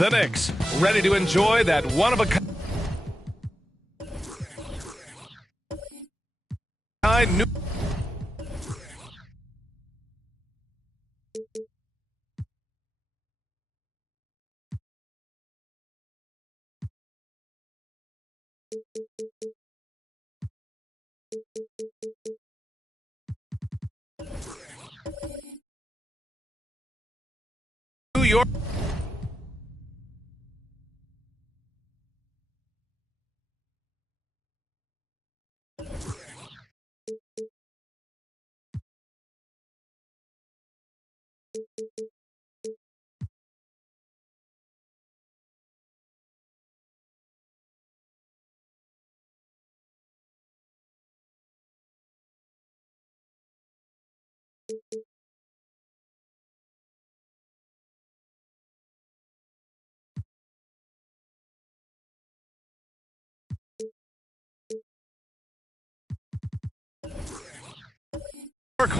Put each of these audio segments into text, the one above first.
The Knicks, ready to enjoy that one-of-a-kind new... New York...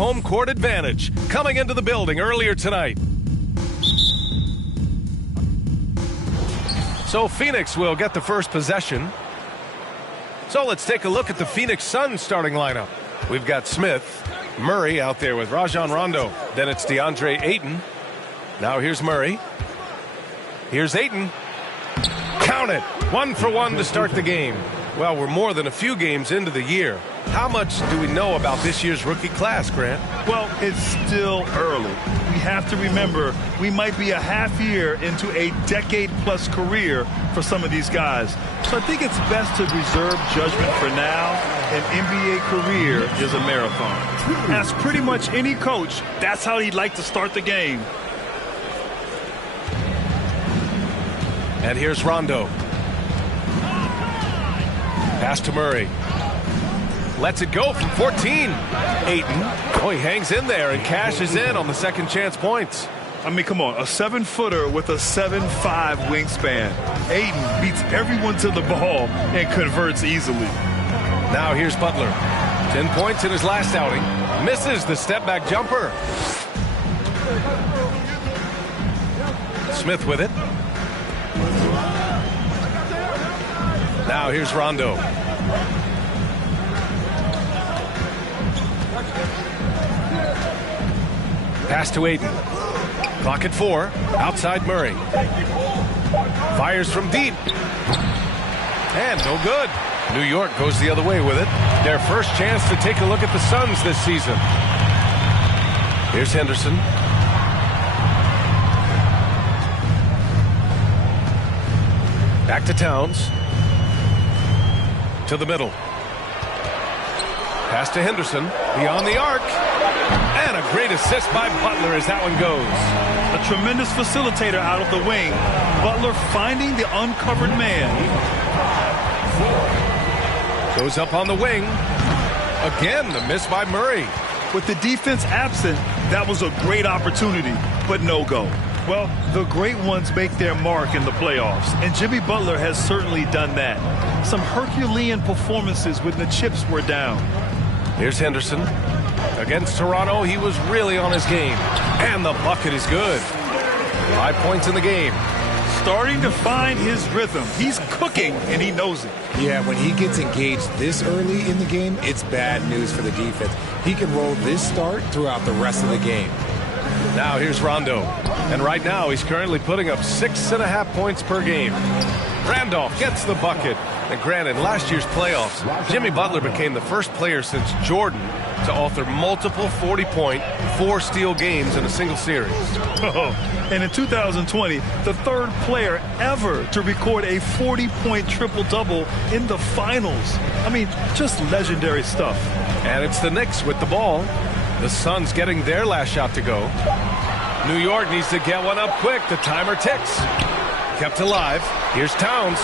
home court advantage coming into the building earlier tonight. So Phoenix will get the first possession. So let's take a look at the Phoenix Suns starting lineup. We've got Smith, Murray out there with Rajon Rondo. Then it's DeAndre Ayton. Now here's Murray. Here's Ayton. Count it. 1 for 1 to start the game. Well, we're more than a few games into the year. How much do we know about this year's rookie class, Grant? Well, it's still early. We have to remember we might be a half year into a decade-plus career for some of these guys. So I think it's best to reserve judgment for now. An NBA career is a marathon. Ask pretty much any coach, that's how he'd like to start the game. And here's Rondo. Pass to Murray. Lets it go from 14. Ayton. Oh, he hangs in there and cashes in on the second chance points. I mean, come on, a 7-footer with a 7'5" wingspan. Ayton beats everyone to the ball and converts easily. Now here's Butler. 10 points in his last outing. Misses the step-back jumper. Smith with it. Now here's Rondo. Pass to Ayton. Clock at 4. Outside Murray. Fires from deep. And no good. New York goes the other way with it. Their first chance to take a look at the Suns this season. Here's Henderson. Back to Towns. To the middle. Pass to Henderson. Beyond the arc. And a great assist by Butler as that one goes. A tremendous facilitator out of the wing. Butler finding the uncovered man. Goes up on the wing. Again, the miss by Murray. With the defense absent, that was a great opportunity, but no go. Well, the great ones make their mark in the playoffs, and Jimmy Butler has certainly done that. Some Herculean performances when the chips were down. Here's Henderson. Against Toronto, he was really on his game. And the bucket is good. 5 points in the game. Starting to find his rhythm. He's cooking, and he knows it. Yeah, when he gets engaged this early in the game, it's bad news for the defense. He can roll this start throughout the rest of the game. Now here's Rondo. And right now, he's currently putting up 6.5 points per game. Randolph gets the bucket. And granted, last year's playoffs, Jimmy Butler became the first player since Jordan to author multiple 40-point, 4-steal games in a single series. Oh, and in 2020, the third player ever to record a 40-point triple-double in the finals. I mean, just legendary stuff. And it's the Knicks with the ball. The Suns getting their last shot to go. New York needs to get one up quick. The timer ticks. Kept alive. Here's Towns.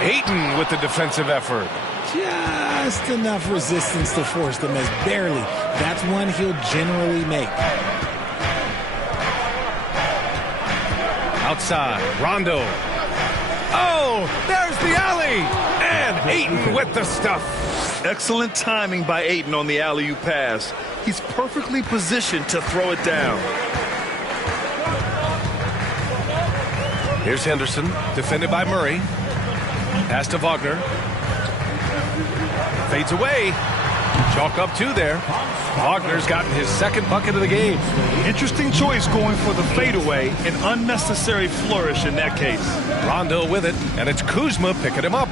Ayton with the defensive effort. Just enough resistance to force the miss. Barely. That's one he'll generally make. Outside. Rondo. Oh, there's the alley. And Ayton with the stuff. Excellent timing by Ayton on the alley-oop pass. He's perfectly positioned to throw it down. Here's Henderson, defended by Murray. Pass to Wagner. Fades away. Chalk up 2 there. Wagner's gotten his second bucket of the game. Interesting choice going for the fadeaway. An unnecessary flourish in that case. Rondo with it, and it's Kuzma picking him up.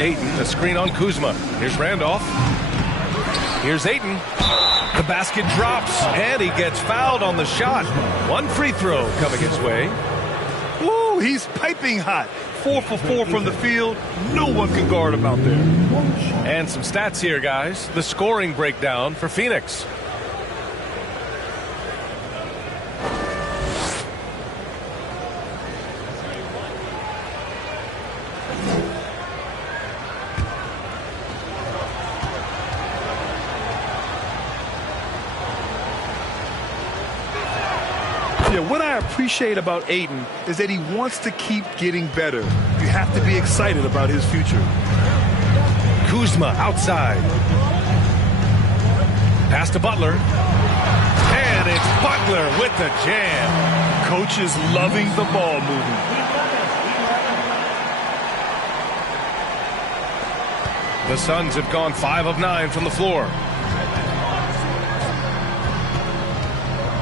Ayton, the screen on Kuzma. Here's Randolph. Here's Ayton. The basket drops, and he gets fouled on the shot. One free throw coming his way. Woo, he's piping hot. 4 for 4 from the field. No one can guard him out there. And some stats here, guys. The scoring breakdown for Phoenix. Yeah, what I appreciate about Ayton is that he wants to keep getting better. You have to be excited about his future. Kuzma outside. Pass to Butler. And it's Butler with the jam. Coach is loving the ball movement. The Suns have gone 5 of 9 from the floor.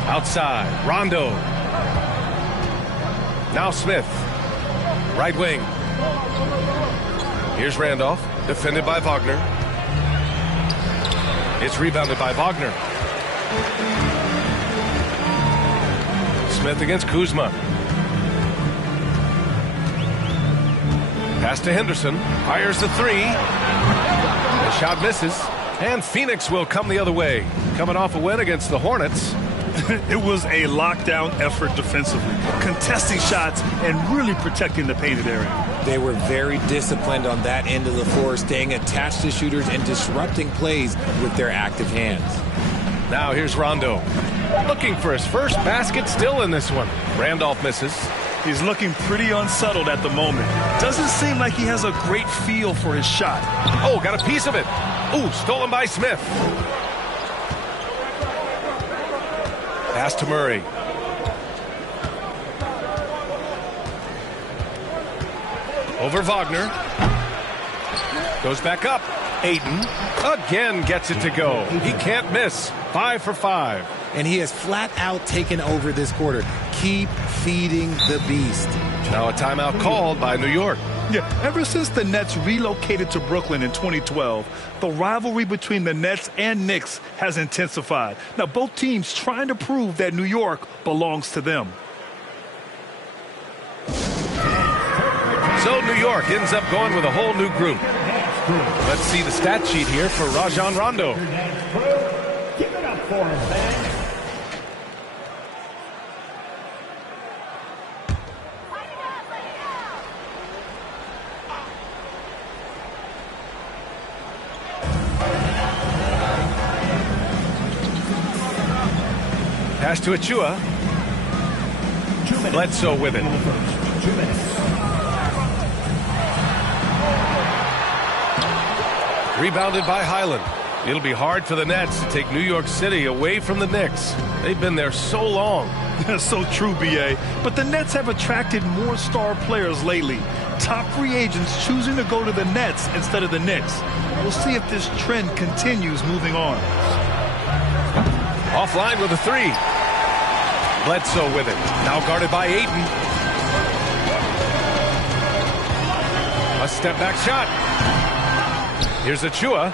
Outside, Rondo. Now Smith. Right wing. Here's Randolph, defended by Wagner. It's rebounded by Wagner. Smith against Kuzma. Pass to Henderson. Fires the 3. The shot misses. And Phoenix will come the other way. Coming off a win against the Hornets. It was a lockdown effort defensively, contesting shots and really protecting the painted area. They were very disciplined on that end of the floor, staying attached to shooters and disrupting plays with their active hands. Now here's Rondo. Looking for his first basket still in this one. Randolph misses. He's looking pretty unsettled at the moment. Doesn't seem like he has a great feel for his shot. Oh, got a piece of it. Ooh, stolen by Smith. Pass to Murray. Over Wagner. Goes back up. Ayton again gets it to go. He can't miss. 5 for 5. And he has flat out taken over this quarter. Keep feeding the beast. Now a timeout called by New York. Yeah, ever since the Nets relocated to Brooklyn in 2012, the rivalry between the Nets and Knicks has intensified. Now, both teams trying to prove that New York belongs to them. So New York ends up going with a whole new group. Let's see the stat sheet here for Rajon Rondo. Give it up for him, man. Pass to Achua. Bledsoe with it. 2 minutes. Rebounded by Highland. It'll be hard for the Nets to take New York City away from the Knicks. They've been there so long. That's so true, B.A. But the Nets have attracted more star players lately. Top free agents choosing to go to the Nets instead of the Knicks. We'll see if this trend continues moving on. Offline with a 3. Bledsoe with it. Now guarded by Ayton. A step back shot. Here's Achua.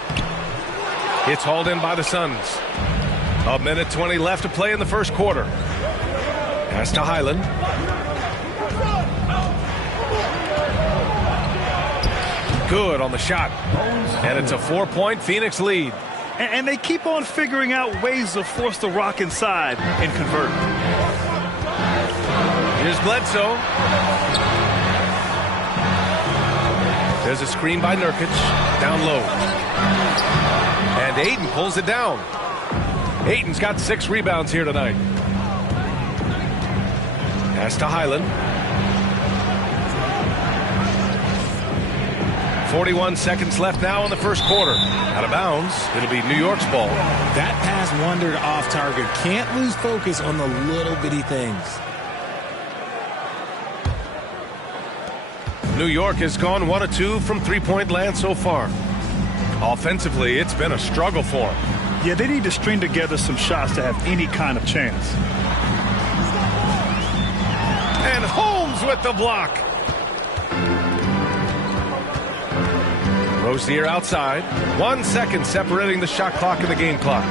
It's hauled in by the Suns. 1:20 left to play in the first quarter. Pass to Highland. Good on the shot. And it's a 4-point Phoenix lead. And they keep on figuring out ways to force the rock inside and convert. Here's Bledsoe. There's a screen by Nurkic. Down low. And Ayton pulls it down. Ayton's got 6 rebounds here tonight. Pass to Highland. 41 seconds left now in the first quarter. Out of bounds. It'll be New York's ball. That pass wandered off target. Can't lose focus on the little bitty things. New York has gone 1 of 2 from three-point land so far. Offensively, it's been a struggle for them. Yeah, they need to string together some shots to have any kind of chance. And Holmes with the block. Rozier outside. 1 second separating the shot clock and the game clock.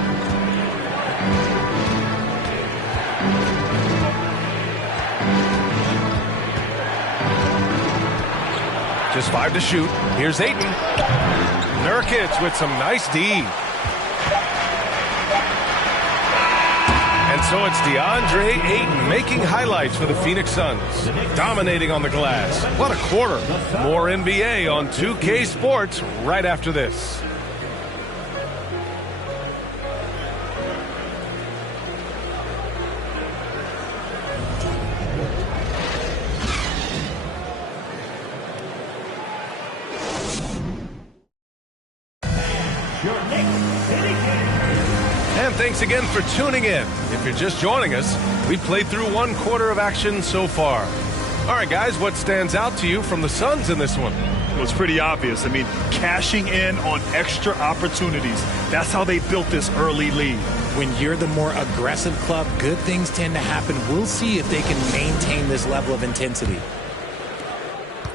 Just 5 to shoot. Here's Ayton. Nurkic with some nice D. And so it's DeAndre Ayton making highlights for the Phoenix Suns. Dominating on the glass. What a quarter. More NBA on 2K Sports right after this. And thanks again for tuning in. If you're just joining us, we played through 1 quarter of action so far. All right, guys, what stands out to you from the Suns in this one? Well, it's pretty obvious. I mean, cashing in on extra opportunities. That's how they built this early lead. When you're the more aggressive club, good things tend to happen. We'll see if they can maintain this level of intensity.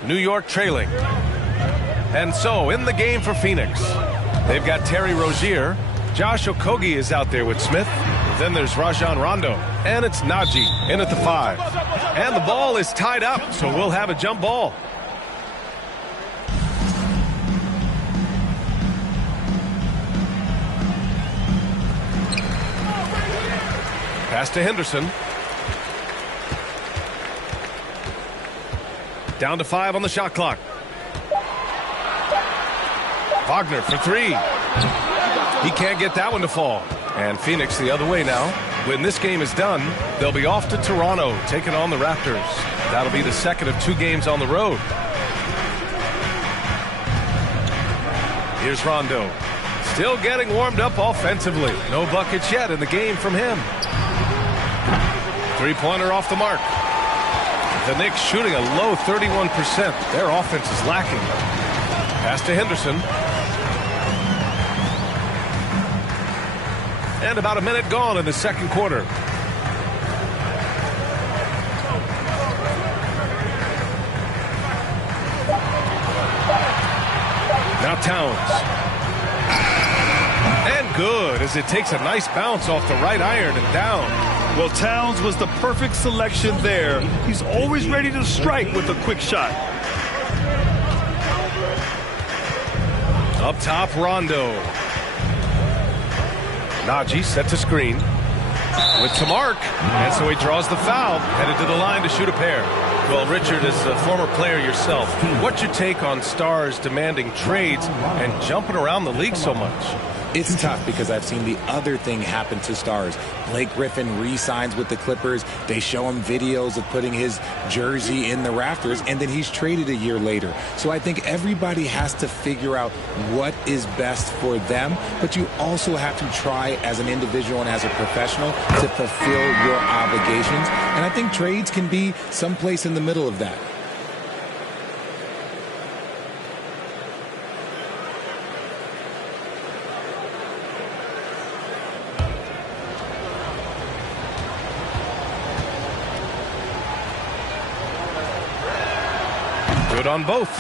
New York trailing. And so, in the game for Phoenix, they've got Terry Rozier. Josh Okogie is out there with Smith. Then there's Rajon Rondo. And it's Najee in at the 5. And the ball is tied up, so we'll have a jump ball. Pass to Henderson. Down to 5 on the shot clock. Wagner for 3. He can't get that one to fall. And Phoenix the other way now. When this game is done, they'll be off to Toronto, taking on the Raptors. That'll be the second of 2 games on the road. Here's Rondo. Still getting warmed up offensively. No buckets yet in the game from him. Three-pointer off the mark. The Knicks shooting a low 31%. Their offense is lacking. Pass to Henderson. And about a minute gone in the second quarter. Now Towns. And good, as it takes a nice bounce off the right iron and down. Well, Towns was the perfect selection there. He's always ready to strike with a quick shot. Up top, Rondo. Najee sets a screen with to mark, and so he draws the foul, headed to the line to shoot a pair. Well, Richard, as a former player yourself, what's your take on stars demanding trades and jumping around the league so much? It's tough because I've seen the other thing happen to stars. Blake Griffin re-signs with the Clippers. They show him videos of putting his jersey in the rafters, and then he's traded a year later. So I think everybody has to figure out what is best for them, but you also have to try as an individual and as a professional to fulfill your obligations. And I think trades can be someplace in the middle of that. Good on both.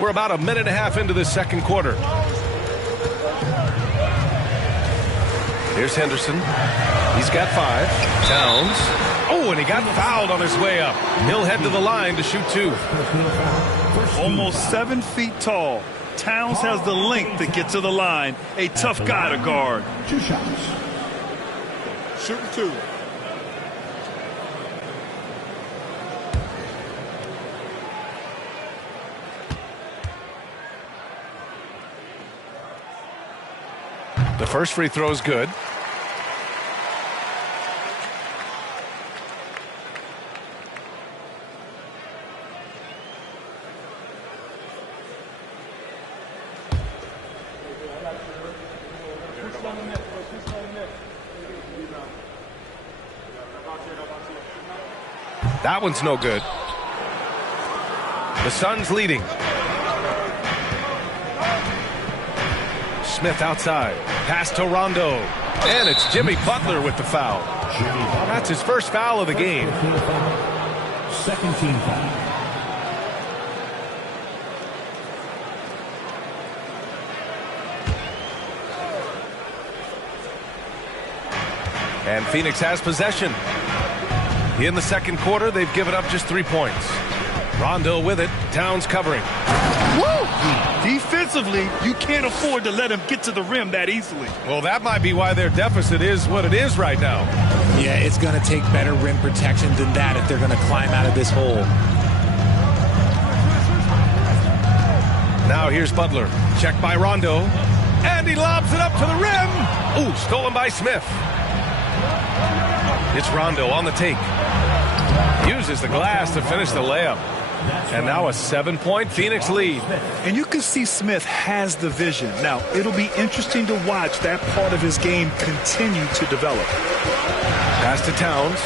We're about a minute and a half into the second quarter. Here's Henderson. He's got 5. Towns. Oh, and he got fouled on his way up. He'll head to the line to shoot 2. Almost 7 feet tall. Towns has the length to get to the line. A tough guy to guard. 2 shots. Shooting 2. The first free throw is good. That one's no good. The Suns leading. Smith outside. Pass to Rondo. And it's Jimmy Butler with the foul. That's his first foul of the game. Second team foul. And Phoenix has possession. In the second quarter, they've given up just 3 points. Rondo with it. Towns covering. Woo! Defensively, you can't afford to let him get to the rim that easily. Well, that might be why their deficit is what it is right now. Yeah, it's going to take better rim protection than that if they're going to climb out of this hole. Now here's Butler. Checked by Rondo. And he lobs it up to the rim. Ooh, stolen by Smith. It's Rondo on the take. Uses the glass to finish the layup. And now a 7-point Phoenix lead. And you can see Smith has the vision. Now, it'll be interesting to watch that part of his game continue to develop. Pass to Towns.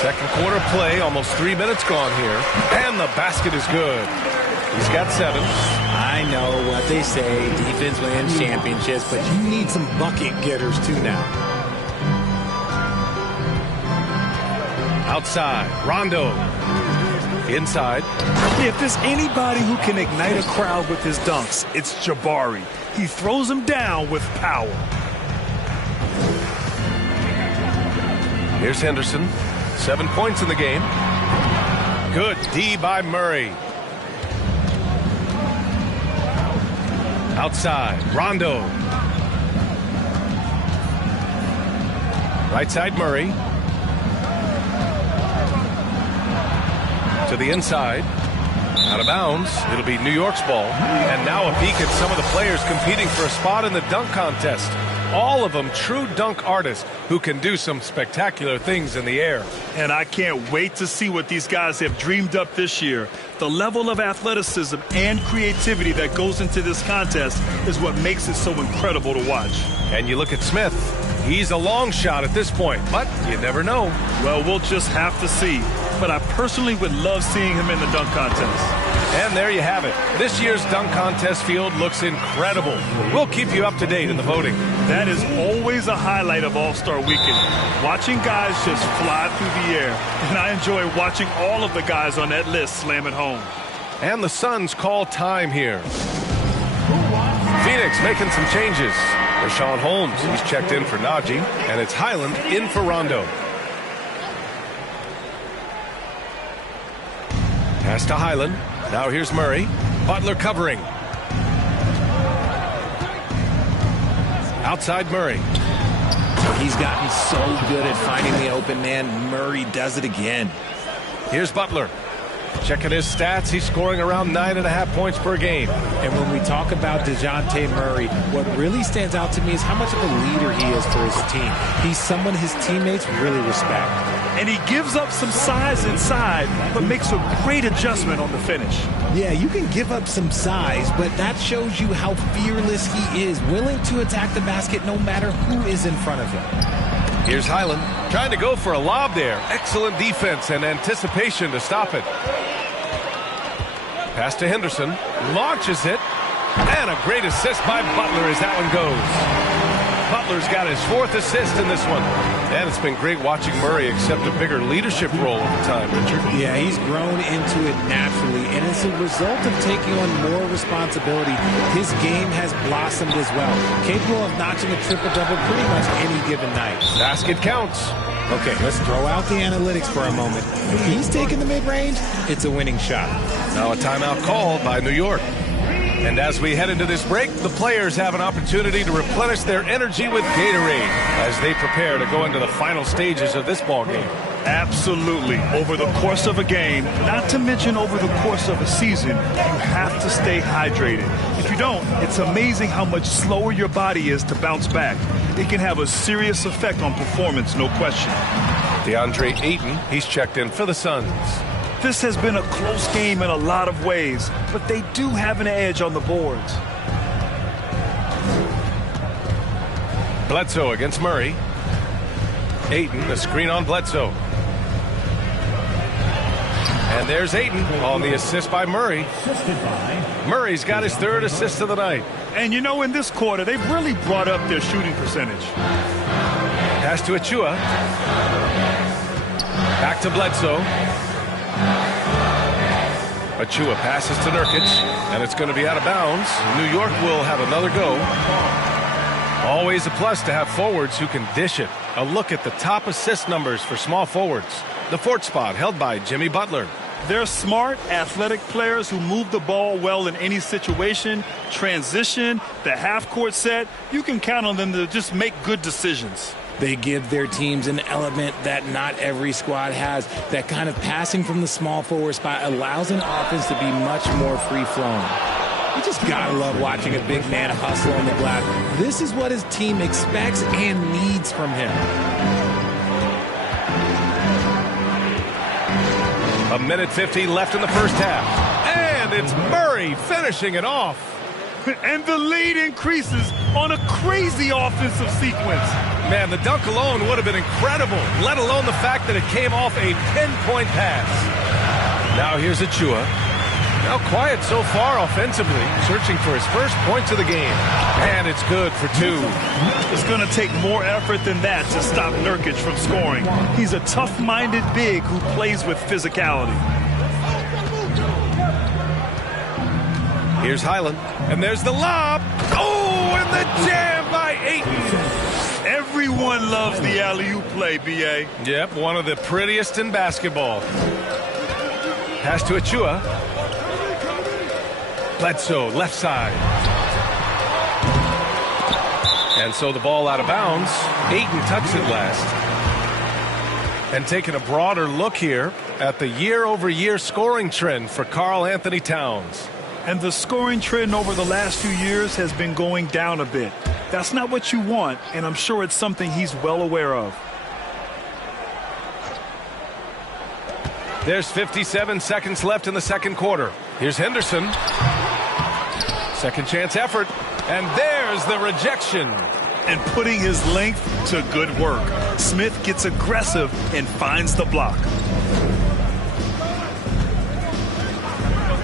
Second quarter play, almost 3 minutes gone here. And the basket is good. He's got 7. I know what they say, defense wins championships, but you need some bucket getters too now. Outside, Rondo. Inside. If there's anybody who can ignite a crowd with his dunks, it's Jabari. He throws them down with power. Here's Henderson. 7 points in the game. Good D by Murray. Outside, Rondo. Right side, Murray. To the inside. Out of bounds. It'll be New York's ball. And now a peek at some of the players competing for a spot in the dunk contest. All of them true dunk artists who can do some spectacular things in the air. And I can't wait to see what these guys have dreamed up this year. The level of athleticism and creativity that goes into this contest is what makes it so incredible to watch. And you look at Smith. He's a long shot at this point, but you never know. Well, we'll just have to see. But I personally would love seeing him in the dunk contest. And there you have it. This year's dunk contest field looks incredible. We'll keep you up to date in the voting. That is always a highlight of All-Star Weekend. Watching guys just fly through the air. And I enjoy watching all of the guys on that list slam it home. And the Suns call time here. Phoenix making some changes. Rashawn Holmes, he's checked in for Najee. And it's Highland in for Rondo. Pass to Highland. Now here's Murray. Butler covering. Outside Murray. He's gotten so good at finding the open man. Murray does it again. Here's Butler. Checking his stats, he's scoring around 9.5 points per game. And when we talk about DeJounte Murray, what really stands out to me is how much of a leader he is for his team. He's someone his teammates really respect. And he gives up some size inside, but makes a great adjustment on the finish. Yeah, you can give up some size, but that shows you how fearless he is, willing to attack the basket no matter who is in front of him. Here's Highland trying to go for a lob there. Excellent defense and anticipation to stop it. Pass to Henderson. Launches it. And a great assist by Butler as that one goes. Butler's got his 4th assist in this one. And it's been great watching Murray accept a bigger leadership role over time, Richard. Yeah, he's grown into it naturally, and it's a result of taking on more responsibility. His game has blossomed as well, capable of notching a triple-double pretty much any given night. Basket counts. Okay, let's throw out the analytics for a moment. If he's taking the mid-range, it's a winning shot. Now a timeout called by New York. And as we head into this break, the players have an opportunity to replenish their energy with Gatorade as they prepare to go into the final stages of this ball game. Absolutely. Over the course of a game, not to mention over the course of a season, you have to stay hydrated. If you don't, it's amazing how much slower your body is to bounce back. It can have a serious effect on performance, no question. DeAndre Ayton, he's checked in for the Suns. This has been a close game in a lot of ways, but they do have an edge on the boards. Bledsoe against Murray. Ayton, a screen on Bledsoe. And there's Ayton on the assist by Murray. Murray's got his 3rd assist of the night. And you know, in this quarter, they've really brought up their shooting percentage. Pass to Achua. Back to Bledsoe. Achua passes to Nurkic, and it's going to be out of bounds. New York will have another go. Always a plus to have forwards who can dish it. A look at the top assist numbers for small forwards. The 4th spot held by Jimmy Butler. They're smart, athletic players who move the ball well in any situation, transition, the half-court set. You can count on them to just make good decisions. They give their teams an element that not every squad has. That kind of passing from the small forward spot allows an offense to be much more free-flowing. You just gotta love watching a big man hustle on the glass. This is what his team expects and needs from him. A minute 50 left in the first half. And it's Murray finishing it off. And the lead increases on a crazy offensive sequence. Man, the dunk alone would have been incredible, let alone the fact that it came off a pinpoint pass. Now here's Achua. Now quiet so far offensively, searching for his first points of the game. And it's good for 2. It's going to take more effort than that to stop Nurkic from scoring. He's a tough-minded big who plays with physicality. Here's Highland, and there's the lob. Oh, and the jam by Ayton. Everyone loves the alley-oop play, B.A. Yep, one of the prettiest in basketball. Pass to Achua. Bledsoe, left side. And so the ball out of bounds. Ayton touched it last. And taking a broader look here at the year-over-year scoring trend for Karl Anthony Towns. And the scoring trend over the last few years has been going down a bit. That's not what you want, and I'm sure it's something he's well aware of. There's 57 seconds left in the second quarter. Here's Henderson. Second chance effort. And there's the rejection. And putting his length to good work. Smith gets aggressive and finds the block.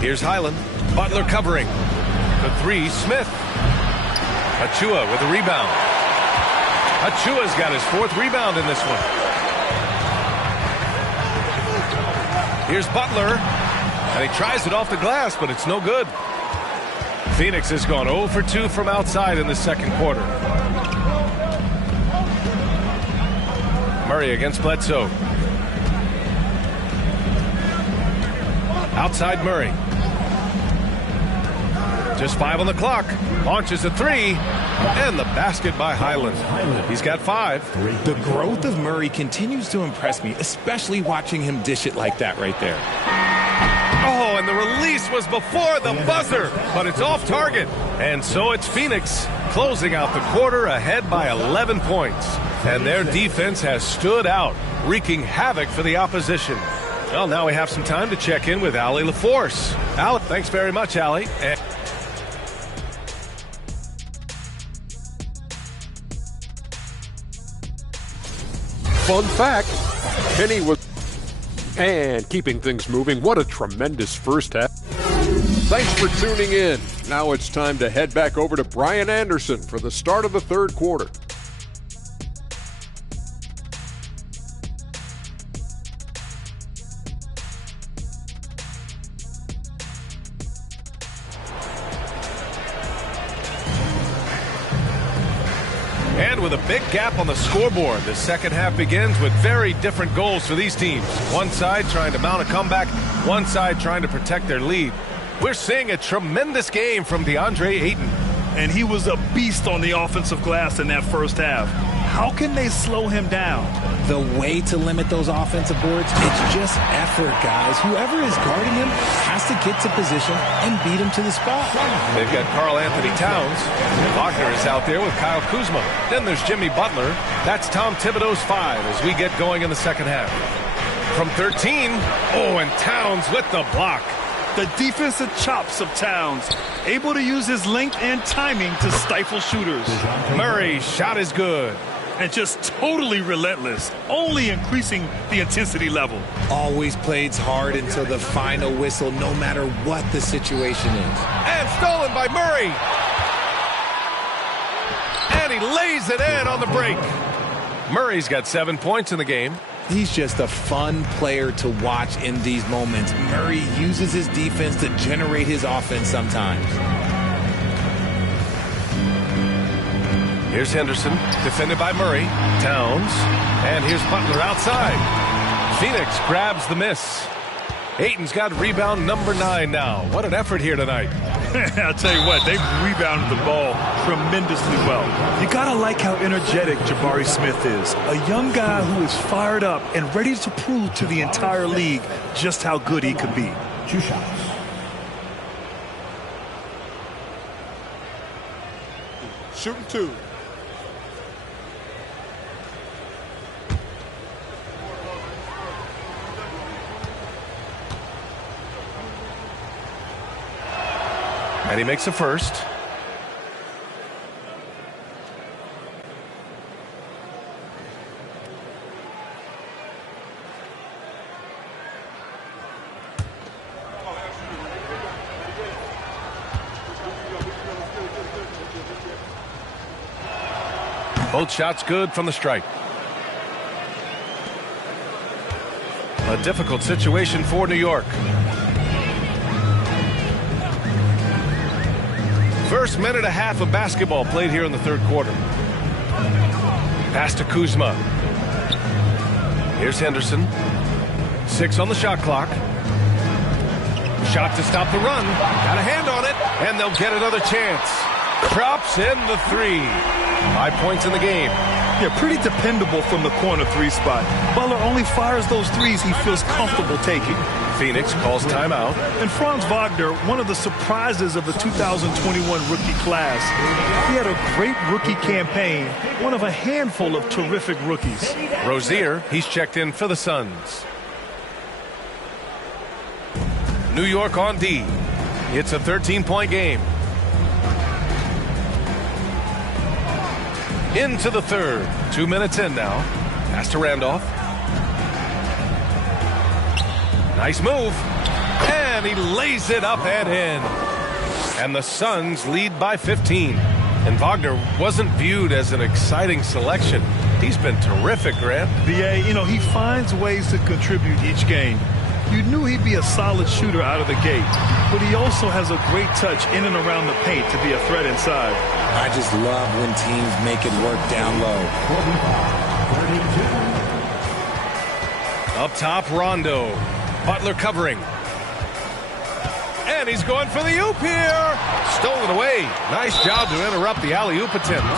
Here's Highland. Butler covering. The three, Smith. Achua with a rebound. Achua's got his fourth rebound in this one. Here's Butler. And he tries it off the glass, but it's no good. Phoenix has gone 0 for 2 from outside in the second quarter. Murray against Bledsoe. Outside Murray. Just 5 on the clock. Launches a three. And the basket by Highland. He's got 5. The growth of Murray continues to impress me, especially watching him dish it like that right there. Oh, and the release was before the buzzer, but it's off target. And so it's Phoenix closing out the quarter ahead by 11 points. And their defense has stood out, wreaking havoc for the opposition. Well, now we have some time to check in with Allie LaForce. Allie, thanks very much, Allie. Fun fact, Penny was... And keeping things moving, what a tremendous first half. Thanks for tuning in. Now it's time to head back over to Brian Anderson for the start of the third quarter. And with a big gap on the scoreboard, the second half begins with very different goals for these teams. One side trying to mount a comeback, one side trying to protect their lead. We're seeing a tremendous game from DeAndre Ayton. And he was a beast on the offensive glass in that first half. How can they slow him down? The way to limit those offensive boards, it's just effort, guys. Whoever is guarding him has to get to position and beat him to the spot. They've got Karl Anthony Towns. Wagner is out there with Kyle Kuzma. Then there's Jimmy Butler. That's Tom Thibodeau's 5 as we get going in the second half. From 13, and Towns with the block. The defensive chops of Towns, able to use his length and timing to stifle shooters. Murray's shot is good. And just totally relentless, only increasing the intensity level. Always plays hard until the final whistle, no matter what the situation is. And stolen by Murray. And he lays it in on the break. Murray's got 7 points in the game. He's just a fun player to watch in these moments. Murray uses his defense to generate his offense sometimes. Here's Henderson, defended by Murray. Towns, and here's Butler outside. Phoenix grabs the miss. Ayton's got rebound number 9 now. What an effort here tonight. I'll tell you what, they've rebounded the ball tremendously well. You gotta like how energetic Jabari Smith is. A young guy who is fired up and ready to prove to the entire league just how good he could be. 2 shots. Shooting 2. And he makes a first. Both shots good from the stripe. A difficult situation for New York. First minute and a half of basketball played here in the third quarter. Pass to Kuzma. Here's Henderson. 6 on the shot clock. Shot to stop the run. Got a hand on it, and they'll get another chance. Drops in the 3. 5 points in the game. Yeah, pretty dependable from the corner 3 spot. Butler only fires those threes he feels comfortable taking. Phoenix calls timeout. And Franz Wagner, one of the surprises of the 2021 rookie class. He had a great rookie campaign, one of a handful of terrific rookies. Rozier, he's checked in for the Suns. New York on D. It's a 13-point game. Into the third. 2 minutes in now. Pass to Randolph. Nice move. And he lays it up and in. And the Suns lead by 15. And Wagner wasn't viewed as an exciting selection. He's been terrific, Grant. BA, you know, he finds ways to contribute each game. You knew he'd be a solid shooter out of the gate, but he also has a great touch in and around the paint to be a threat inside. I just love when teams make it work down low. Up top, Rondo. Butler covering. And he's going for the oop here. Stolen away. Nice job to interrupt the alley-oop attempt.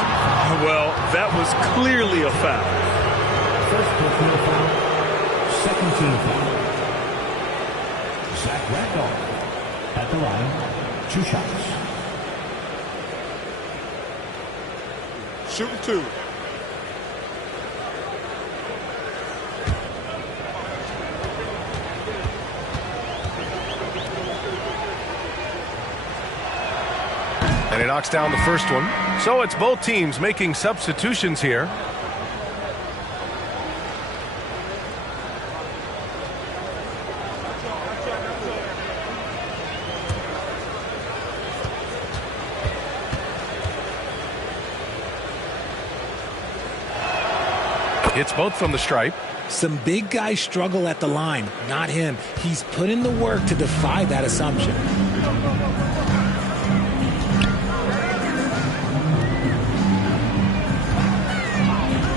Well, that was clearly a foul. First personal foul. Second team foul. Zach Randolph at the line. 2 shots. Shooting 2. And he knocks down the first one. So it's both teams making substitutions here. It's both from the stripe. Some big guys struggle at the line, not him. He's put in the work to defy that assumption.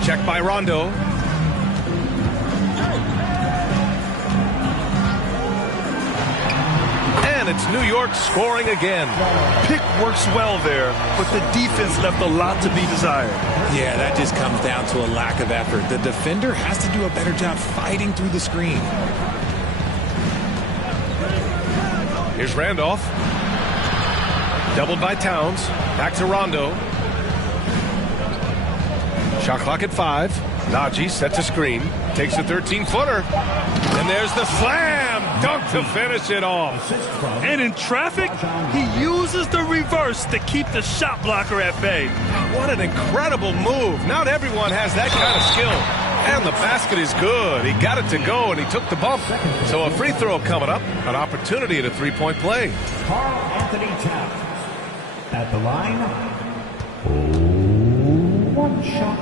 Check by Rondo. And it's New York scoring again. Pick works well there, but the defense left a lot to be desired. Yeah, that just comes down to a lack of effort. The defender has to do a better job fighting through the screen. Here's Randolph. Doubled by Towns. Back to Rondo. Shot clock at 5. Najee sets a screen. Takes a 13-footer. And there's the slam dunk to finish it off. And in traffic, he uses the reverse to keep the shot blocker at bay. What an incredible move. Not everyone has that kind of skill. And the basket is good. He got it to go, and he took the bump. So a free throw coming up. An opportunity at a three-point play. Karl Anthony Towns at the line. 1 shot.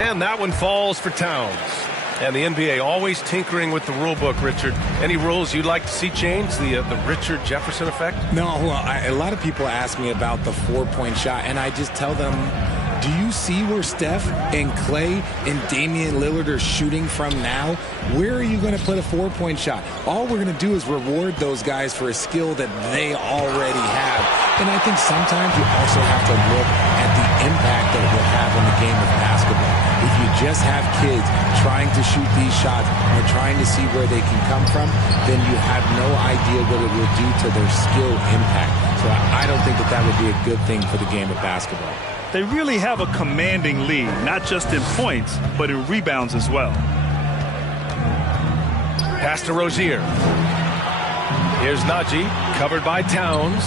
And that one falls for Towns. And the NBA always tinkering with the rule book, Richard. Any rules you'd like to see changed? The Richard Jefferson effect? No, well, a lot of people ask me about the 4-point shot, and I just tell them, do you see where Steph and Clay and Damian Lillard are shooting from now? Where are you going to put a 4-point shot? All we're going to do is reward those guys for a skill that they already have. And I think sometimes you also have to look at the impact that it will have on the game of basketball. If you just have kids trying to shoot these shots or trying to see where they can come from, then you have no idea what it will do to their skill impact. So I don't think that would be a good thing for the game of basketball. They really have a commanding lead, not just in points, but in rebounds as well. Pass to Rozier. Here's Najee, covered by Towns.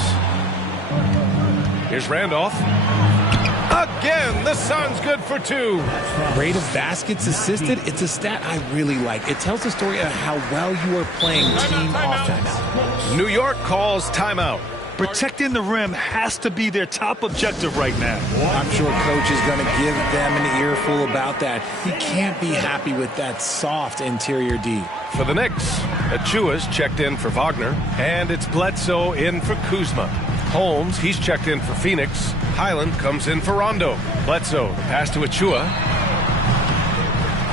Here's Randolph. Again, the Suns good for 2. Rate of baskets assisted, it's a stat I really like. It tells the story of how well you are playing team offense. New York calls timeout. Protecting the rim has to be their top objective right now. I'm sure coach is going to give them an earful about that. He can't be happy with that soft interior D. For the Knicks, Achua's checked in for Wagner, and it's Bledsoe in for Kuzma. Holmes, he's checked in for Phoenix. Highland comes in for Rondo. Bledsoe, the pass to Achua.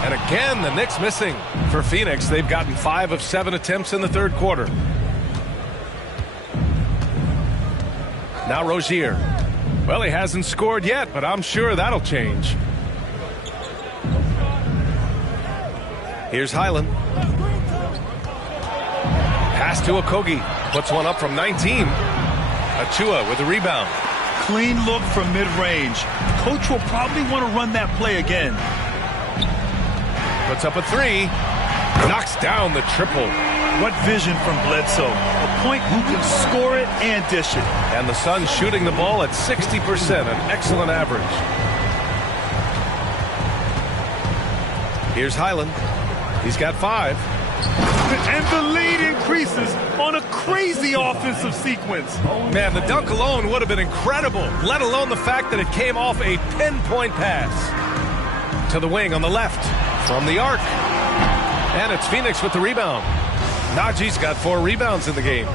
And again, the Knicks missing. For Phoenix, they've gotten 5 of 7 attempts in the third quarter. Now Rozier. Well, he hasn't scored yet, but I'm sure that'll change. Here's Highland. Pass to Okogie. Puts one up from 19. Achua with the rebound. Clean look from mid-range. Coach will probably want to run that play again. Puts up a three. Knocks down the triple. What vision from Bledsoe. A point who can score it and dish it. And the Suns shooting the ball at 60%, an excellent average. Here's Highland. He's got 5. And the lead increases on a crazy offensive sequence. Man, the dunk alone would have been incredible, let alone the fact that it came off a pinpoint pass. To the wing on the left, from the arc. And it's Phoenix with the rebound. Najee's got 4 rebounds in the game.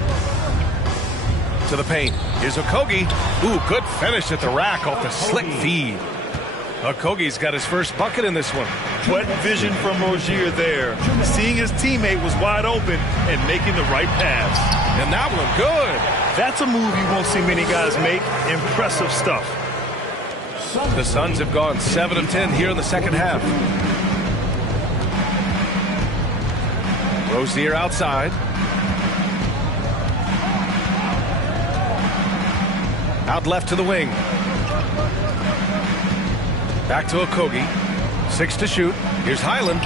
To the paint. Here's Okogie. Ooh, good finish at the rack off the slick feed. Okogie's got his first bucket in this one. What vision from Rozier there. Seeing his teammate was wide open and making the right pass. And that one good. That's a move you won't see many guys make. Impressive stuff. The Suns have gone 7 of 10 here in the second half. Rozier outside. Out left to the wing. Back to Okogie. 6 to shoot. Here's Highland.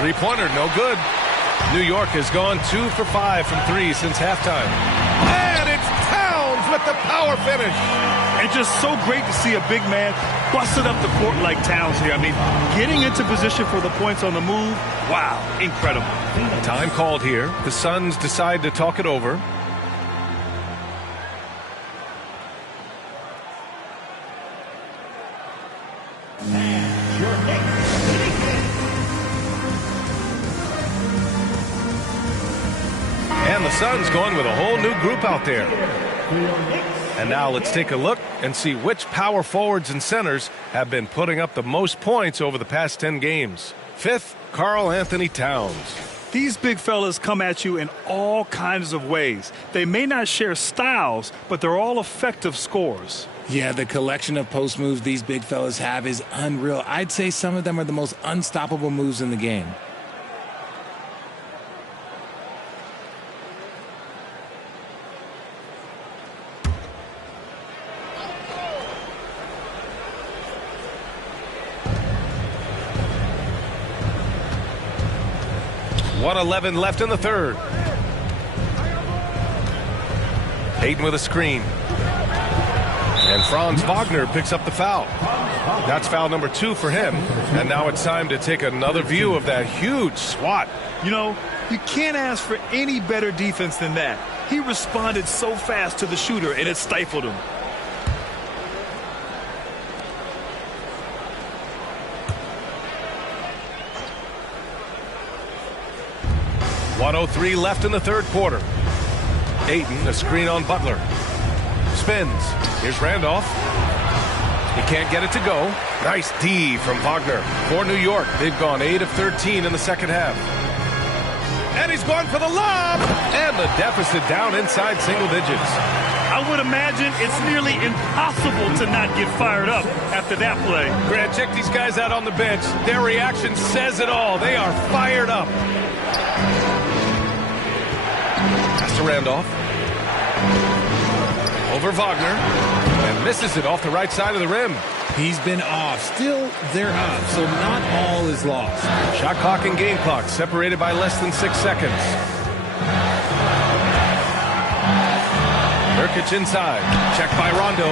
Three-pointer, no good. New York has gone 2 for 5 from 3 since halftime. And it's Towns with the power finish. And just so great to see a big man busting up the court like Towns here. I mean, getting into position for the points on the move. Wow, incredible. Time called here. The Suns decide to talk it over. And the Suns going with a whole new group out there. And now let's take a look and see which power forwards and centers have been putting up the most points over the past 10 games. 5th, Karl Anthony Towns. These big fellas come at you in all kinds of ways. They may not share styles, but they're all effective scorers. Yeah, the collection of post moves these big fellas have is unreal. I'd say some of them are the most unstoppable moves in the game. .111 left in the third. Ayton with a screen. And Franz Wagner picks up the foul. That's foul number 2 for him. And now it's time to take another view of that huge swat. You know, you can't ask for any better defense than that. He responded so fast to the shooter, and it stifled him. .103 left in the third quarter. Ayton, a screen on Butler. Spins. Here's Randolph. He can't get it to go. Nice D from Wagner. For New York, they've gone 8 of 13 in the second half. And he's going for the lob. And the deficit down inside single digits. I would imagine it's nearly impossible to not get fired up after that play. Grant, check these guys out on the bench. Their reaction says it all. They are fired up. Pass to Randolph. Over Wagner. And misses it off the right side of the rim. He's been off. Still, they're up, so not all is lost. Shot clock and game clock separated by less than 6 seconds. Nurkic inside. Check by Rondo.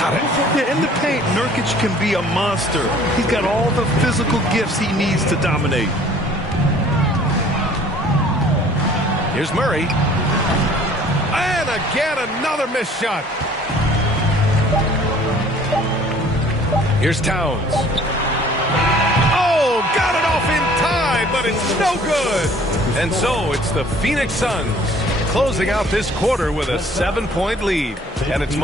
Got it. Yeah, in the paint, Nurkic can be a monster. He's got all the physical gifts he needs to dominate. Here's Murray. And again, another missed shot. Here's Towns. Oh, got it off in time, but it's no good. And so it's the Phoenix Suns closing out this quarter with a 7-point lead. And it's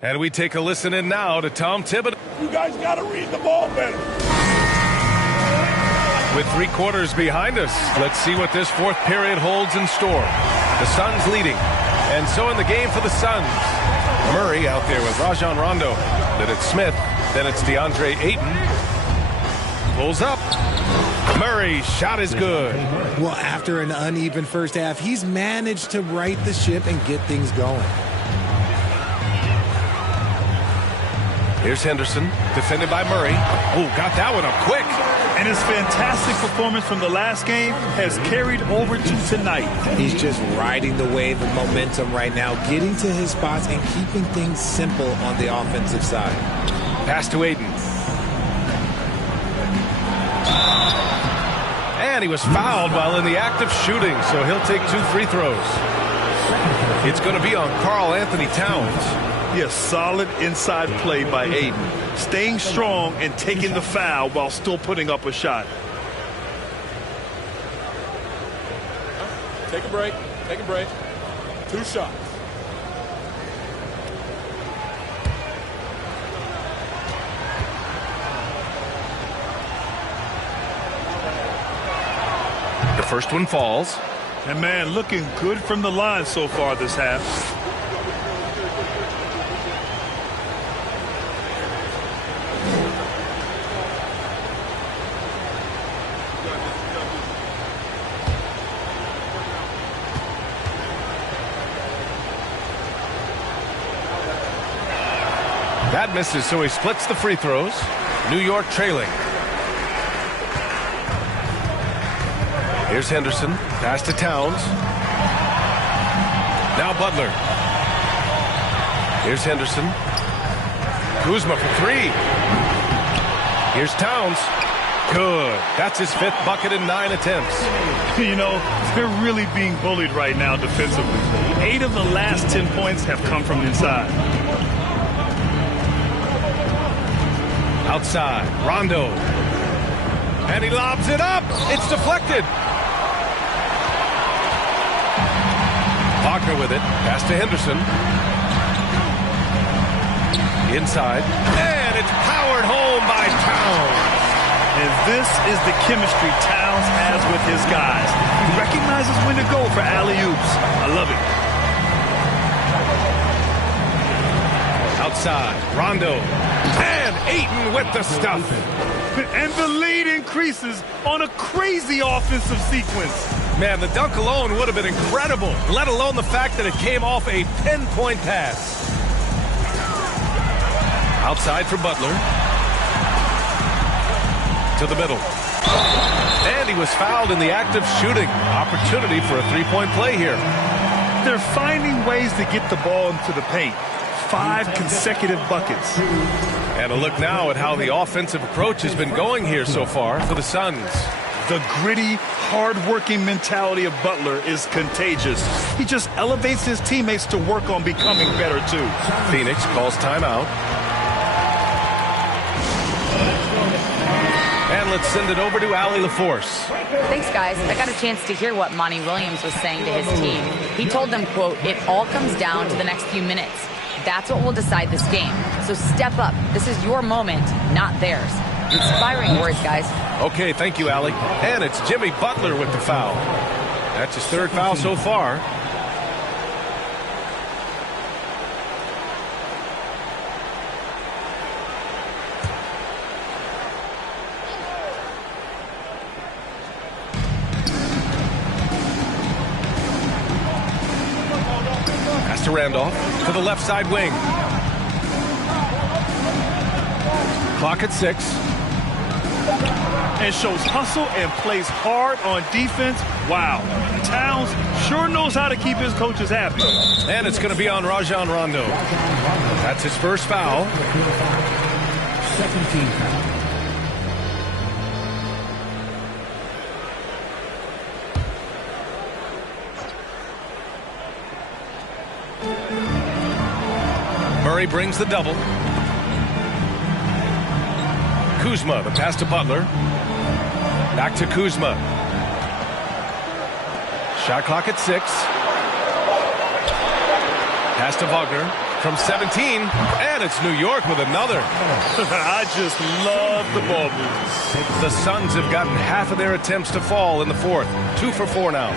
And we take a listen in now to Tom Thibodeau. You guys got to read the ball better. With 3 quarters behind us, let's see what this fourth period holds in store. The Suns leading And so in the game for the Suns, Murray out there with Rajon Rondo. Then it's Smith. Then it's DeAndre Ayton. Pulls up. Murray's shot is good. Well, after an uneven first half, he's managed to right the ship and get things going. Here's Henderson, defended by Murray. Oh, got that one up quick. And his fantastic performance from the last game has carried over to tonight. He's just riding the wave of momentum right now, getting to his spots and keeping things simple on the offensive side. Pass to Ayton. And he was fouled while in the act of shooting, so he'll take 2 free throws. It's going to be on Karl Anthony Towns. Yes, solid inside play by Ayton. Staying strong and taking the foul while still putting up a shot. Take a break. Take a break. 2 shots. The first one falls. And man, looking good from the line so far this half. That misses, so he splits the free throws. New York trailing. Here's Henderson. Pass to Towns. Now Butler. Here's Henderson. Kuzma for 3. Here's Towns. Good. That's his 5th bucket in 9 attempts. You know, they're really being bullied right now defensively. 8 of the last 10 points have come from inside. Outside, Rondo. And he lobs it up. It's deflected. Wagner with it. Pass to Henderson. Inside. And it's powered home by Towns. And this is the chemistry Towns has with his guys. He recognizes when to go for alley-oops. I love it. Outside, Rondo. And Ayton with the stuff. And the lead increases on a crazy offensive sequence. Man, the dunk alone would have been incredible, let alone the fact that it came off a pinpoint pass. Outside for Butler. To the middle. And he was fouled in the act of shooting. Opportunity for a 3-point play here. They're finding ways to get the ball into the paint. 5 consecutive buckets. And a look now at how the offensive approach has been going here so far for the Suns. The gritty, hard-working mentality of Butler is contagious. He just elevates his teammates to work on becoming better, too. Phoenix calls timeout. And let's send it over to Allie LaForce. Thanks, guys. I got a chance to hear what Monty Williams was saying to his team. He told them, quote, "It all comes down to the next few minutes. That's what will decide this game. So step up. This is your moment, not theirs." Inspiring words, guys. Okay, thank you, Allie. And it's Jimmy Butler with the foul. That's his 3rd foul so far. Pass to Randolph to the left side wing. Clock at 6. And shows hustle and plays hard on defense. Wow. Towns sure knows how to keep his coaches happy. And it's going to be on Rajon Rondo. That's his 1st foul. 17 foul. Murray brings the double. Kuzma, the pass to Butler. Back to Kuzma. Shot clock at 6. Pass to Wagner from 17. And it's New York with another. I just love the ball movement. The Suns have gotten half of their attempts to fall in the 4th. 2 for 4 now.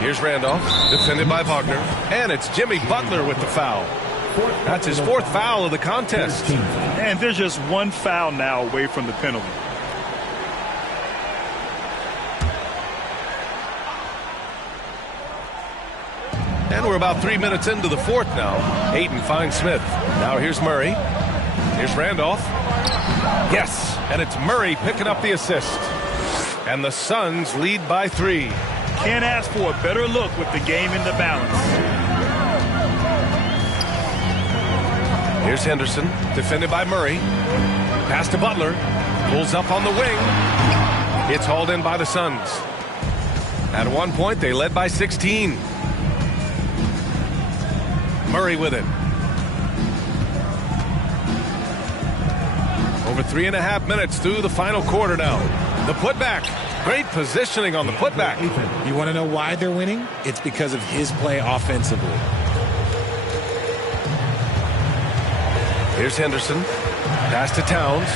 Here's Randolph, defended by Wagner. And it's Jimmy Butler with the foul. That's his 4th foul of the contest. And there's just 1 foul now away from the penalty. And we're about 3 minutes into the 4th now. Ayton finds Smith. Now here's Murray. Here's Randolph. Yes, and it's Murray picking up the assist. And the Suns lead by 3. Can't ask for a better look with the game in the balance. Here's Henderson, defended by Murray. Pass to Butler. Pulls up on the wing. It's hauled in by the Suns. At one point, they led by 16. Murray with it. Over 3.5 minutes through the final quarter now. The putback. Great positioning on the putback. You want to know why they're winning? It's because of his play offensively. Here's Henderson. Pass to Towns.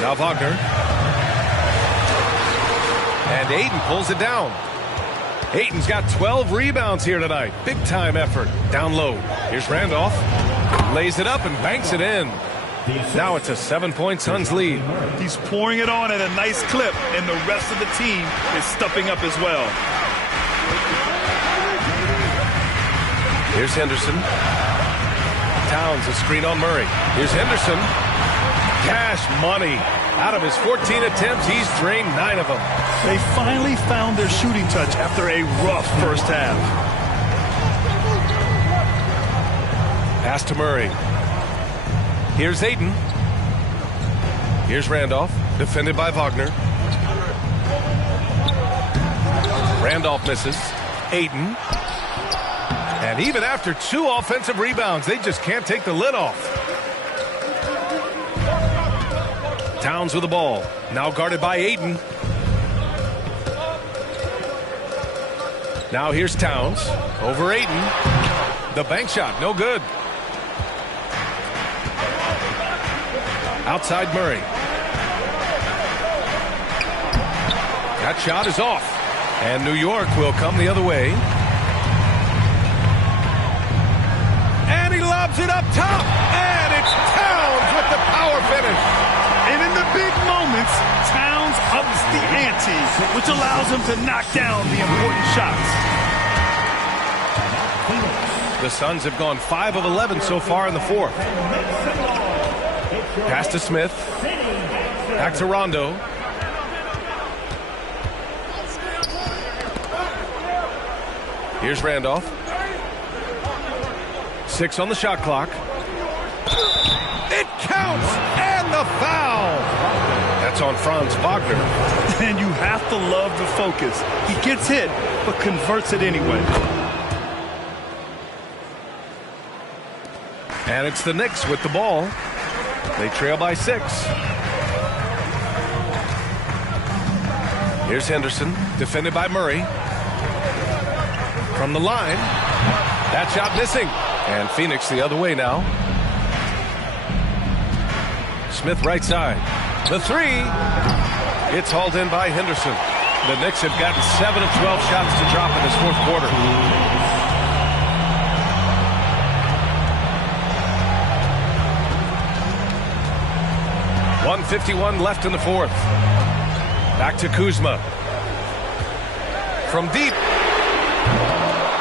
Now Wagner. And Ayton pulls it down. Ayton's got 12 rebounds here tonight. Big time effort. Down low. Here's Randolph. Lays it up and banks it in. Now it's a 7-point Suns lead. He's pouring it on at a nice clip, and the rest of the team is stepping up as well. Here's Henderson. Towns, a screen on Murray. Here's Henderson. Cash money. Out of his 14 attempts, he's drained 9 of them. They finally found their shooting touch after a rough first half. Pass to Murray. Here's Ayton. Here's Randolph, defended by Wagner. Randolph misses. Ayton. And even after 2 offensive rebounds, they just can't take the lid off. Towns with the ball. Now guarded by Ayton. Now here's Towns. Over Ayton. The bank shot, no good. Outside Murray. That shot is off. And New York will come the other way. And he lobs it up top. And it's Towns with the power finish. And in the big moments, Towns ups the ante, which allows him to knock down the important shots. The Suns have gone 5 of 11 so far in the 4th. Pass to Smith. Back to Rondo. Here's Randolph. 6 on the shot clock. It counts! And the foul! That's on Franz Wagner. And you have to love the focus. He gets hit, but converts it anyway. And it's the Knicks with the ball. They trail by 6. Here's Henderson, defended by Murray. From the line. That shot missing. And Phoenix the other way now. Smith right side. The 3. It's hauled in by Henderson. The Knicks have gotten 7 of 12 shots to drop in this 4th quarter. .151 left in the 4th. Back to Kuzma. From deep.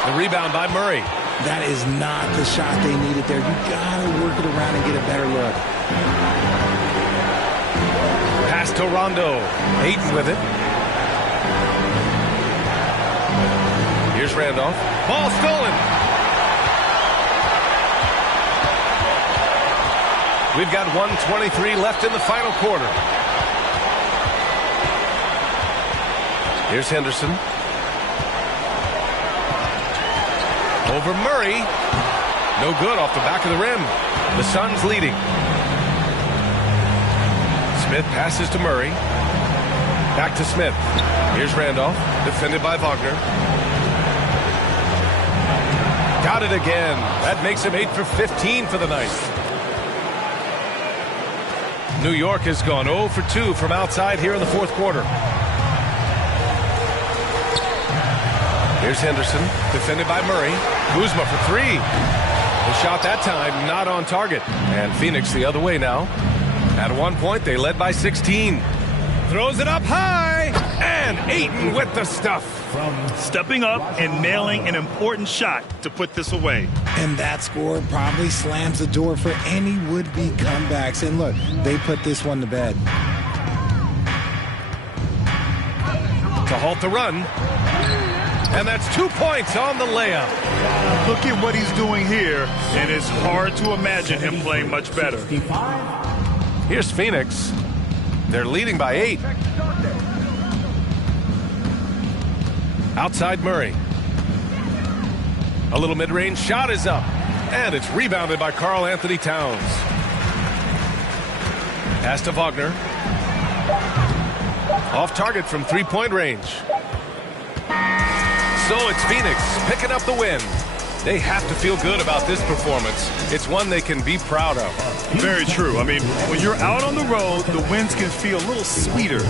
The rebound by Murray. That is not the shot they needed there. You gotta work it around and get a better look. Pass to Rondo. Ayton with it. Here's Randolph. Ball stolen. We've got 1:23 left in the final quarter. Here's Henderson. Over Murray. No good off the back of the rim. The Suns leading. Smith passes to Murray. Back to Smith. Here's Randolph, defended by Wagner. Got it again. That makes him 8 for 15 for the night. New York has gone 0 for 2 from outside here in the 4th quarter. Here's Henderson, defended by Murray. Kuzma for three. The shot that time not on target. And Phoenix the other way now. At one point, they led by 16. Throws it up high. And Ayton with the stuff. Stepping up and nailing an important shot to put this away. And that score probably slams the door for any would-be comebacks. And look, they put this one to bed. To halt the run. And that's 2 points on the layup. Look at what he's doing here, and it's hard to imagine him playing much better. Here's Phoenix. They're leading by 8. Outside Murray. A little mid-range shot is up. And it's rebounded by Karl Anthony Towns. Pass to Wagner. Off target from three-point range. So it's Phoenix picking up the win. They have to feel good about this performance. It's one they can be proud of. Very true. I mean, when you're out on the road, the wins can feel a little sweeter.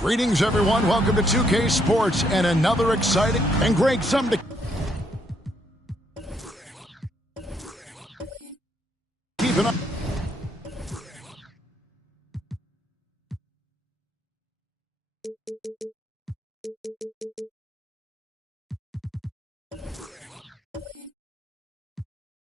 Greetings, everyone. Welcome to 2K Sports and another exciting and great something to keep an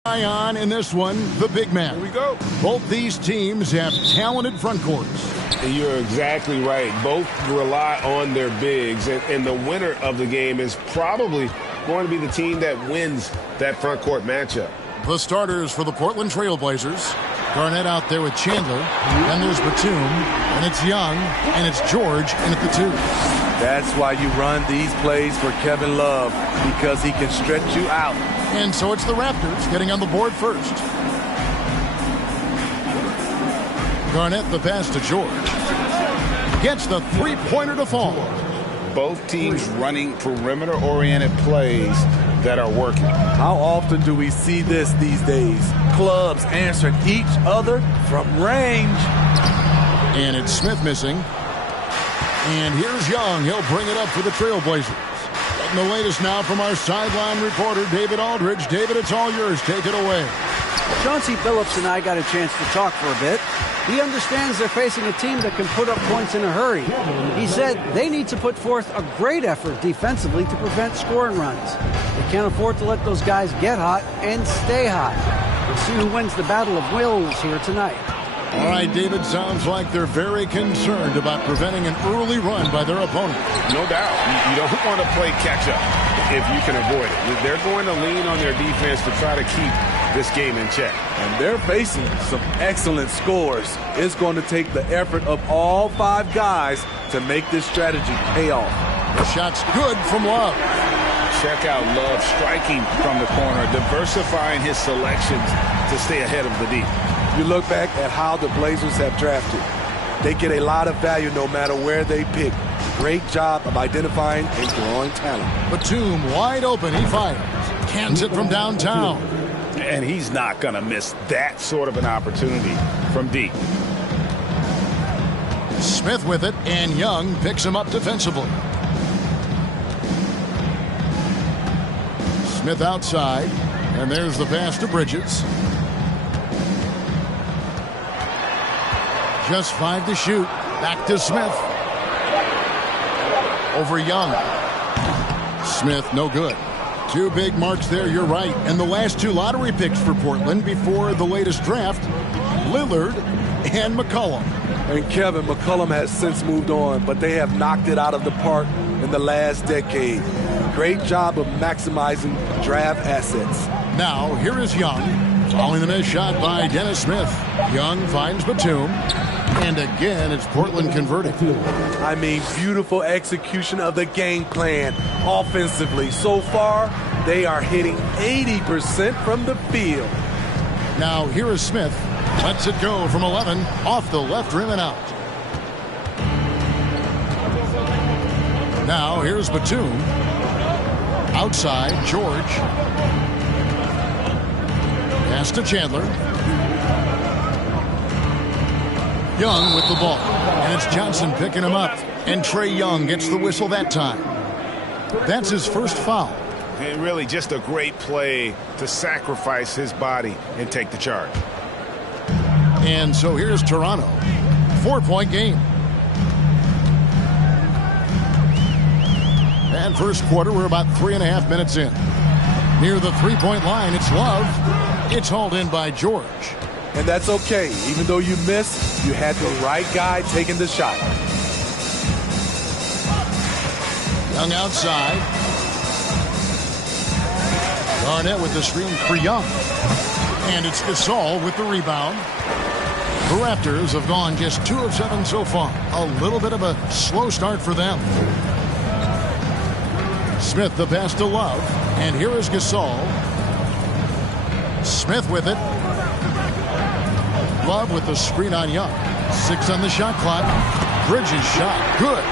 eye on in this one, the big man. Here we go. Both these teams have talented front courts. You're exactly right. Both rely on their bigs, and the winner of the game is probably going to be the team that wins that front court matchup. The starters for the Portland Trail Blazers. Garnett out there with Chandler, and there's Batum, and it's Young, and it's George in at the 2. That's why you run these plays for Kevin Love, because he can stretch you out. And so it's the Raptors getting on the board first. Garnett the pass to George. gets the three-pointer to fall. Both teams running perimeter-oriented plays that are working. How often do we see this these days? Clubs answering each other from range. And it's Smith missing. And here's Young. He'll bring it up for the Trailblazers. And the latest now from our sideline reporter, David Aldridge. David, it's all yours. Take it away. Chauncey Billups and I got a chance to talk for a bit. He understands they're facing a team that can put up points in a hurry. He said they need to put forth a great effort defensively to prevent scoring runs. They can't afford to let those guys get hot and stay hot. We'll see who wins the battle of wills here tonight. All right, David, sounds like they're very concerned about preventing an early run by their opponent. No doubt. You don't want to play catch-up if you can avoid it. They're going to lean on their defense to try to keep this game in check. And they're facing some excellent scores. It's going to take the effort of all 5 guys to make this strategy pay off. The shot's good from Love. Check out Love striking from the corner, diversifying his selections to stay ahead of the D. You look back at how the Blazers have drafted. They get a lot of value no matter where they pick. Great job of identifying and growing talent. Batum wide open. He fires. Cans it from downtown. And he's not going to miss that sort of an opportunity from deep. Smith with it, and Young picks him up defensively. Smith outside, and there's the pass to Bridges. Just 5 to shoot. Back to Smith. Over Young. Smith, no good. 2 big marks there, you're right. And the last 2 lottery picks for Portland before the latest draft, Lillard and McCollum. And Kevin, McCollum has since moved on, but they have knocked it out of the park in the last decade. Great job of maximizing draft assets. Now, here is Young. Following the missed shot by Dennis Smith. Young finds Batum. And again, it's Portland converting. I mean, beautiful execution of the game plan offensively. So far, they are hitting 80% from the field. Now, here is Smith. Lets it go from 11. Off the left rim and out. Now, here's Batum. Outside, George. Pass to Chandler. Young with the ball. And it's Johnson picking him up. And Trae Young gets the whistle that time. That's his first foul. And really just a great play to sacrifice his body and take the charge. And so here's Toronto. 4-point game. And first quarter, we're about 3.5 minutes in. Near the three-point line, it's Love. It's hauled in by George. And that's okay. Even though you missed, you had the right guy taking the shot. Young outside. Garnett with the screen for Young. And it's Gasol with the rebound. The Raptors have gone just 2 of 7 so far. A little bit of a slow start for them. Smith the pass to Love. And here is Gasol. Smith with it. Love with the screen on Young. 6 on the shot clock. Bridges shot. Good.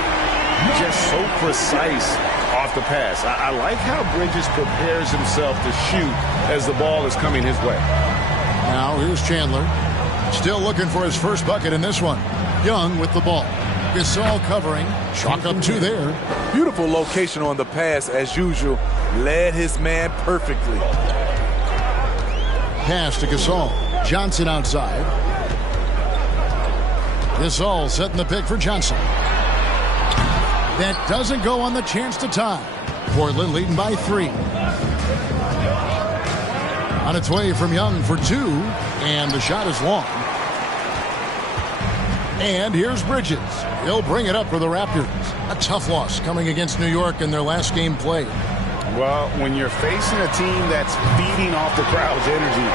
Just so precise off the pass. I like how Bridges prepares himself to shoot as the ball is coming his way. Now here's Chandler. Still looking for his first bucket in this one. Young with the ball. Gasol covering. Chalk up 2 there. Beautiful location on the pass as usual. Led his man perfectly. Pass to Gasol. Johnson outside. Gasol setting the pick for Johnson. That doesn't go on the chance to tie. Portland leading by 3. On its way from Young for 2. And the shot is long. And here's Bridges. He'll bring it up for the Raptors. A tough loss coming against New York in their last game played. Well, when you're facing a team that's feeding off the crowd's energy,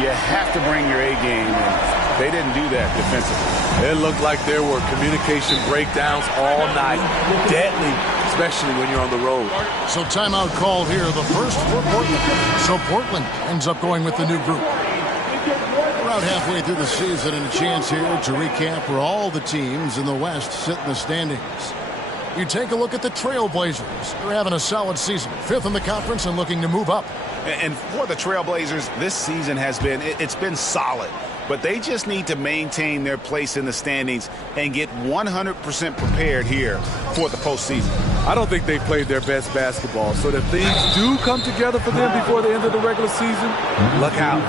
you have to bring your A game, and they didn't do that defensively. It looked like there were communication breakdowns all night. Deadly, especially when you're on the road. So timeout called here, the first for Portland. So Portland ends up going with the new group. about halfway through the season and a chance here to recap where all the teams in the West sit in the standings. You take a look at the Trailblazers. They're having a solid season. 5th in the conference and looking to move up. And for the Trailblazers, this season has been, it's been solid. But they just need to maintain their place in the standings and get 100% prepared here for the postseason. I don't think they've played their best basketball. So if things do come together for them before the end of the regular season, look out.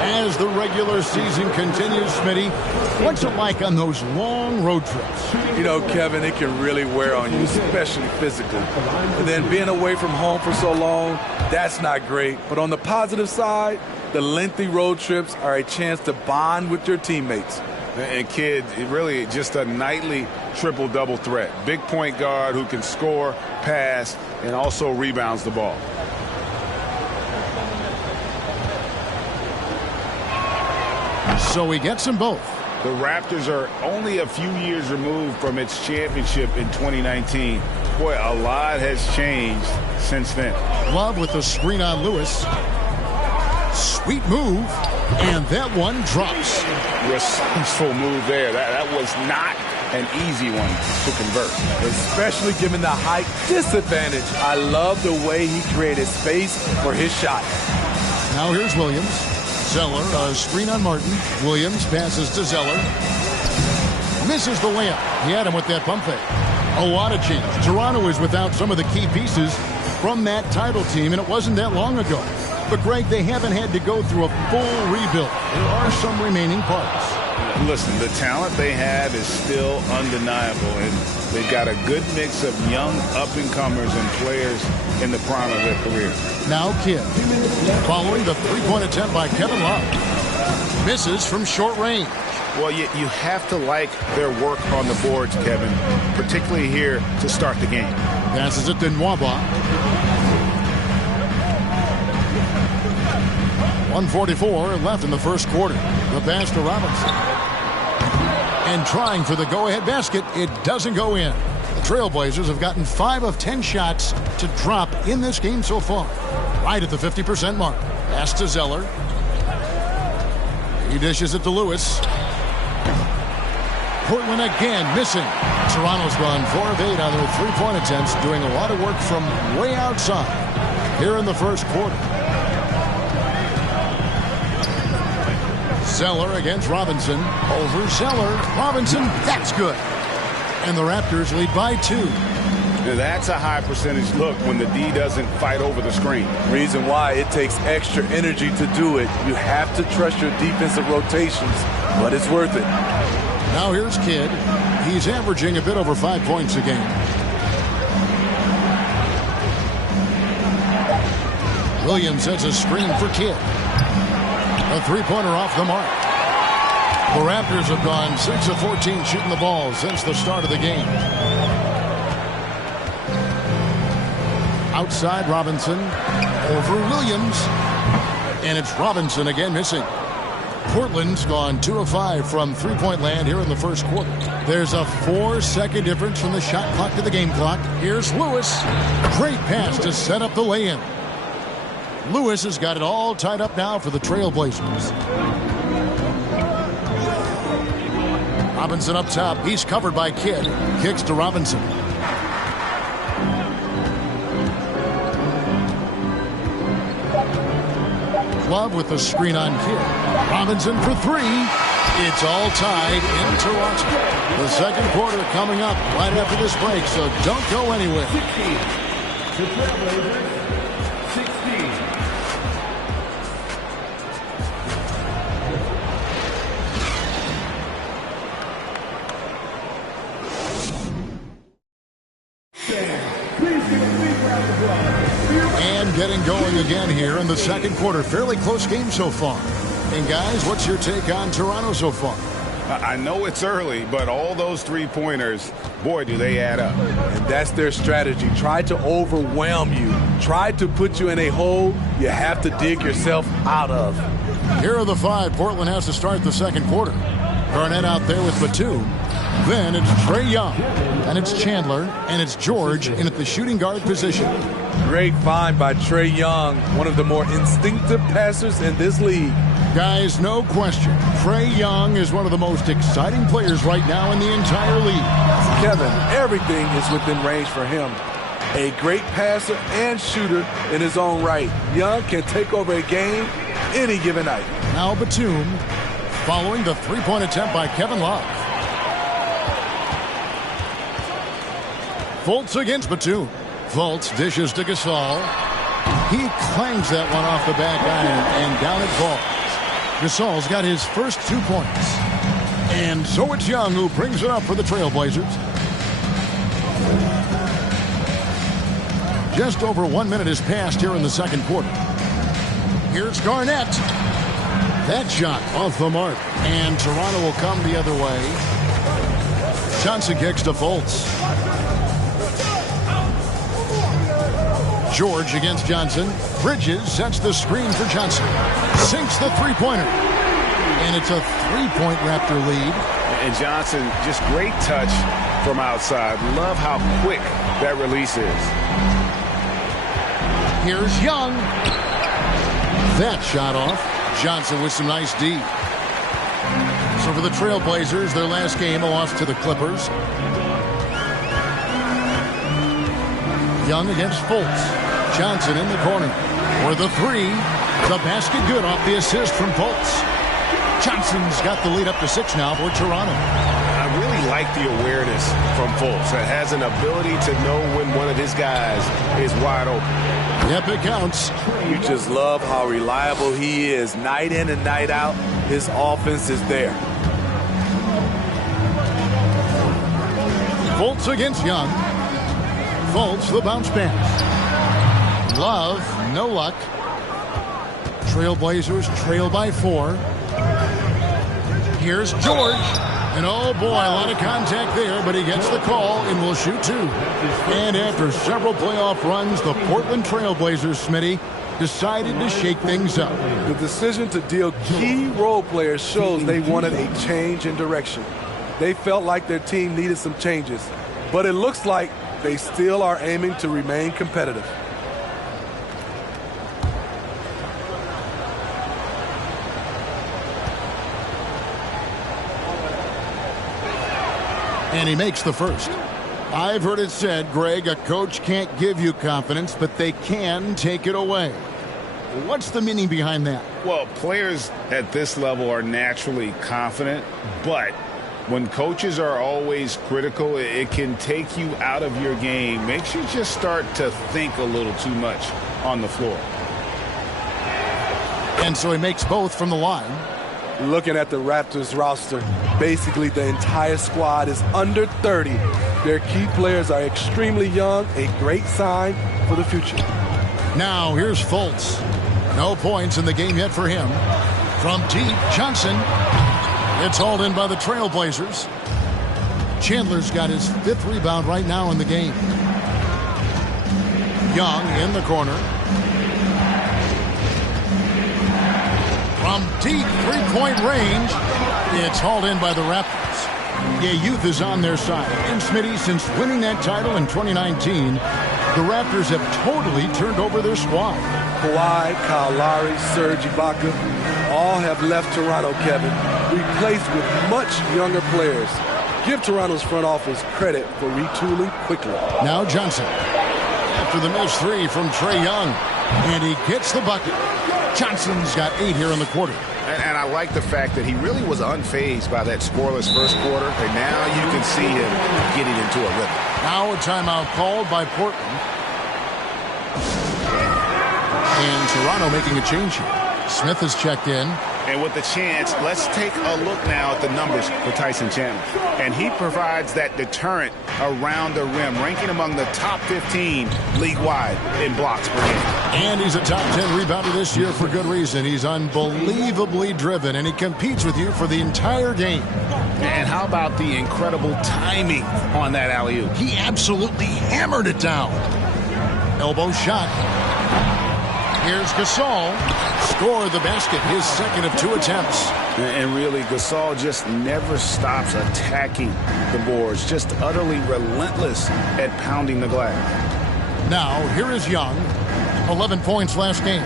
As the regular season continues, Smitty, what's it like on those long road trips? You know, Kevin, it can really wear on you, especially physically. And then being away from home for so long, that's not great. But on the positive side, the lengthy road trips are a chance to bond with your teammates. And kid, really just a nightly triple-double threat. Big point guard who can score, pass, and also rebounds the ball. So he gets them both. The Raptors are only a few years removed from its championship in 2019. Boy, a lot has changed since then. Love with the screen on Lewis. Sweet move, and that one drops. Resourceful move there. That was not an easy one to convert. Especially given the height disadvantage. I love the way he created space for his shot. Now here's Williams. Zeller, a screen on Martin. Williams passes to Zeller. Misses the layup. He had him with that pump fake. A lot of change. Toronto is without some of the key pieces from that title team, and it wasn't that long ago. But, Greg, they haven't had to go through a full rebuild. There are some remaining parts. Listen, the talent they have is still undeniable, and they've got a good mix of young up-and-comers and players in the prime of their career. Now Kidd, following the three-point attempt by Kevin Love. Misses from short range. Well, you have to like their work on the boards, Kevin, particularly here to start the game. Passes it to Nwaba. 1:44 left in the first quarter. The pass to Robinson. And trying for the go-ahead basket, it doesn't go in. The Trailblazers have gotten 5 of 10 shots to drop in this game so far. Right at the 50% mark. Pass to Zeller. He dishes it to Lewis. Portland again missing. Toronto's gone 4 of 8 on their three-point attempts, doing a lot of work from way outside here in the first quarter. Zeller against Robinson. Over Zeller. Robinson, that's good. And the Raptors lead by 2. Now that's a high percentage look when the D doesn't fight over the screen. Reason why it takes extra energy to do it. You have to trust your defensive rotations, but it's worth it. Now here's Kidd. He's averaging a bit over 5 points a game. Williams sets a screen for Kidd. A three-pointer off the mark. The Raptors have gone 6 of 14 shooting the ball since the start of the game. Outside Robinson. Over Williams. And it's Robinson again missing. Portland's gone 2 of 5 from three-point land here in the first quarter. There's a 4-second difference from the shot clock to the game clock. Here's Lewis. Great pass to set up the lay-in. Lewis has got it all tied up now for the Trailblazers. Robinson up top. He's covered by Kidd. Kicks to Robinson. Love with the screen on Kidd. Robinson for 3. It's all tied in Toronto. The second quarter coming up right after this break, so don't go anywhere. 16. The Trailblazers, 16. And getting going again here in the second quarter. Fairly close game so far. And guys, what's your take on Toronto so far? I know it's early, but all those three-pointers, boy, do they add up. And that's their strategy. Try to overwhelm you. Try to put you in a hole you have to dig yourself out of. Here are the 5 Portland has to start the second quarter. Garnett out there with Batum. Then it's Trae Young. And it's Chandler. And it's George in at the shooting guard position. Great find by Trae Young, one of the more instinctive passers in this league. Guys, no question, Trae Young is one of the most exciting players right now in the entire league. Kevin, everything is within range for him. A great passer and shooter in his own right. Young can take over a game any given night. Now Batum, following the three-point attempt by Kevin Love. Fultz against Batum. Fultz dishes to Gasol. He clangs that one off the back iron, and down it falls. Gasol's got his first 2 points. And so it's Young who brings it up for the Trailblazers. Just over 1 minute has passed here in the second quarter. Here's Garnett. That shot off the mark. And Toronto will come the other way. Johnson kicks to Fultz. George against Johnson. Bridges sets the screen for Johnson. Sinks the three-pointer. And it's a three-point Raptor lead. And Johnson, just great touch from outside. Love how quick that release is. Here's Young. That shot off. Johnson with some nice D. So for the Trailblazers, their last game, a loss to the Clippers. Young against Fultz. Johnson in the corner. For the three. The basket good off the assist from Fultz. Johnson's got the lead up to 6 now for Toronto. I really like the awareness from Fultz. That has an ability to know when one of his guys is wide open. Yep, it counts. You just love how reliable he is. Night in and night out, his offense is there. Fultz against Young. Fultz, the bounce pass. Love, no luck. Trailblazers trail by 4. Here's George. And oh boy, a lot of contact there, but he gets the call and will shoot 2. And after several playoff runs, the Portland Trailblazers, Smitty, decided to shake things up. The decision to deal key role players shows they wanted a change in direction. They felt like their team needed some changes, but it looks like they still are aiming to remain competitive. And he makes the first. I've heard it said, Greg, a coach can't give you confidence, but they can take it away. What's the meaning behind that? Well, players at this level are naturally confident, but when coaches are always critical, it can take you out of your game. Makes you just start to think a little too much on the floor. And so he makes both from the line. Looking at the Raptors roster, basically the entire squad is under 30. Their key players are extremely young, a great sign for the future. Now here's Fultz. No points in the game yet for him. From deep, Johnson. It's hauled in by the Trailblazers. Chandler's got his 5th rebound right now in the game. Young in the corner. From deep three-point range, it's hauled in by the Raptors. Yeah, youth is on their side. And Smitty, since winning that title in 2019, the Raptors have totally turned over their squad. Kawhi, Kyle Lowry, Serge Ibaka, all have left Toronto, Kevin, replaced with much younger players. Give Toronto's front office credit for retooling quickly. Now Johnson. After the missed 3 from Trae Young. And he gets the bucket. Johnson's got 8 here in the quarter. And I like the fact that he really was unfazed by that scoreless first quarter. And now you can see him getting into a rhythm. Now a timeout called by Portland. And Toronto making a change here. Smith has checked in. And with the chance, let's take a look now at the numbers for Tyson Chandler. And he provides that deterrent around the rim, ranking among the top 15 league-wide in blocks per game. And he's a top 10 rebounder this year for good reason. He's unbelievably driven, and he competes with you for the entire game. And how about the incredible timing on that alley-oop? He absolutely hammered it down. Elbow shot. Here's Gasol. Scored the basket, his 2nd of 2 attempts. And really, Gasol just never stops attacking the boards. Just utterly relentless at pounding the glass. Now, here is Young. 11 points last game.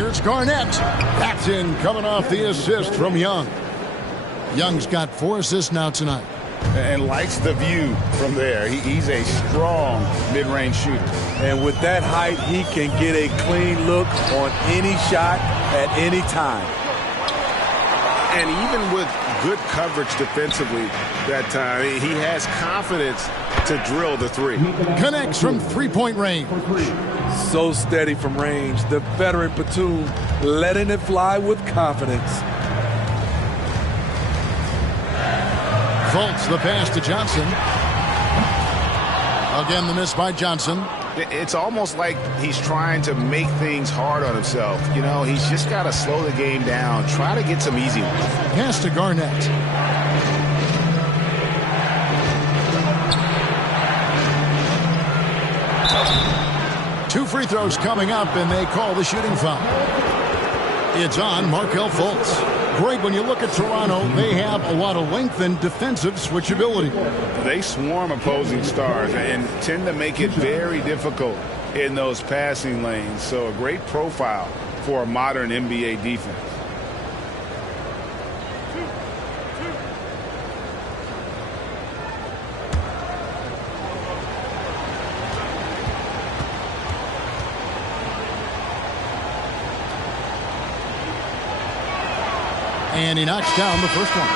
Here's Garnett. That's in, coming off the assist from Young. Young's got 4 assists now tonight. And likes the view from there. He's a strong mid-range shooter. And with that height, he can get a clean look on any shot at any time. And even with good coverage defensively that time, he has confidence to drill the three. Connects from three-point range. So steady from range. The veteran platoon letting it fly with confidence. Fultz the pass to Johnson. Again, the miss by Johnson. It's almost like he's trying to make things hard on himself. You know, he's just got to slow the game down. Try to get some easy ones. Pass to Garnett. Two free throws coming up, and they call the shooting foul. It's on Markelle Fultz. Great, when you look at Toronto, they have a lot of length and defensive switchability. They swarm opposing stars and tend to make it very difficult in those passing lanes. So a great profile for a modern NBA defense. And he knocks down the first one.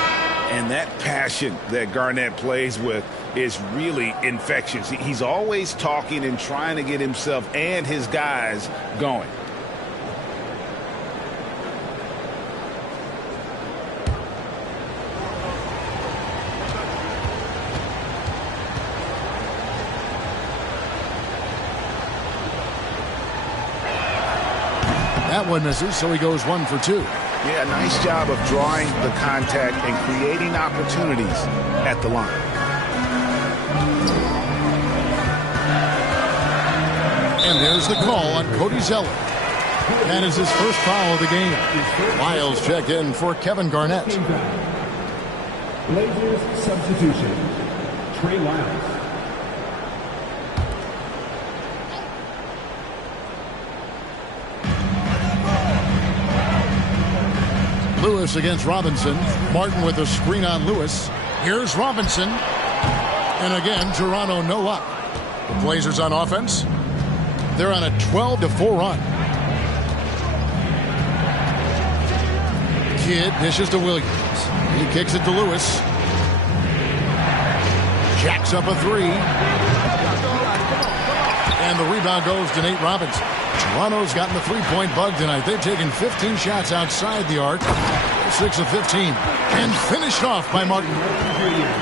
And that passion that Garnett plays with is really infectious. He's always talking and trying to get himself and his guys going. That one misses, so he goes 1 for 2. Yeah, nice job of drawing the contact and creating opportunities at the line. And there's the call on Cody Zeller. That is his first foul of the game. Lyles checked in for Kevin Garnett. Blazers substitution. Trey Lyles. Lewis against Robinson. Martin with a screen on Lewis. Here's Robinson. And again, Toronto no up. The Blazers on offense. They're on a 12-4 run. Kidd dishes to Williams. He kicks it to Lewis. Jacks up a 3. And the rebound goes to Nate Robinson. Toronto's gotten the three-point bug tonight. They've taken 15 shots outside the arc. 6 of 15. And finished off by Martin.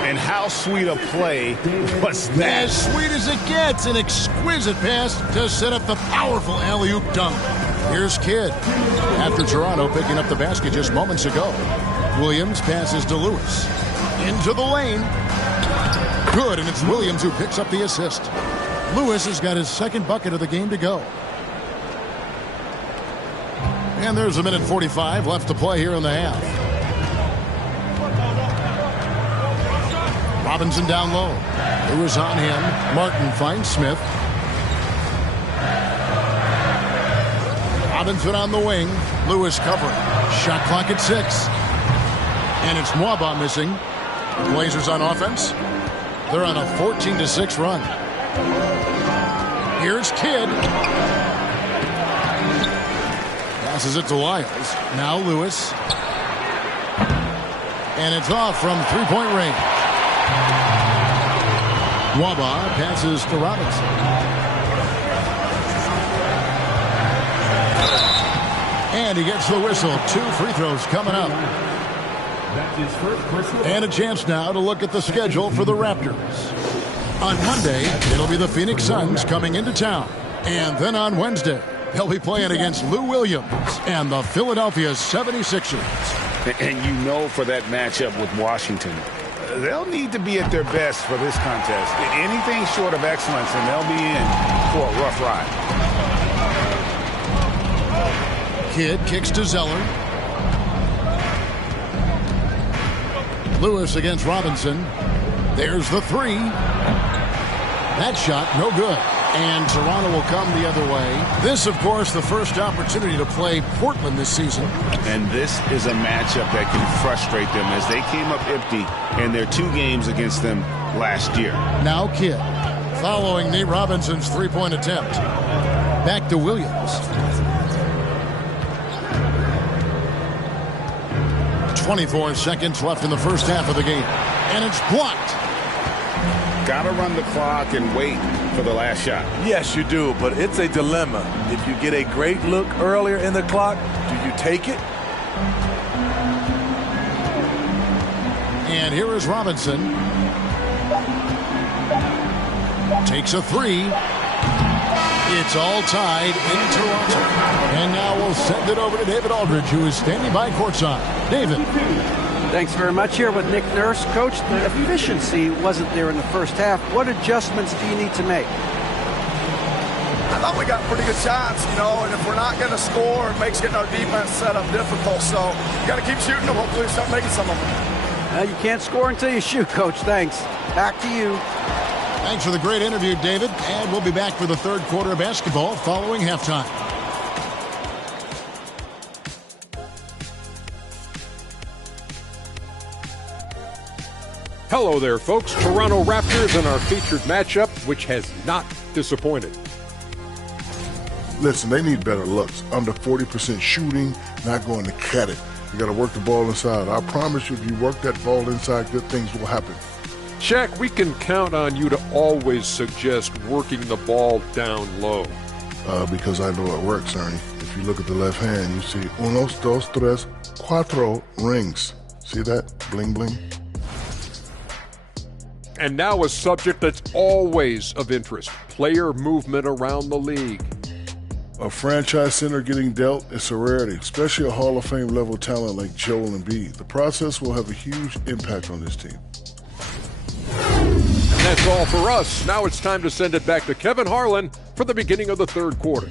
And how sweet a play was that? As sweet as it gets. An exquisite pass to set up the powerful alley-oop dunk. Here's Kidd. After Toronto picking up the basket just moments ago. Williams passes to Lewis. Into the lane. Good, and it's Williams who picks up the assist. Lewis has got his second bucket of the game to go. And there's a minute 45 left to play here in the half. Robinson down low. Lewis on him. Martin finds Smith. Robinson on the wing. Lewis covering. Shot clock at 6. And it's Mwaba missing. The Blazers on offense. They're on a 14-6 run. Here's Kidd. Passes it to Lyles. Now Lewis. And it's off from three-point range. Mwaba passes to Robinson. And he gets the whistle. 2 free throws coming up. And a chance now to look at the schedule for the Raptors. On Monday, it'll be the Phoenix Suns coming into town. And then on Wednesday, they'll be playing against Lou Williams and the Philadelphia 76ers. And you know, for that matchup with Washington, they'll need to be at their best for this contest. Anything short of excellence, and they'll be in for a rough ride. Kidd kicks to Zeller. Lewis against Robinson. There's the 3. That shot, no good. And Toronto will come the other way. This, of course, the first opportunity to play Portland this season. And this is a matchup that can frustrate them as they came up empty in their 2 games against them last year. Now Kidd, following Nate Robinson's three-point attempt. Back to Williams. 24 seconds left in the first half of the game. And it's blocked. Got to run the clock and wait for the last shot. Yes, you do, but it's a dilemma. If you get a great look earlier in the clock, do you take it? And here is Robinson. Takes a 3. It's all tied in Toronto. And now we'll send it over to David Aldridge, who is standing by courtside. David. Thanks very much. Here with Nick Nurse. Coach, the efficiency wasn't there in the first half. What adjustments do you need to make? I thought we got pretty good shots, and if we're not going to score, it makes getting our defense set up difficult. So you got to keep shooting them. Hopefully we start making some of them. You can't score until you shoot, Coach. Thanks. Back to you. Thanks for the great interview, David. And we'll be back for the third quarter of basketball following halftime. Hello there, folks. Toronto Raptors in our featured matchup, which has not disappointed. Listen, they need better looks. Under 40% shooting, not going to cut it. You got to work the ball inside. I promise you, if you work that ball inside, good things will happen. Shaq, we can count on you to always suggest working the ball down low. Because I know it works, Ernie. If you look at the left hand, you see unos, dos, tres, cuatro rings. See that? Bling, bling. And now a subject that's always of interest, player movement around the league. A franchise center getting dealt is a rarity, especially a Hall of Fame level talent like Joel Embiid. The process will have a huge impact on this team. And that's all for us. Now it's time to send it back to Kevin Harlan for the beginning of the third quarter.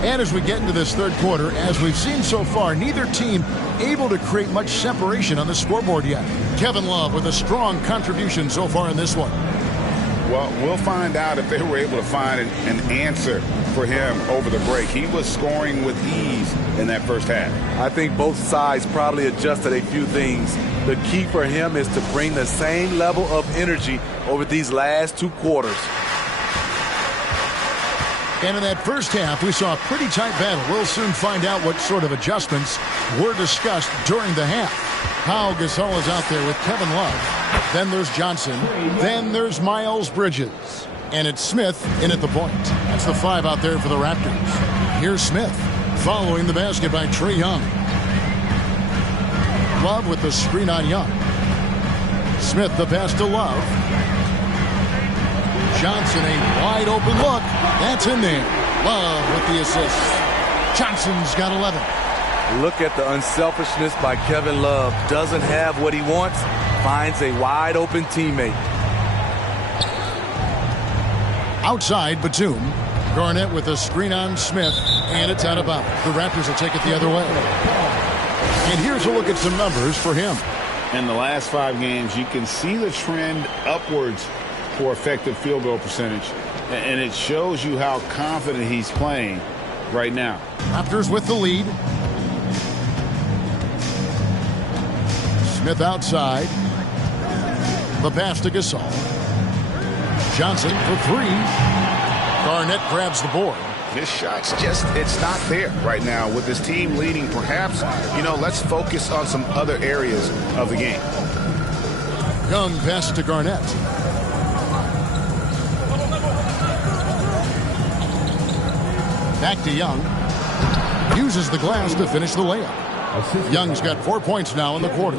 And as we get into this third quarter, as we've seen so far, neither team able to create much separation on the scoreboard yet. Kevin Love with a strong contribution so far in this one. Well, we'll find out if they were able to find an answer for him over the break. He was scoring with ease in that first half. I think both sides probably adjusted a few things. The key for him is to bring the same level of energy over these last 2 quarters. And in that first half, we saw a pretty tight battle. We'll soon find out what sort of adjustments were discussed during the half. Pau Gasol is out there with Kevin Love. Then there's Johnson. Then there's Miles Bridges. And it's Smith in at the point. That's the 5 out there for the Raptors. Here's Smith following the basket by Trae Young. Love with the screen on Young. Smith the pass to Love. Johnson, a wide open look. That's in there. Love with the assist. Johnson's got 11. Look at the unselfishness by Kevin Love. Doesn't have what he wants. Finds a wide open teammate. Outside, Batum. Garnett with a screen on Smith. And it's out of bounds. The Raptors will take it the other way. And here's a look at some numbers for him. In the last 5 games, you can see the trend upwards for effective field goal percentage. And it shows you how confident he's playing right now. Raptors with the lead. Smith outside. The pass to Gasol. Johnson for 3. Garnett grabs the board. His shot's just, it's not there right now with this team leading. Perhaps, let's focus on some other areas of the game. Young pass to Garnett. Back to Young. Uses the glass to finish the layup. Young's got 4 points now in the quarter.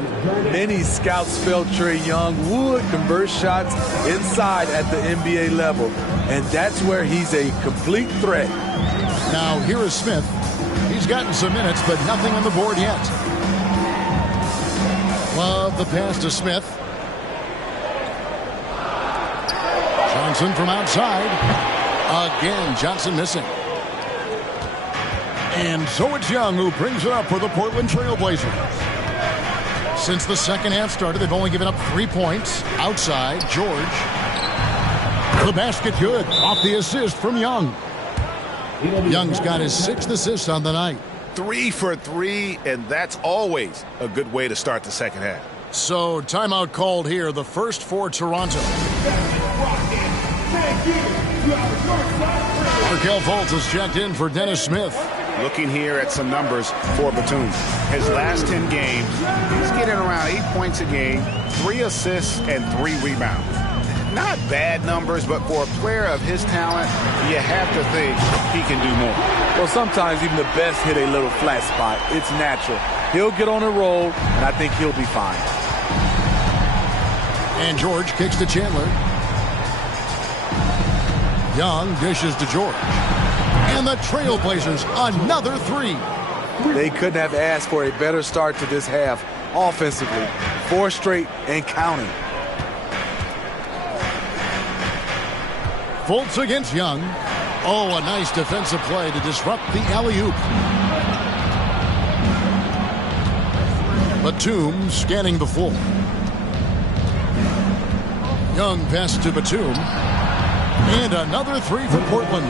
Many scouts felt Trae Young would convert shots inside at the NBA level. And that's where he's a complete threat. Now here is Smith. He's gotten some minutes, but nothing on the board yet. Love the pass to Smith. Johnson from outside. Again, Johnson missing. And so it's Young who brings it up for the Portland Trailblazers. Since the second half started, they've only given up 3 points. Outside, George. The basket good. Off the assist from Young. Young's got his 6th assist on the night. 3 for 3, and that's always a good way to start the second half. So, timeout called here, the first for Toronto. Markelle Fultz has checked in for Dennis Smith. Looking here at some numbers for Batum. His last 10 games, he's getting around 8 points a game, 3 assists, and 3 rebounds. Not bad numbers, but for a player of his talent, you have to think he can do more. Well, sometimes even the best hit a little flat spot. It's natural. He'll get on a roll, and I think he'll be fine. And George kicks to Chandler. Young dishes to George. And the Trailblazers, another 3. They couldn't have asked for a better start to this half offensively. 4 straight and counting. Fultz against Young. Oh, a nice defensive play to disrupt the alley-oop. Batum scanning the floor. Young pass to Batum. And another 3 for Portland.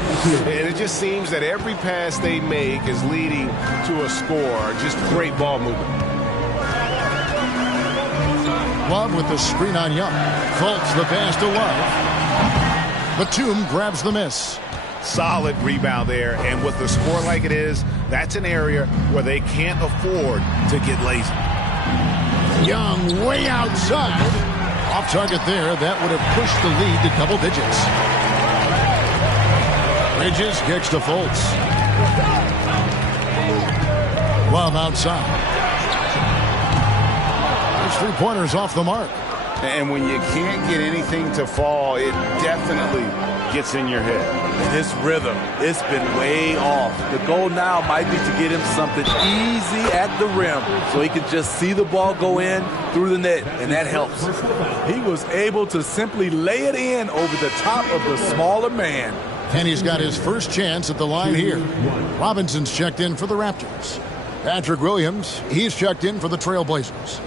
And it just seems that every pass they make is leading to a score. Just great ball movement. Love with the screen on Young. Fultz the pass to Love. Batum grabs the miss. Solid rebound there, and with the score like it is, that's an area where they can't afford to get lazy. Young way outside. Off target there, that would have pushed the lead to double digits. Bridges kicks to Fultz. Love outside. There's 3-pointers off the mark. And when you can't get anything to fall, it definitely gets in your head. And his rhythm, it's been way off. The goal now might be to get him something easy at the rim so he can just see the ball go in through the net, and that helps. He was able to simply lay it in over the top of the smaller man. And he's got his first chance at the line here. Robinson's checked in for the Raptors. Patrick Williams, he's checked in for the Trailblazers.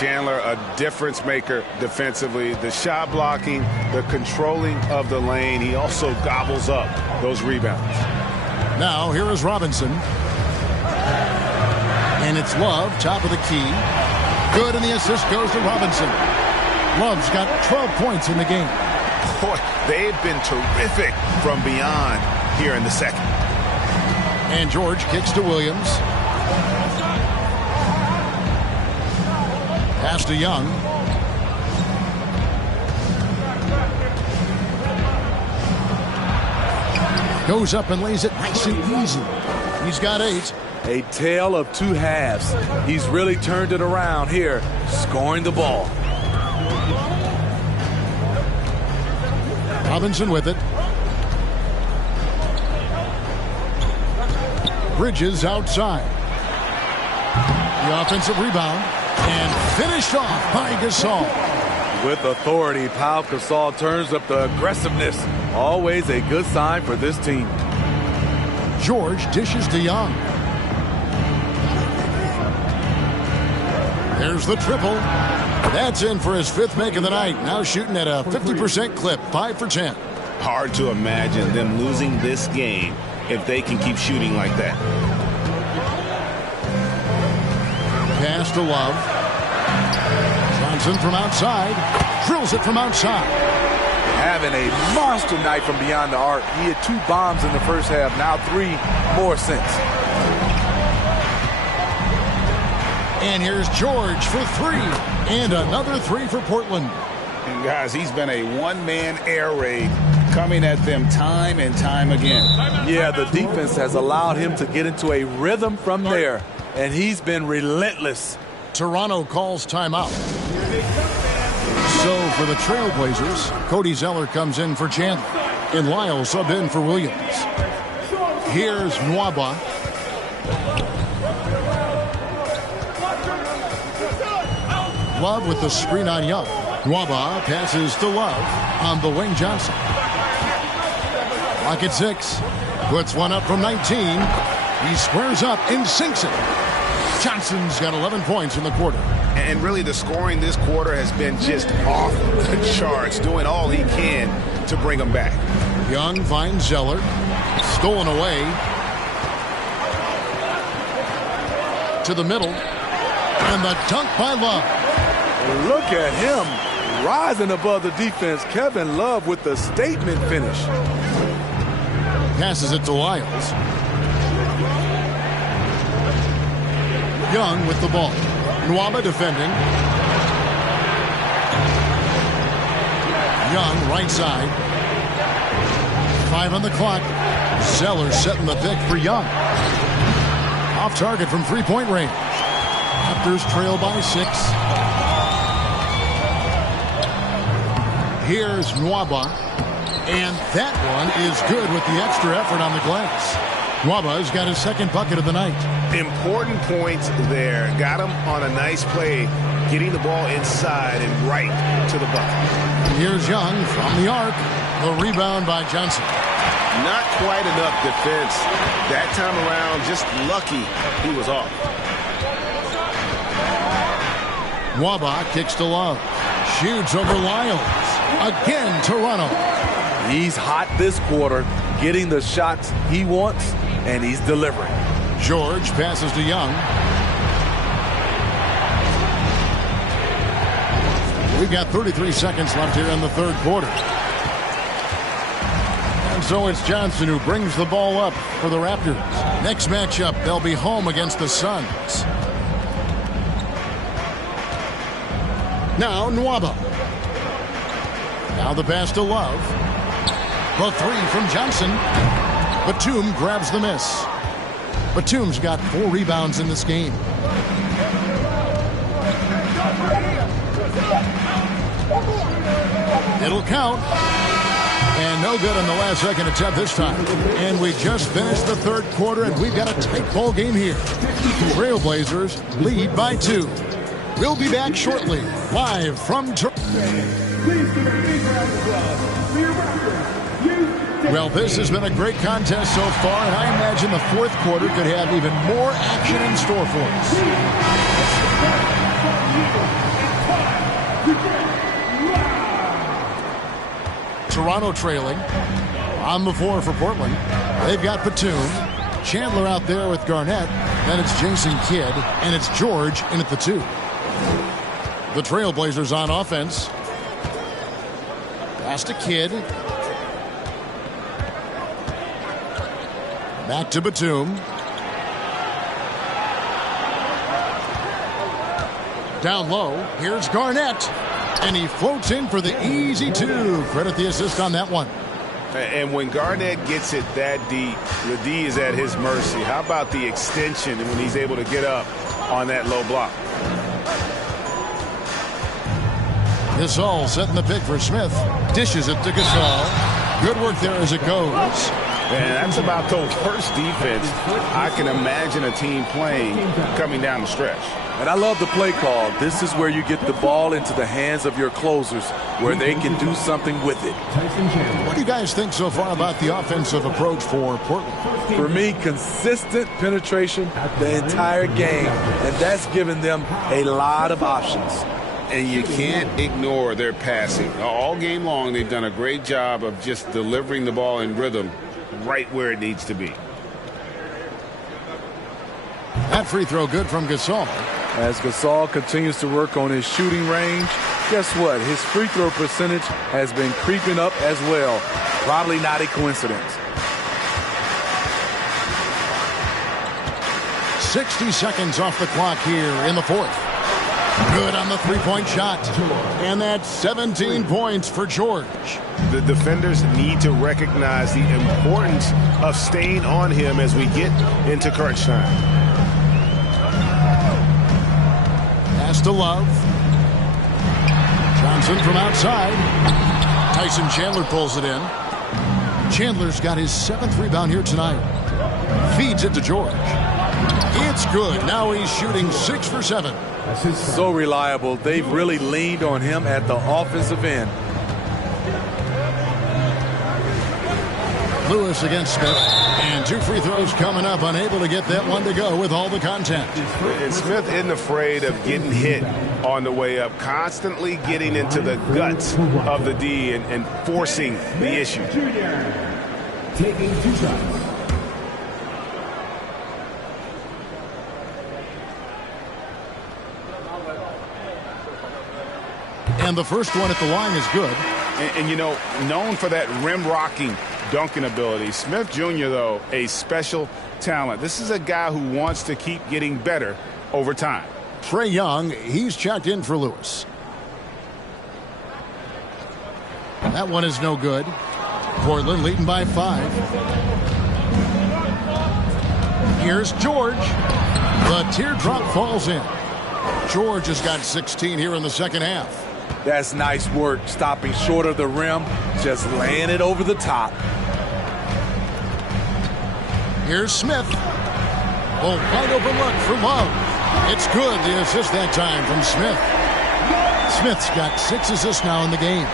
Chandler, a difference maker defensively. The shot blocking, the controlling of the lane. He also gobbles up those rebounds. Now here is Robinson. And it's Love, top of the key. Good, and the assist goes to Robinson. Love's got 12 points in the game. Boy, they've been terrific from beyond here in the second. And George kicks to Williams. Pass to Young. Goes up and lays it nice and easy. He's got 8. A tale of 2 halves. He's really turned it around here, scoring the ball. Robinson with it. Bridges outside. The offensive rebound. And finished off by Gasol. With authority, Pau Gasol turns up the aggressiveness. Always a good sign for this team. George dishes to Young. There's the triple. That's in for his 5th make of the night. Now shooting at a 50% clip, 5 for 10. Hard to imagine them losing this game if they can keep shooting like that. Pass to Love. Johnson from outside. Drills it from outside. Having a monster night from beyond the arc. He had 2 bombs in the first half. Now 3 more since. And here's George for 3. And another 3 for Portland. And guys, he's been a one-man air raid coming at them time and time again. Yeah, the defense has allowed him to get into a rhythm from there. And he's been relentless. Toronto calls timeout. So for the Trailblazers, Cody Zeller comes in for Chandler. And Lyle sub in for Williams. Here's Nwaba. Love with the screen on Young. Nwaba passes to Love on the wing. Johnson. Clock at 6. Puts one up from 19. He squares up and sinks it. Johnson's got 11 points in the quarter. And really the scoring this quarter has been just off the charts, doing all he can to bring them back. Young finds Zeller. Stolen away. To the middle. And the dunk by Love. Look at him rising above the defense. Kevin Love with the statement finish. Passes it to Lyles. Young with the ball. Nwaba defending. Young right side. 5 on the clock. Zeller setting the pick for Young. Off target from three-point range. Raptors trail by 6. Here's Nwaba. And that one is good with the extra effort on the glass. Nwaba's got his second bucket of the night. Important points there. Got him on a nice play, getting the ball inside and right to the bucket. Here's Young from the arc. The rebound by Johnson. Not quite enough defense that time around. Just lucky he was off. Nwaba kicks to Love. Shoots over Lyles. Again, Toronto. He's hot this quarter, getting the shots he wants, and he's delivering. George passes to Young. We've got 33 seconds left here in the third quarter. And so it's Johnson who brings the ball up for the Raptors. Next matchup, they'll be home against the Suns. Now Nwaba. Now the pass to Love. The three from Johnson. Batum grabs the miss. Batum's got 4 rebounds in this game. It'll count. And no good on the last second attempt this time. And we just finished the third quarter, and we've got a tight ball game here. Trailblazers lead by 2. We'll be back shortly, live from Toronto. Well, this has been a great contest so far, and I imagine the fourth quarter could have even more action in store for us. Toronto trailing. On the floor for Portland. They've got Batum. Chandler out there with Garnett. Then it's Jason Kidd, and it's George in at the 2. The Trailblazers on offense. Pass to Kidd. Back to Batum. Down low. Here's Garnett. And he floats in for the easy 2. Credit the assist on that one. And when Garnett gets it that deep, the D is at his mercy. How about the extension when he's able to get up on that low block? Gasol setting the pick for Smith. Dishes it to Gasol. Good work there as it goes. And that's about the worst defense I can imagine a team playing coming down the stretch. And I love the play call. This is where you get the ball into the hands of your closers, where they can do something with it. What do you guys think so far about the offensive approach for Portland? For me, consistent penetration the entire game, and that's given them a lot of options. And you can't ignore their passing. All game long, they've done a great job of just delivering the ball in rhythm right where it needs to be. That free throw good from Gasol. As Gasol continues to work on his shooting range, guess what? His free throw percentage has been creeping up as well. Probably not a coincidence. 60 seconds off the clock here in the fourth. Good on the three-point shot. And that's 17 points for George. The defenders need to recognize the importance of staying on him as we get into crunch time. Pass to Love. Johnson from outside. Tyson Chandler pulls it in. Chandler's got his 7th rebound here tonight. Feeds it to George. It's good. Now he's shooting 6 for 7. So reliable. They've really leaned on him at the offensive end. Lewis against Smith. And 2 free throws coming up. Unable to get that one to go with all the contact. And Smith isn't afraid of getting hit on the way up. Constantly getting into the guts of the D and forcing the issue. Taking 2 shots. And the first one at the line is good. And you know, known for that rim-rocking dunking ability. Smith Jr., though, a special talent. This is a guy who wants to keep getting better over time. Trae Young, he's checked in for Lewis. That one is no good. Portland leading by 5. Here's George. The teardrop falls in. George has got 16 here in the second half. That's nice work, stopping short of the rim, just laying it over the top. Here's Smith. Oh, wide open look for Love. It's good, the assist that time from Smith. Smith's got 6 assists now in the game.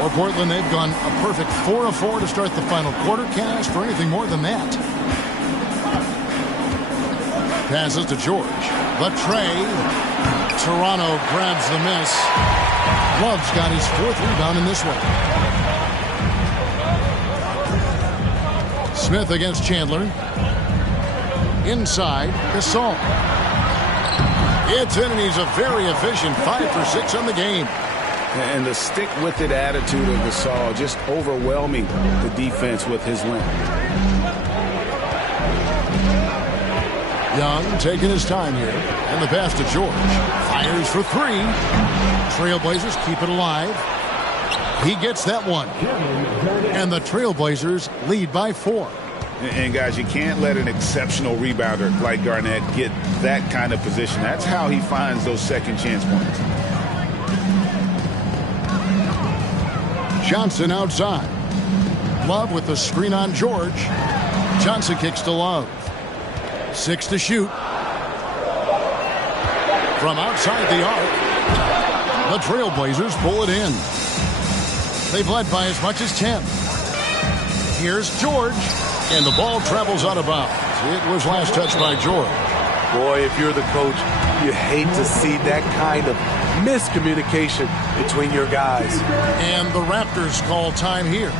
For Portland, they've gone a perfect 4 of 4 to start the final quarter. Can't ask for anything more than that. Passes to George. The Trae. Toronto grabs the miss. Love's got his 4th rebound in this one. Smith against Chandler. Inside, Gasol. It's in, and he's a very efficient 5 for 6 on the game. And the stick-with-it attitude of Gasol, just overwhelming the defense with his length. Young taking his time here. And the pass to George. Fires for 3. Trailblazers keep it alive. He gets that one. And the Trailblazers lead by 4. And guys, you can't let an exceptional rebounder like Garnett get that kind of position. That's how he finds those second chance points. Johnson outside. Love with the screen on George. Johnson kicks to Love. 6 to shoot. From outside the arc, the Trailblazers pull it in. They've led by as much as 10. Here's George, and the ball travels out of bounds. It was last touched by George. Boy, if you're the coach, you hate to see that kind of miscommunication between your guys. And the Raptors call time here.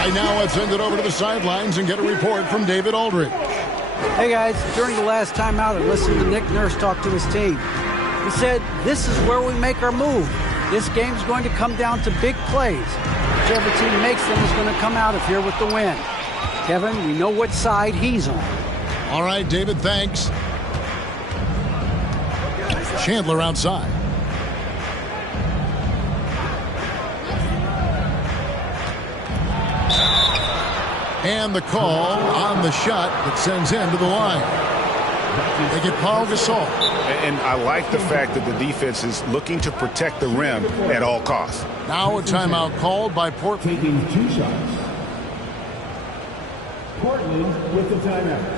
Right now, let's send it over to the sidelines and get a report from David Aldridge. Hey, guys. During the last timeout, I listened to Nick Nurse talk to his team. He said, this is where we make our move. This game's going to come down to big plays. Whichever team makes them is going to come out of here with the win. Kevin, we know what side he's on. All right, David, thanks. Chandler outside. And the call on the shot that sends him to the line. They get Paul Gasol. And I like the fact that the defense is looking to protect the rim at all costs. Now a timeout called by Portland. Taking 2 shots. Portland with the timeout.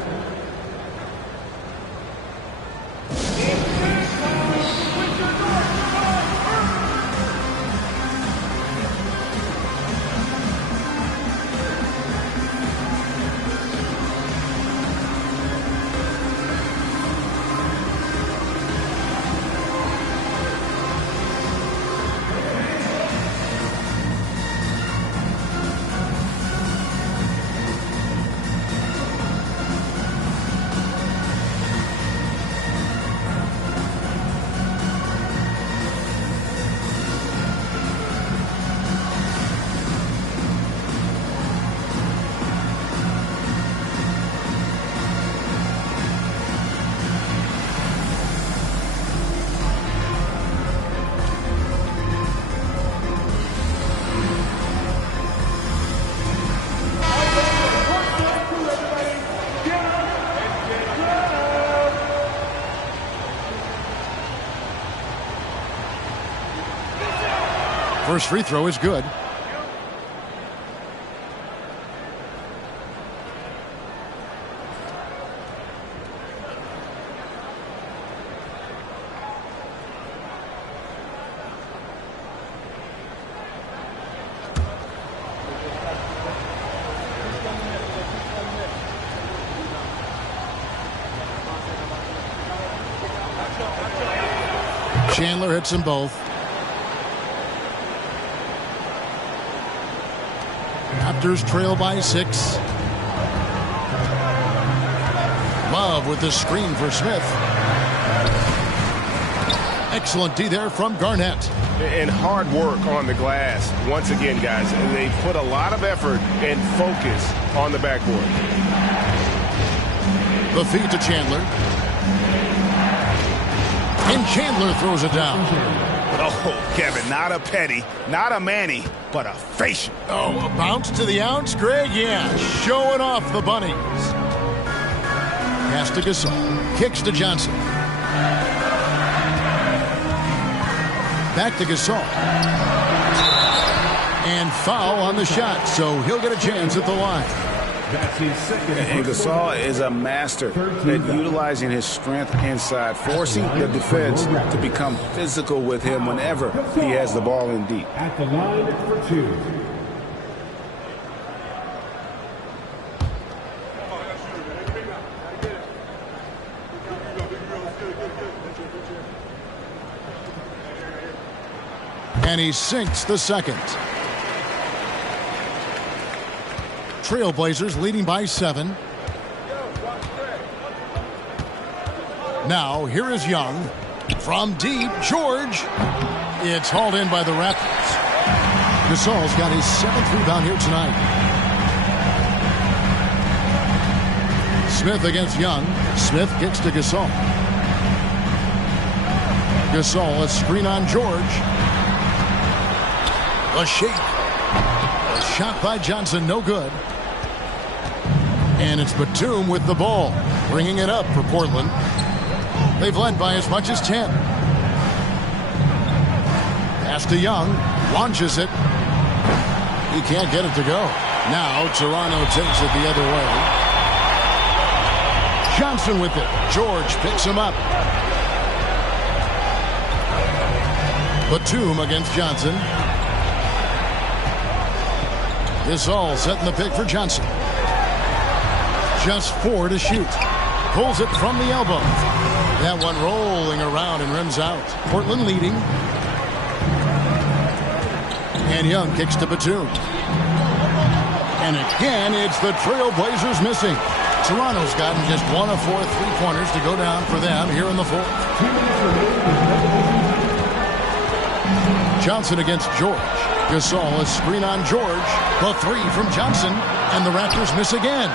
First free throw is good. Chandler hits them both. Raptors trail by 6. Love with the screen for Smith. Excellent D there from Garnett. And hard work on the glass. Once again, guys, they put a lot of effort and focus on the backboard. The feed to Chandler. And Chandler throws it down. Oh, Kevin, not a petty, not a Manny, but a facial. Oh, a bounce to the ounce, Greg? Yeah, showing off the bunnies. Pass to Gasol. Kicks to Johnson. Back to Gasol. And foul on the shot, so he'll get a chance at the line. And Gasol is a master at utilizing his strength inside, forcing the defense to become physical with him whenever he has the ball in deep. At the line for 2. And he sinks the second. Trailblazers leading by 7. Now, here is Young. From deep, George. It's hauled in by the Raptors. Gasol's got his 7th rebound here tonight. Smith against Young. Smith kicks to Gasol. Gasol, a screen on George. A shake. A shot by Johnson, no good. And it's Batum with the ball, bringing it up for Portland. They've led by as much as 10. Pass to Young, launches it. He can't get it to go. Now Toronto takes it the other way. Johnson with it. George picks him up. Batum against Johnson. Gasol setting the pick for Johnson. Just 4 to shoot. Pulls it from the elbow. That one rolling around and rims out. Portland leading. And Young kicks to Batum. And again, it's the Trailblazers missing. Toronto's gotten just 1 of 4 3-pointers to go down for them here in the 4th. Johnson against George. Gasol, a screen on George. The 3 from Johnson. And the Raptors miss again.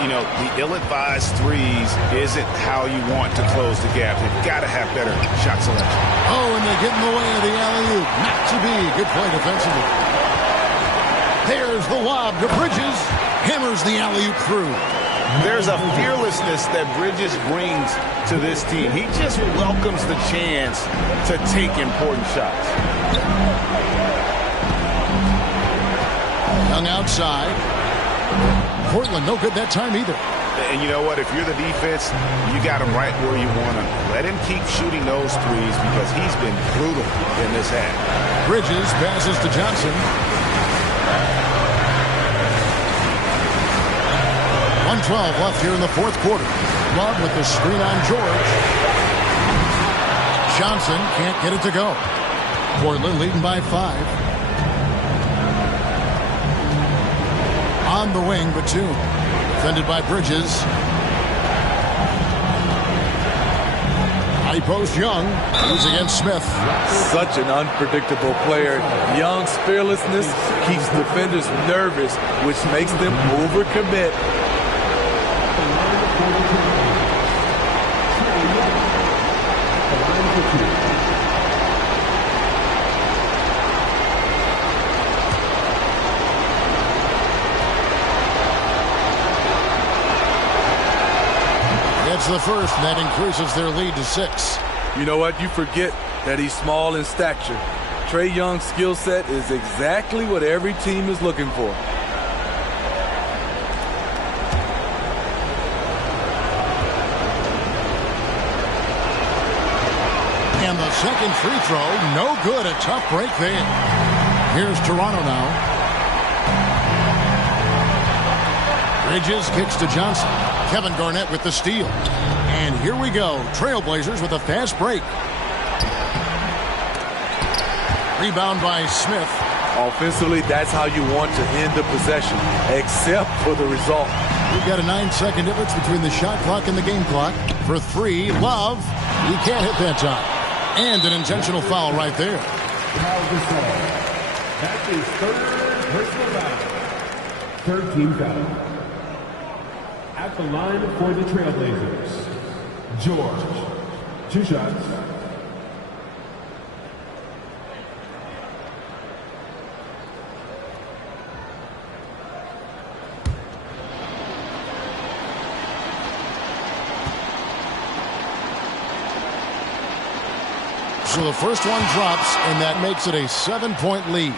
You know, the ill-advised threes isn't how you want to close the gap. They've got to have better shot selection. Oh, and they get in the way of the alley-oop. Not to be. Good play defensively. There's the lob to Bridges. Hammers the alley-oop through. There's a fearlessness that Bridges brings to this team. He just welcomes the chance to take important shots. Young outside. Portland no good that time either. And you know what? If you're the defense, you got him right where you want him. Let him keep shooting those threes because he's been brutal in this half. Bridges passes to Johnson. 1:12 left here in the 4th quarter. Love with the screen on George. Johnson can't get it to go. Portland leading by 5. On the wing, Batum. Defended by Bridges. High post Young. He's against Smith. Such an unpredictable player. Young's fearlessness keeps defenders nervous, which makes them overcommit. The first, and that increases their lead to 6. You know what? You forget that he's small in stature. Trae Young's skill set is exactly what every team is looking for. And the second free throw, no good. A tough break there. Here's Toronto now. Bridges kicks to Johnson. Kevin Garnett with the steal. And here we go. Trailblazers with a fast break. Rebound by Smith. Offensively, that's how you want to end the possession, except for the result. We've got a 9-second difference between the shot clock and the game clock. For three, Love. He can't hit that time. And an intentional foul right there. That's his third personal foul. Third team foul. At the line for the Trailblazers, George. 2 shots. So the first one drops, and that makes it a 7-point lead.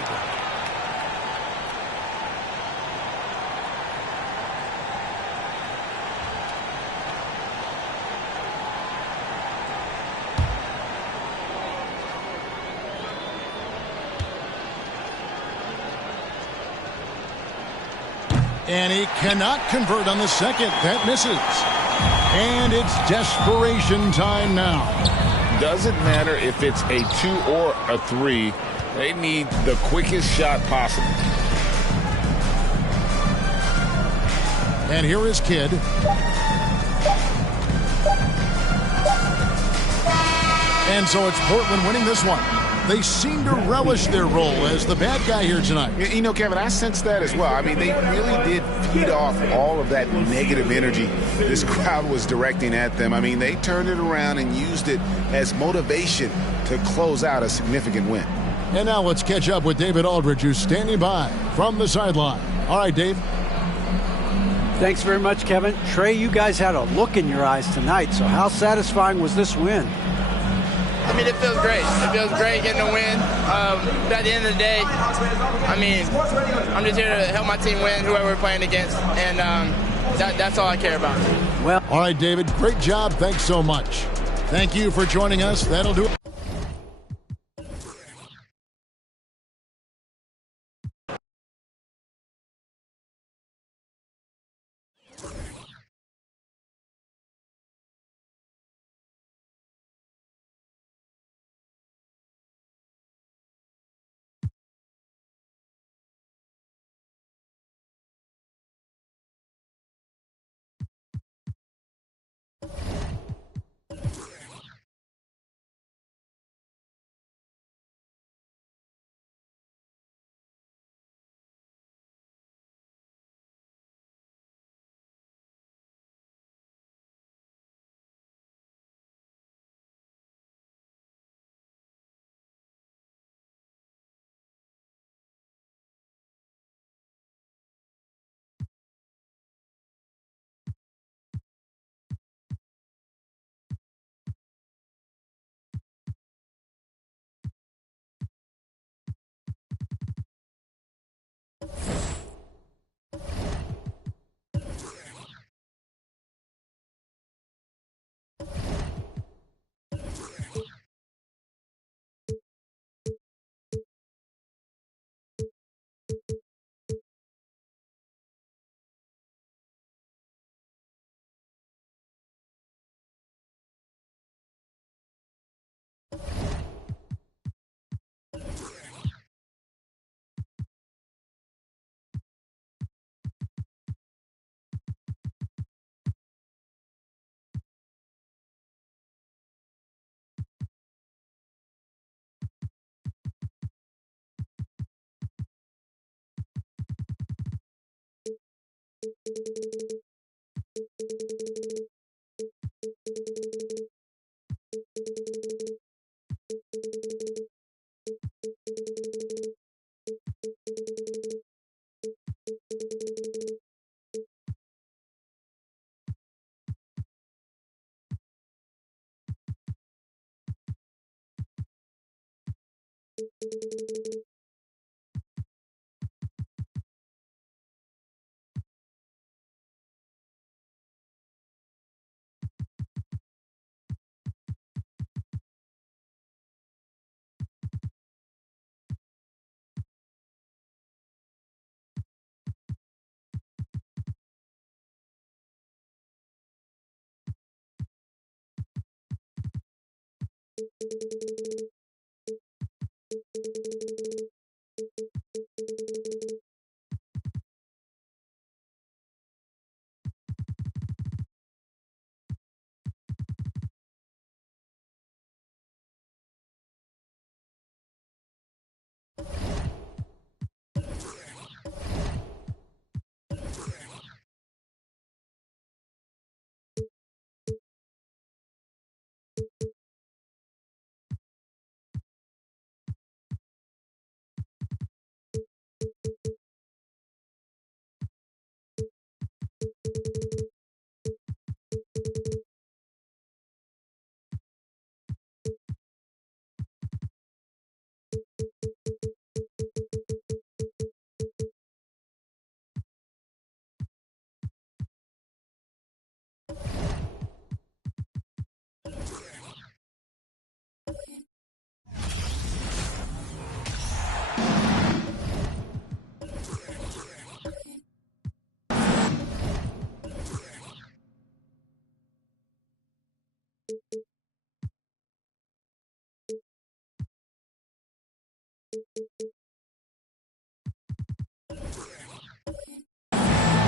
And he cannot convert on the second. That misses. And it's desperation time now. Doesn't matter if it's a 2 or a 3. They need the quickest shot possible. And here is Kidd. And so it's Portland winning this one. They seem to relish their role as the bad guy here tonight. You know, Kevin, I sense that as well. I mean, they really did feed off all of that negative energy this crowd was directing at them. I mean, they turned it around and used it as motivation to close out a significant win. And now let's catch up with David Aldridge, who's standing by from the sideline. All right, Dave. Thanks very much, Kevin. Trae, you guys had a look in your eyes tonight, so how satisfying was this win? I mean, it feels great. It feels great getting a win. But at the end of the day, I mean, I'm just here to help my team win, whoever we're playing against, and that's all I care about. Well, all right, David, great job. Thanks so much. Thank you for joining us. That'll do it.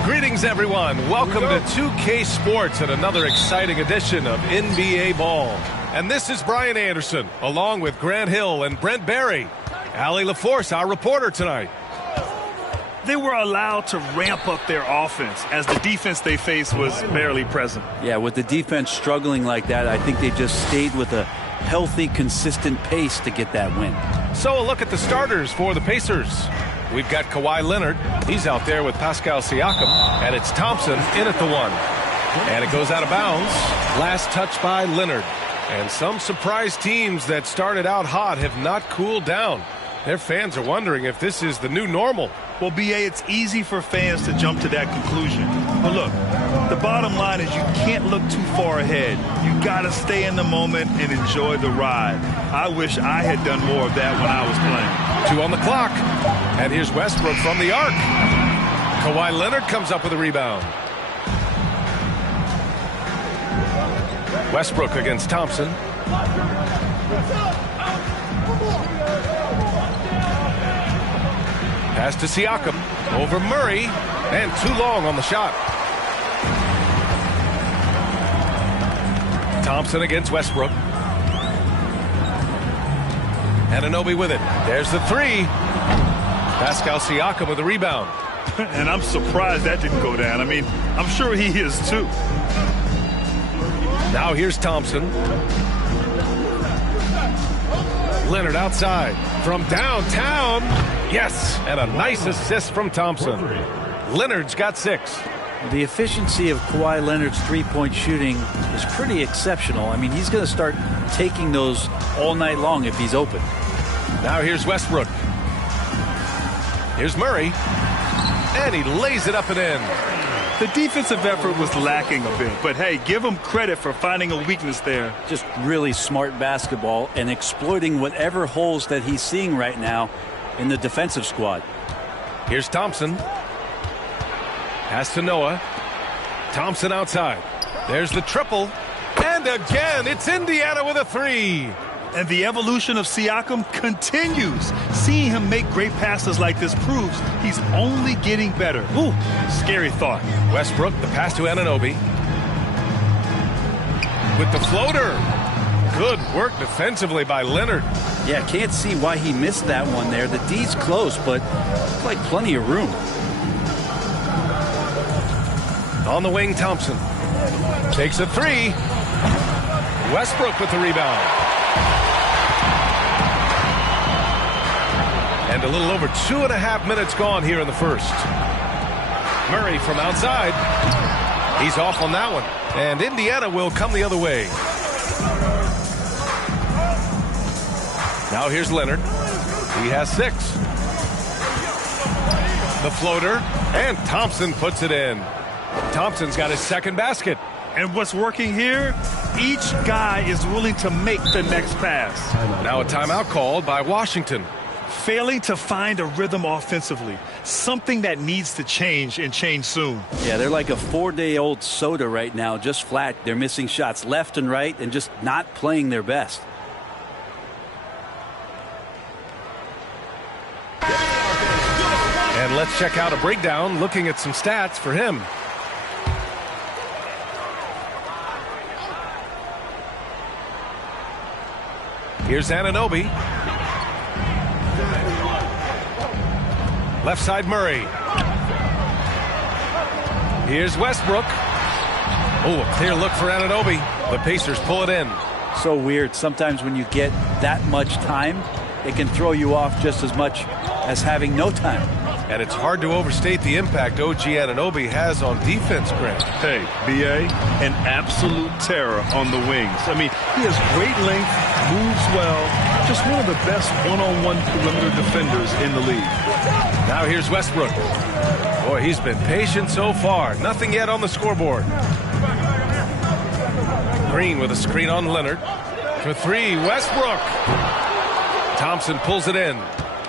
Greetings, everyone. Welcome to 2K Sports and another exciting edition of NBA Ball. And this is Brian Anderson, along with Grant Hill and Brent Barry. Allie LaForce, our reporter tonight. They were allowed to ramp up their offense as the defense they faced was barely present. Yeah, with the defense struggling like that, I think they just stayed with a healthy, consistent pace to get that win. So a look at the starters for the Pacers. We've got Kawhi Leonard. He's out there with Pascal Siakam. And it's Thompson in at the one. And it goes out of bounds. Last touch by Leonard. And some surprise teams that started out hot have not cooled down. Their fans are wondering if this is the new normal. Well, B.A., it's easy for fans to jump to that conclusion. But look, the bottom line is you can't look too far ahead. You got to stay in the moment and enjoy the ride. I wish I had done more of that when I was playing. 2 on the clock. And here's Westbrook from the arc. Kawhi Leonard comes up with a rebound. Westbrook against Thompson. Pass to Siakam. Over Murray. And too long on the shot. Thompson against Westbrook. Anunoby with it. There's the three. Pascal Siakam with the rebound. And I'm surprised that didn't go down. I mean, I'm sure he is too. Now here's Thompson. Leonard outside. From downtown. Yes. And a nice assist from Thompson. Leonard's got 6. The efficiency of Kawhi Leonard's three-point shooting is pretty exceptional. I mean, he's going to start taking those all night long if he's open. Now here's Westbrook. Here's Murray. And he lays it up and in. The defensive effort was lacking a bit, but hey, give him credit for finding a weakness there. Just really smart basketball and exploiting whatever holes that he's seeing right now in the defensive squad. Here's Thompson. Pass to Noah. Thompson outside. There's the triple. And again, it's Indiana with a 3. And the evolution of Siakam continues. Seeing him make great passes like this proves he's only getting better. Ooh, scary thought. Westbrook, the pass to Anunoby. With the floater. Good work defensively by Leonard. Yeah, can't see why he missed that one there. The D's close, but looks like plenty of room. On the wing, Thompson. Takes a 3. Westbrook with the rebound. And a little over 2.5 minutes gone here in the first. Murray from outside. He's off on that one. And Indiana will come the other way. Now here's Leonard. He has 6. The floater. And Thompson puts it in. Thompson's got his second basket. And what's working here? Each guy is willing to make the next pass. Now a timeout called by Washington. Failing to find a rhythm offensively. Something that needs to change and change soon. Yeah, they're like a 4-day-old soda right now, just flat. They're missing shots left and right and just not playing their best. And let's check out a breakdown looking at some stats for him. Here's Anunoby. Left side Murray. Here's Westbrook. Oh, a clear look for Anunoby. The Pacers pull it in. So weird. Sometimes when you get that much time, it can throw you off just as much as having no time. And it's hard to overstate the impact OG Anunoby has on defense, Grant. Hey, B.A., an absolute terror on the wings. I mean, he has great length, moves well, just one of the best one-on-one perimeter defenders in the league. Now here's Westbrook. Boy, he's been patient so far. Nothing yet on the scoreboard. Green with a screen on Leonard. For three, Westbrook. Thompson pulls it in.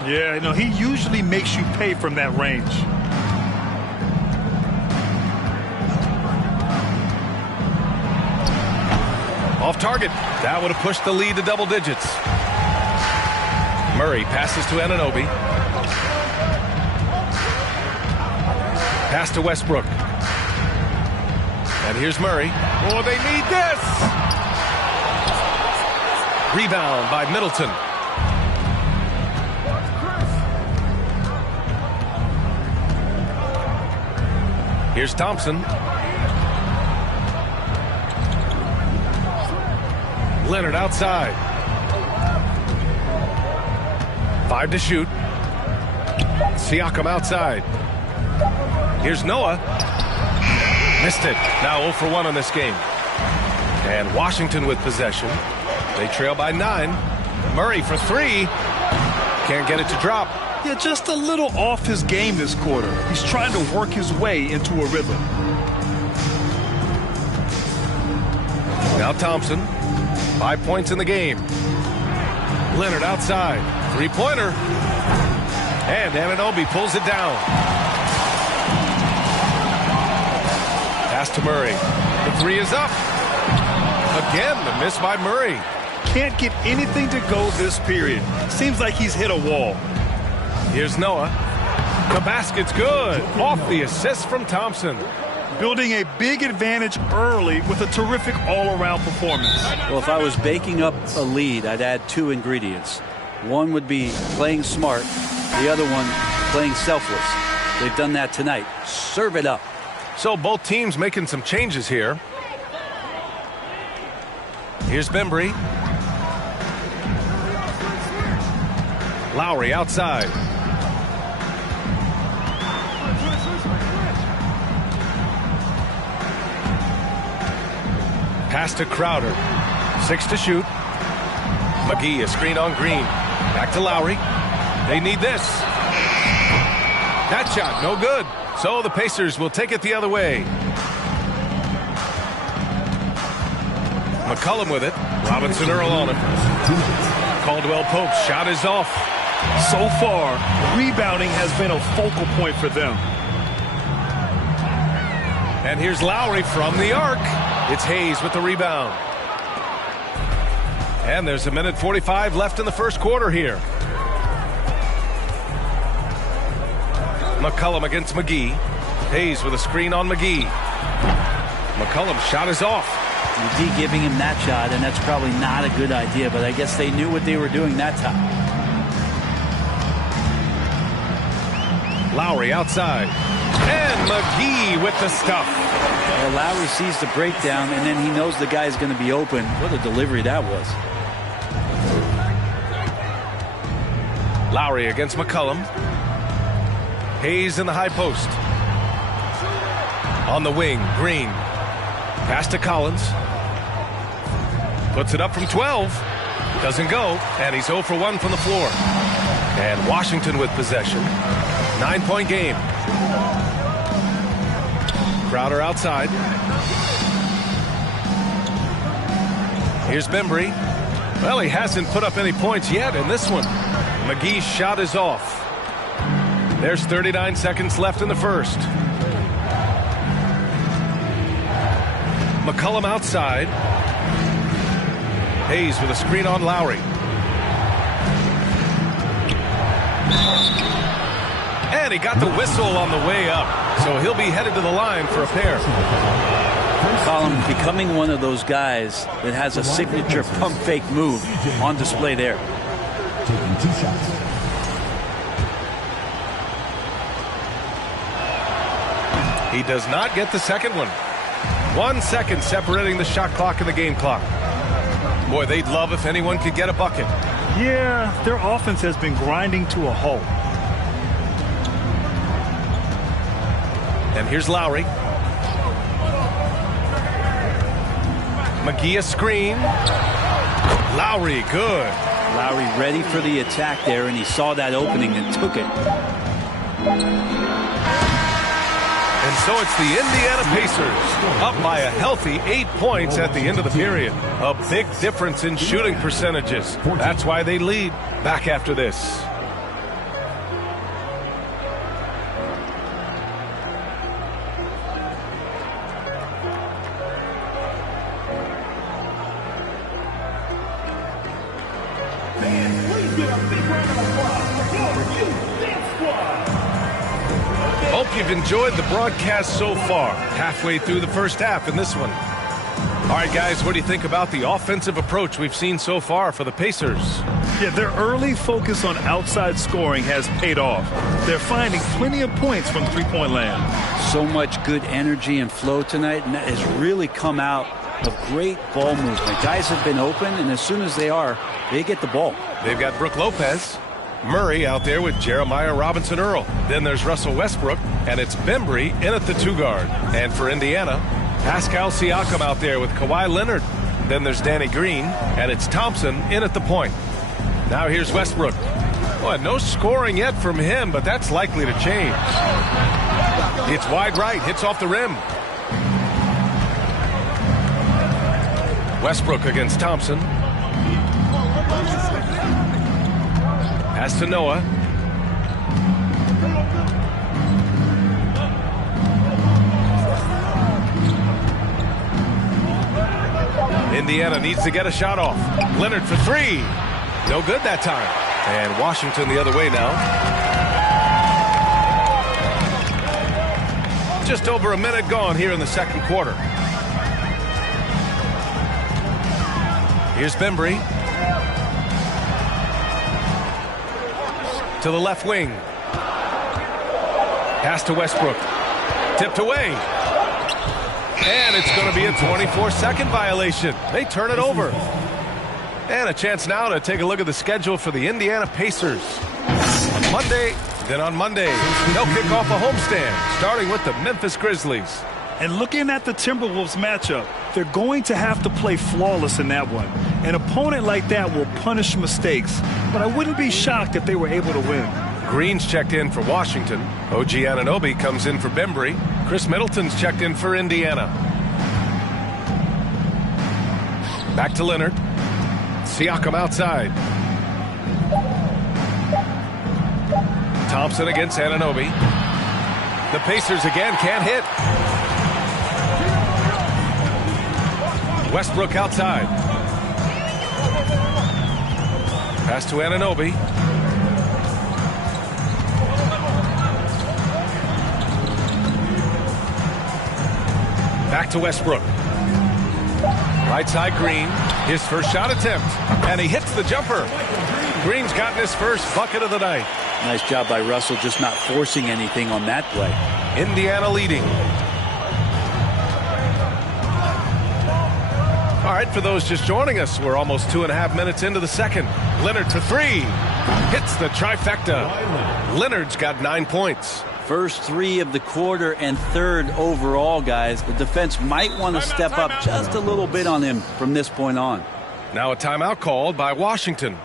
Yeah, no, he usually makes you pay from that range. Off target. That would have pushed the lead to double digits. Murray passes to Anunoby. Pass to Westbrook. And here's Murray. Oh, they need this! Rebound by Middleton. Here's Thompson. Leonard outside. 5 to shoot. Siakam outside. Here's Noah. Missed it. Now 0 for 1 on this game. And Washington with possession. They trail by 9. Murray for 3. Can't get it to drop. Yeah, just a little off his game this quarter. He's trying to work his way into a rhythm. Now Thompson. 5 points in the game. Leonard outside. 3-pointer. And Anunoby pulls it down. Pass to Murray. The 3 is up. Again, the miss by Murray. Can't get anything to go this period. Seems like he's hit a wall. Here's Noah. The basket's good. Off the assist from Thompson. Building a big advantage early with a terrific all-around performance. Well, if I was baking up a lead, I'd add 2 ingredients. One would be playing smart. The other one, playing selfless. They've done that tonight. Serve it up. So both teams making some changes here. Here's Bembry. Lowry outside. Pass to Crowder. 6 to shoot. McGee, a screen on Green. Back to Lowry. They need this. That shot, no good. So the Pacers will take it the other way. McCollum with it. Robinson Earl on him. Caldwell Pope's shot is off. So far, rebounding has been a focal point for them. And here's Lowry from the arc. It's Hayes with the rebound. And there's 1:45 left in the first quarter here. McCollum against McGee. Hayes with a screen on McGee. McCollum's shot is off. McGee giving him that shot, and that's probably not a good idea, but I guess they knew what they were doing that time. Lowry outside. And McGee with the stuff. Well, Lowry sees the breakdown, and then he knows the guy's going to be open. What a delivery that was. Lowry against McCollum. Hayes in the high post. On the wing, Green. Pass to Collins. Puts it up from 12. Doesn't go, and he's 0 for 1 from the floor. And Washington with possession. 9-point game. Crowder outside. Here's Bembry. Well, he hasn't put up any points yet in this one. McGee's shot is off. There's 39 seconds left in the first. McCollum outside. Hayes with a screen on Lowry. And he got the whistle on the way up. So he'll be headed to the line for a pair. Colin becoming one of those guys that has a signature pump fake move on display there. Taking 2 shots. He does not get the second one. 1 second separating the shot clock and the game clock. Boy, they'd love if anyone could get a bucket. Yeah, their offense has been grinding to a halt. And here's Lowry. McGee a screen. Lowry, good. Lowry ready for the attack there, and he saw that opening and took it. And so it's the Indiana Pacers up by a healthy 8 points at the end of the period. A big difference in shooting percentages. That's why they lead. Back after this. Hope you've enjoyed the broadcast so far. Halfway through the first half in this one. All right, guys, what do you think about the offensive approach we've seen so far for the Pacers? Yeah, their early focus on outside scoring has paid off. They're finding plenty of points from three-point land. So much good energy and flow tonight, and that has really come out of great ball movement. Guys have been open, and as soon as they are, they get the ball. They've got Brook Lopez. Murray out there with Jeremiah Robinson-Earl. Then there's Russell Westbrook, and it's Bembry in at the 2 guard. And for Indiana, Pascal Siakam out there with Kawhi Leonard. Then there's Danny Green, and it's Thompson in at the point. Now here's Westbrook. Boy, no scoring yet from him, but that's likely to change. It's wide right, hits off the rim. Westbrook against Thompson. Pass to Noah. Indiana needs to get a shot off. Leonard for 3. No good that time. And Washington the other way now. Just over a minute gone here in the second quarter. Here's Bembry. To the left wing. Pass to Westbrook. Tipped away. And it's going to be a 24-second violation. They turn it over. And a chance now to take a look at the schedule for the Indiana Pacers. On Monday, then on Monday, they'll kick off a homestand, starting with the Memphis Grizzlies. And looking at the Timberwolves matchup, they're going to have to play flawless in that one. An opponent like that will punish mistakes, but I wouldn't be shocked if they were able to win. Green's checked in for Washington. OG Anunoby comes in for Bembry. Chris Middleton's checked in for Indiana. Back to Leonard. Siakam outside. Thompson against Anunoby. The Pacers again can't hit. Westbrook outside. Pass to Anunoby. Back to Westbrook. Right side Green. His first shot attempt. And he hits the jumper. Green's gotten his first bucket of the night. Nice job by Russell just not forcing anything on that play. Indiana leading. All right, for those just joining us, we're almost 2.5 minutes into the second. Leonard for 3. Hits the trifecta. Leonard's got 9 points. First 3 of the quarter and third overall, guys. The defense might want to step up just a little bit on him from this point on. Now a timeout called by Washington.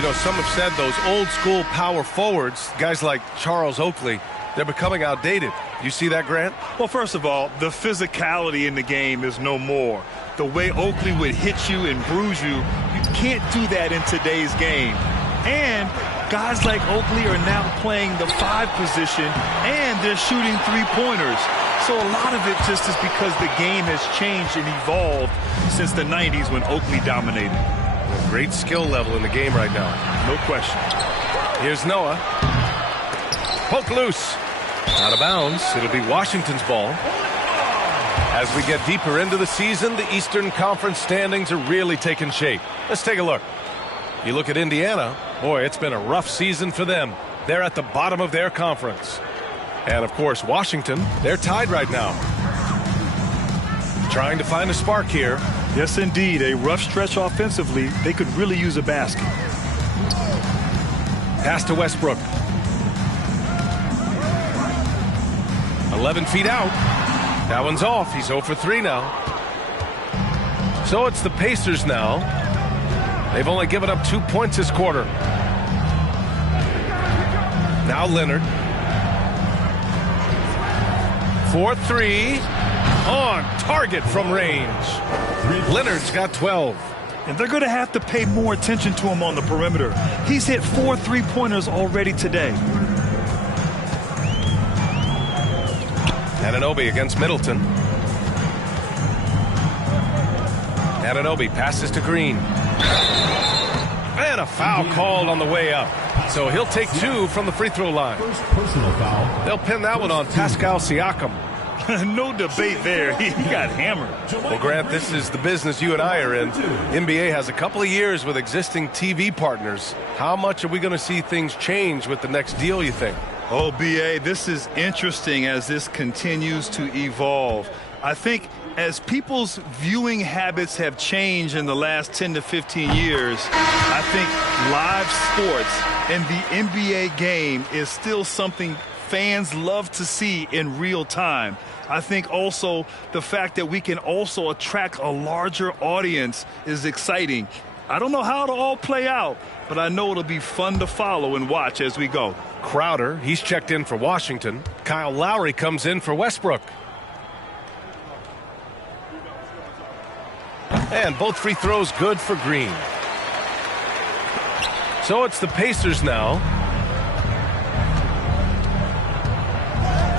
You know, some have said those old school power forwards, guys like Charles Oakley, they're becoming outdated. You see that, Grant? Well, first of all, the physicality in the game is no more. The way Oakley would hit you and bruise you, you can't do that in today's game. And guys like Oakley are now playing the 5 position, and they're shooting 3-pointers. So a lot of it just is because the game has changed and evolved since the 90s when Oakley dominated. A great skill level in the game right now. No question. Here's Noah. Poke loose. Out of bounds. It'll be Washington's ball. As we get deeper into the season, the Eastern Conference standings are really taking shape. Let's take a look. You look at Indiana. Boy, it's been a rough season for them. They're at the bottom of their conference. And, of course, Washington, they're tied right now. Trying to find a spark here. Yes, indeed. A rough stretch offensively. They could really use a basket. Pass to Westbrook. 11 feet out. That one's off. He's 0 for 3 now. So it's the Pacers now. They've only given up 2 points this quarter. Now Leonard. 4-3. On target from range. Leonard's got 12. And they're going to have to pay more attention to him on the perimeter. He's hit 4 3-pointers already today. Anunoby against Middleton. Anunoby passes to Green. And a foul called on the way up. So he'll take 2 from the free throw line. First personal foul. They'll pin that one on Pascal Siakam. No debate there. He got hammered. Well, Grant, this is the business you and I are in. NBA has a couple of years with existing TV partners. How much are we going to see things change with the next deal, you think? Oh, B.A., this is interesting as this continues to evolve. I think as people's viewing habits have changed in the last 10 to 15 years, I think live sports and the NBA game is still something fans love to see in real time. I think also the fact that we can also attract a larger audience is exciting. I don't know how it'll all play out, but I know it'll be fun to follow and watch as we go. Crowder, he's checked in for Washington. Kyle Lowry comes in for Westbrook. And both free throws good for Green. So it's the Pacers now.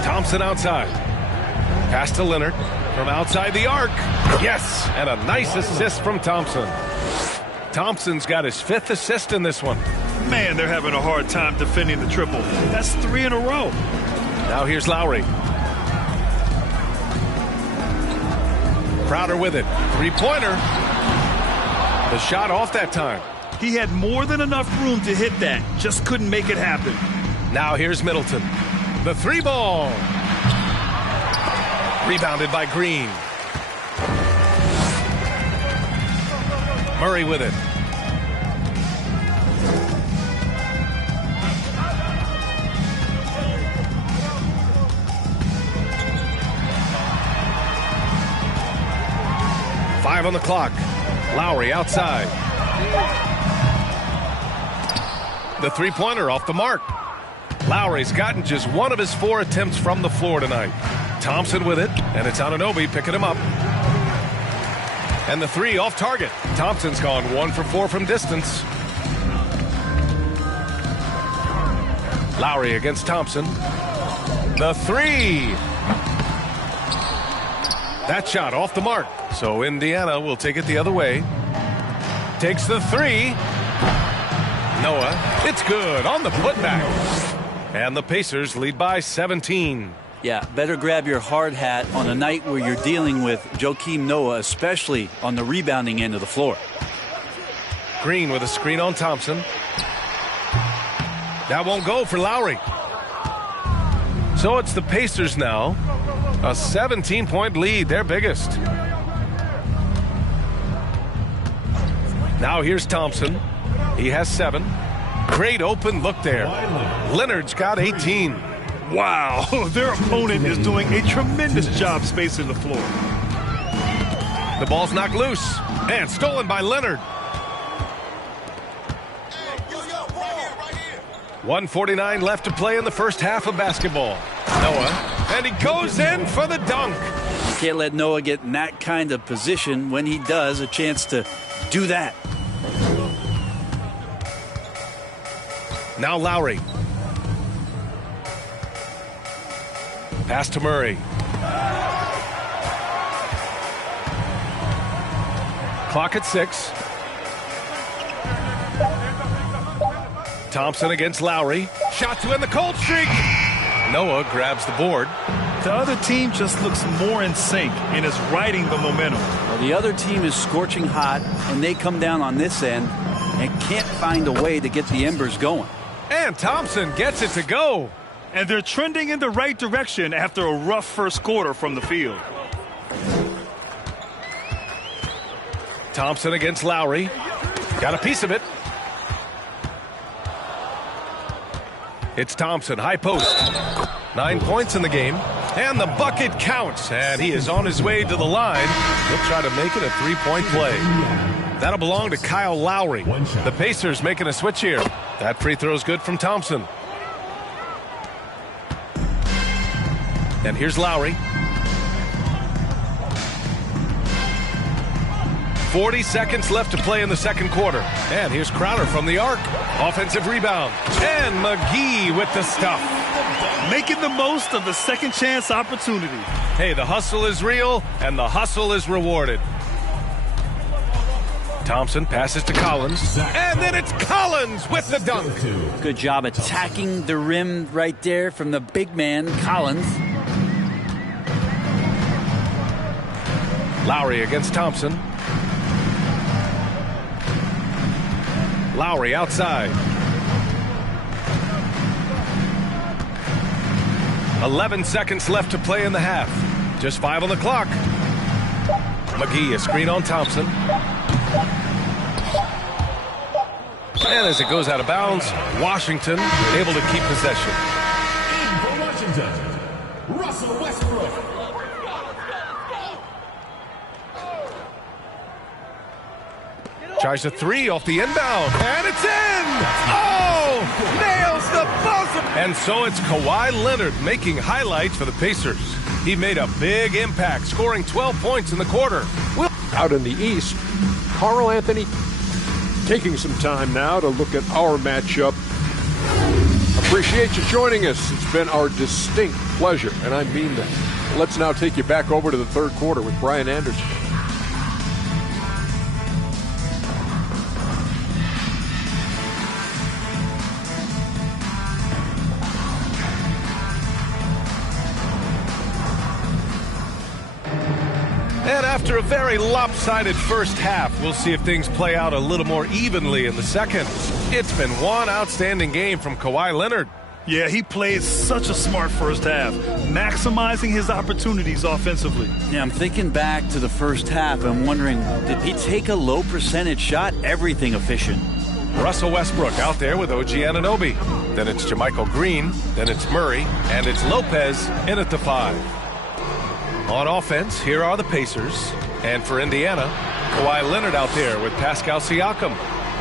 Thompson outside. Pass to Leonard from outside the arc. Yes, and a nice assist from Thompson. Thompson's got his 5th assist in this one. Man, they're having a hard time defending the triple. That's 3 in a row. Now here's Lowry. Crowder with it. 3-pointer. The shot off that time. He had more than enough room to hit that. Just couldn't make it happen. Now here's Middleton. The 3-ball. Rebounded by Green. Murray with it. Five on the clock. Lowry outside. The 3-pointer off the mark. Lowry's gotten just 1 of his 4 attempts from the floor tonight. Thompson with it, and it's Anunoby picking him up. And the 3 off target. Thompson's gone 1 for 4 from distance. Lowry against Thompson. The 3. That shot off the mark. So Indiana will take it the other way. Takes the 3. Noah, it's good on the putback. And the Pacers lead by 17. Yeah, better grab your hard hat on a night where you're dealing with Joakim Noah, especially on the rebounding end of the floor. Green with a screen on Thompson. That won't go for Lowry. So it's the Pacers now. A 17-point lead, their biggest. Now here's Thompson. He has 7. Great open look there. Leonard's got 18. Wow, their opponent is doing a tremendous job spacing the floor. The ball's knocked loose and stolen by Leonard. 1:49 left to play in the first half of basketball. Noah, and he goes in for the dunk. You can't let Noah get in that kind of position when he does a chance to do that. Now Lowry. Pass to Murray. Clock at 6. Thompson against Lowry. Shot to end the cold streak. Noah grabs the board. The other team just looks more in sync and is riding the momentum. Well, the other team is scorching hot, and they come down on this end and can't find a way to get the embers going. And Thompson gets it to go. And they're trending in the right direction after a rough first quarter from the field. Thompson against Lowry. Got a piece of it. It's Thompson, high post. 9 points in the game. And the bucket counts. And he is on his way to the line. He'll try to make it a three-point play. That'll belong to Kyle Lowry. The Pacers making a switch here. That free throw's good from Thompson. And here's Lowry. 40 seconds left to play in the second quarter. And here's Crowder from the arc. Offensive rebound. And McGee with the stuff. Making the most of the second chance opportunity. Hey, the hustle is real, and the hustle is rewarded. Thompson passes to Collins. And then it's Collins with the dunk. Good job attacking the rim right there from the big man, Collins. Lowry against Thompson. Lowry outside. 11 seconds left to play in the half. Just 5 on the clock. McGee, a screen on Thompson. And as it goes out of bounds, Washington able to keep possession. In for Washington, Russell Westbrook. Tries a three off the inbound, and it's in! Oh! Nails the buzzer! And so it's Kawhi Leonard making highlights for the Pacers. He made a big impact, scoring 12 points in the quarter. Out in the East, Carl Anthony taking some time now to look at our matchup. Appreciate you joining us. It's been our distinct pleasure, and I mean that. Let's now take you back over to the third quarter with Brian Anderson. And after a very lopsided first half, we'll see if things play out a little more evenly in the second. It's been one outstanding game from Kawhi Leonard. Yeah, he played such a smart first half, maximizing his opportunities offensively. Yeah, I'm thinking back to the first half. I'm wondering, did he take a low percentage shot? Everything efficient. Russell Westbrook out there with OG Anunoby. Then it's JaMychal Green. Then it's Murray. And it's Lopez in at the 5. On offense, here are the Pacers. And for Indiana, Kawhi Leonard out there with Pascal Siakam.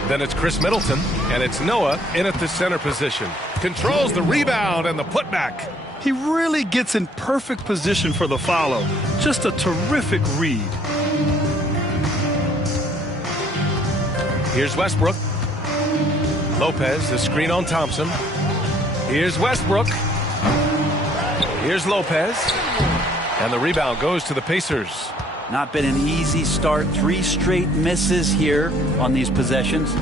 Then it's Chris Middleton, and it's Noah in at the center position. Controls the rebound and the putback. He really gets in perfect position for the follow. Just a terrific read. Here's Westbrook. Lopez, the screen on Thompson. Here's Westbrook. Here's Lopez. And the rebound goes to the Pacers. Not been an easy start. 3 straight misses here on these possessions.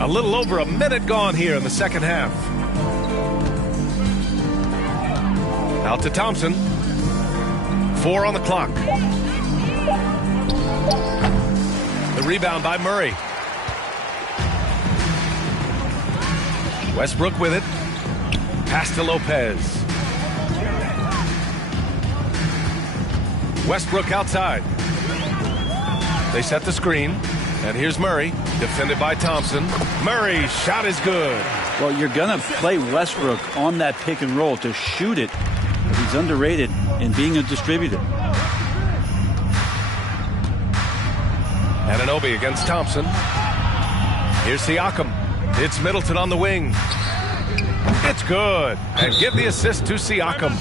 A little over a minute gone here in the second half. Out to Thompson. 4 on the clock. The rebound by Murray. Westbrook with it. Pass to Lopez. Westbrook outside. They set the screen. And here's Murray, defended by Thompson. Murray's shot is good. Well, you're going to play Westbrook on that pick and roll to shoot it. He's underrated in being a distributor. Anunoby against Thompson. Here's Siakam. It's Middleton on the wing. It's good. And give the assist to Siakam.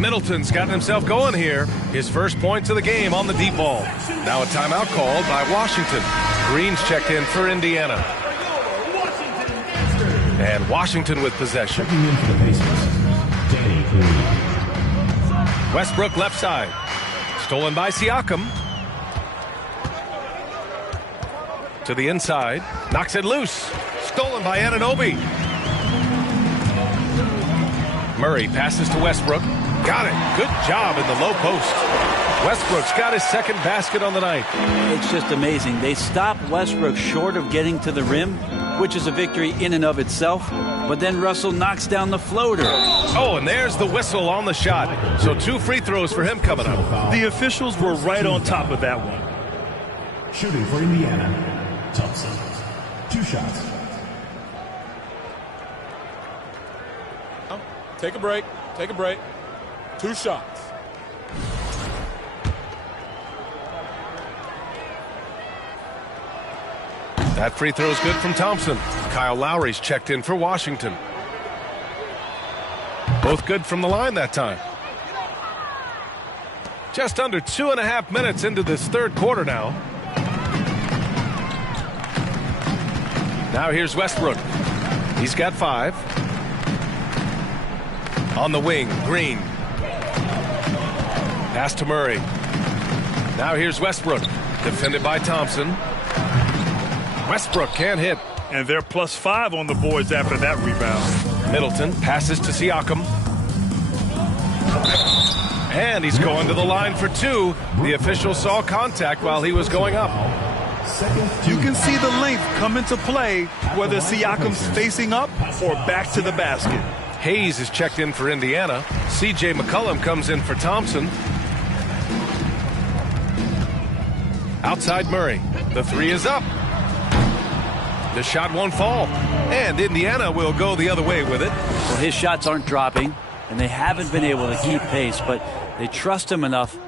Middleton's gotten himself going here. His first points of the game on the deep ball. Now a timeout called by Washington. Green's checked in for Indiana. And Washington with possession. Westbrook left side. Stolen by Siakam. To the inside. Knocks it loose. Stolen by Anunoby. Murray passes to Westbrook. Got it. Good job in the low post. Westbrook's got his second basket on the night. It's just amazing. They stopped Westbrook short of getting to the rim, which is a victory in and of itself. But then Russell knocks down the floater. Oh, and there's the whistle on the shot. So 2 free throws for him coming up. The officials were right on top of that one. Shooting for Indiana, Thompson. 2 shots. Take a break. Take a break. 2 shots. That free throw is good from Thompson. Kyle Lowry's checked in for Washington. Both good from the line that time. Just under 2.5 minutes into this third quarter now. Now here's Westbrook. He's got 5. On the wing, Green. Pass to Murray. Now here's Westbrook. Defended by Thompson. Westbrook can't hit. And they're +5 on the boards after that rebound. Middleton passes to Siakam. And he's going to the line for 2. The official saw contact while he was going up. You can see the length come into play, whether Siakam's facing up or back to the basket. Hayes is checked in for Indiana. C.J. McCollum comes in for Thompson. Outside Murray. The 3 is up. The shot won't fall. And Indiana will go the other way with it. Well, his shots aren't dropping, and they haven't been able to keep pace, but they trust him enough.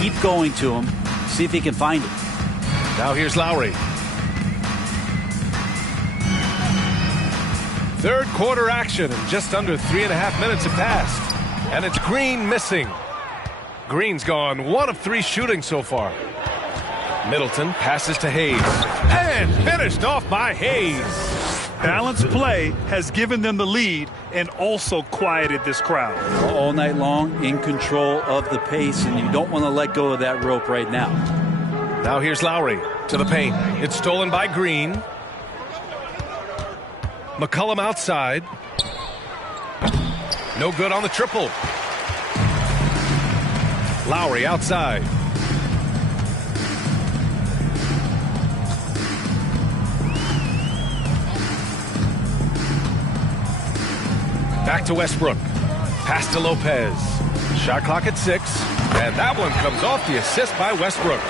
Keep going to him. See if he can find it. Now here's Lowry. Third quarter action, and just under 3.5 minutes have passed. And it's Green missing. Green's gone 1 of 3 shooting so far. Middleton passes to Hayes. And finished off by Hayes. Balanced play has given them the lead and also quieted this crowd. All night long, in control of the pace, and you don't want to let go of that rope right now. Now here's Lowry to the paint. It's stolen by Green. McCollum outside. No good on the triple. Lowry outside. Back to Westbrook. Pass to Lopez. Shot clock at 6. And that one comes off the assist by Westbrook.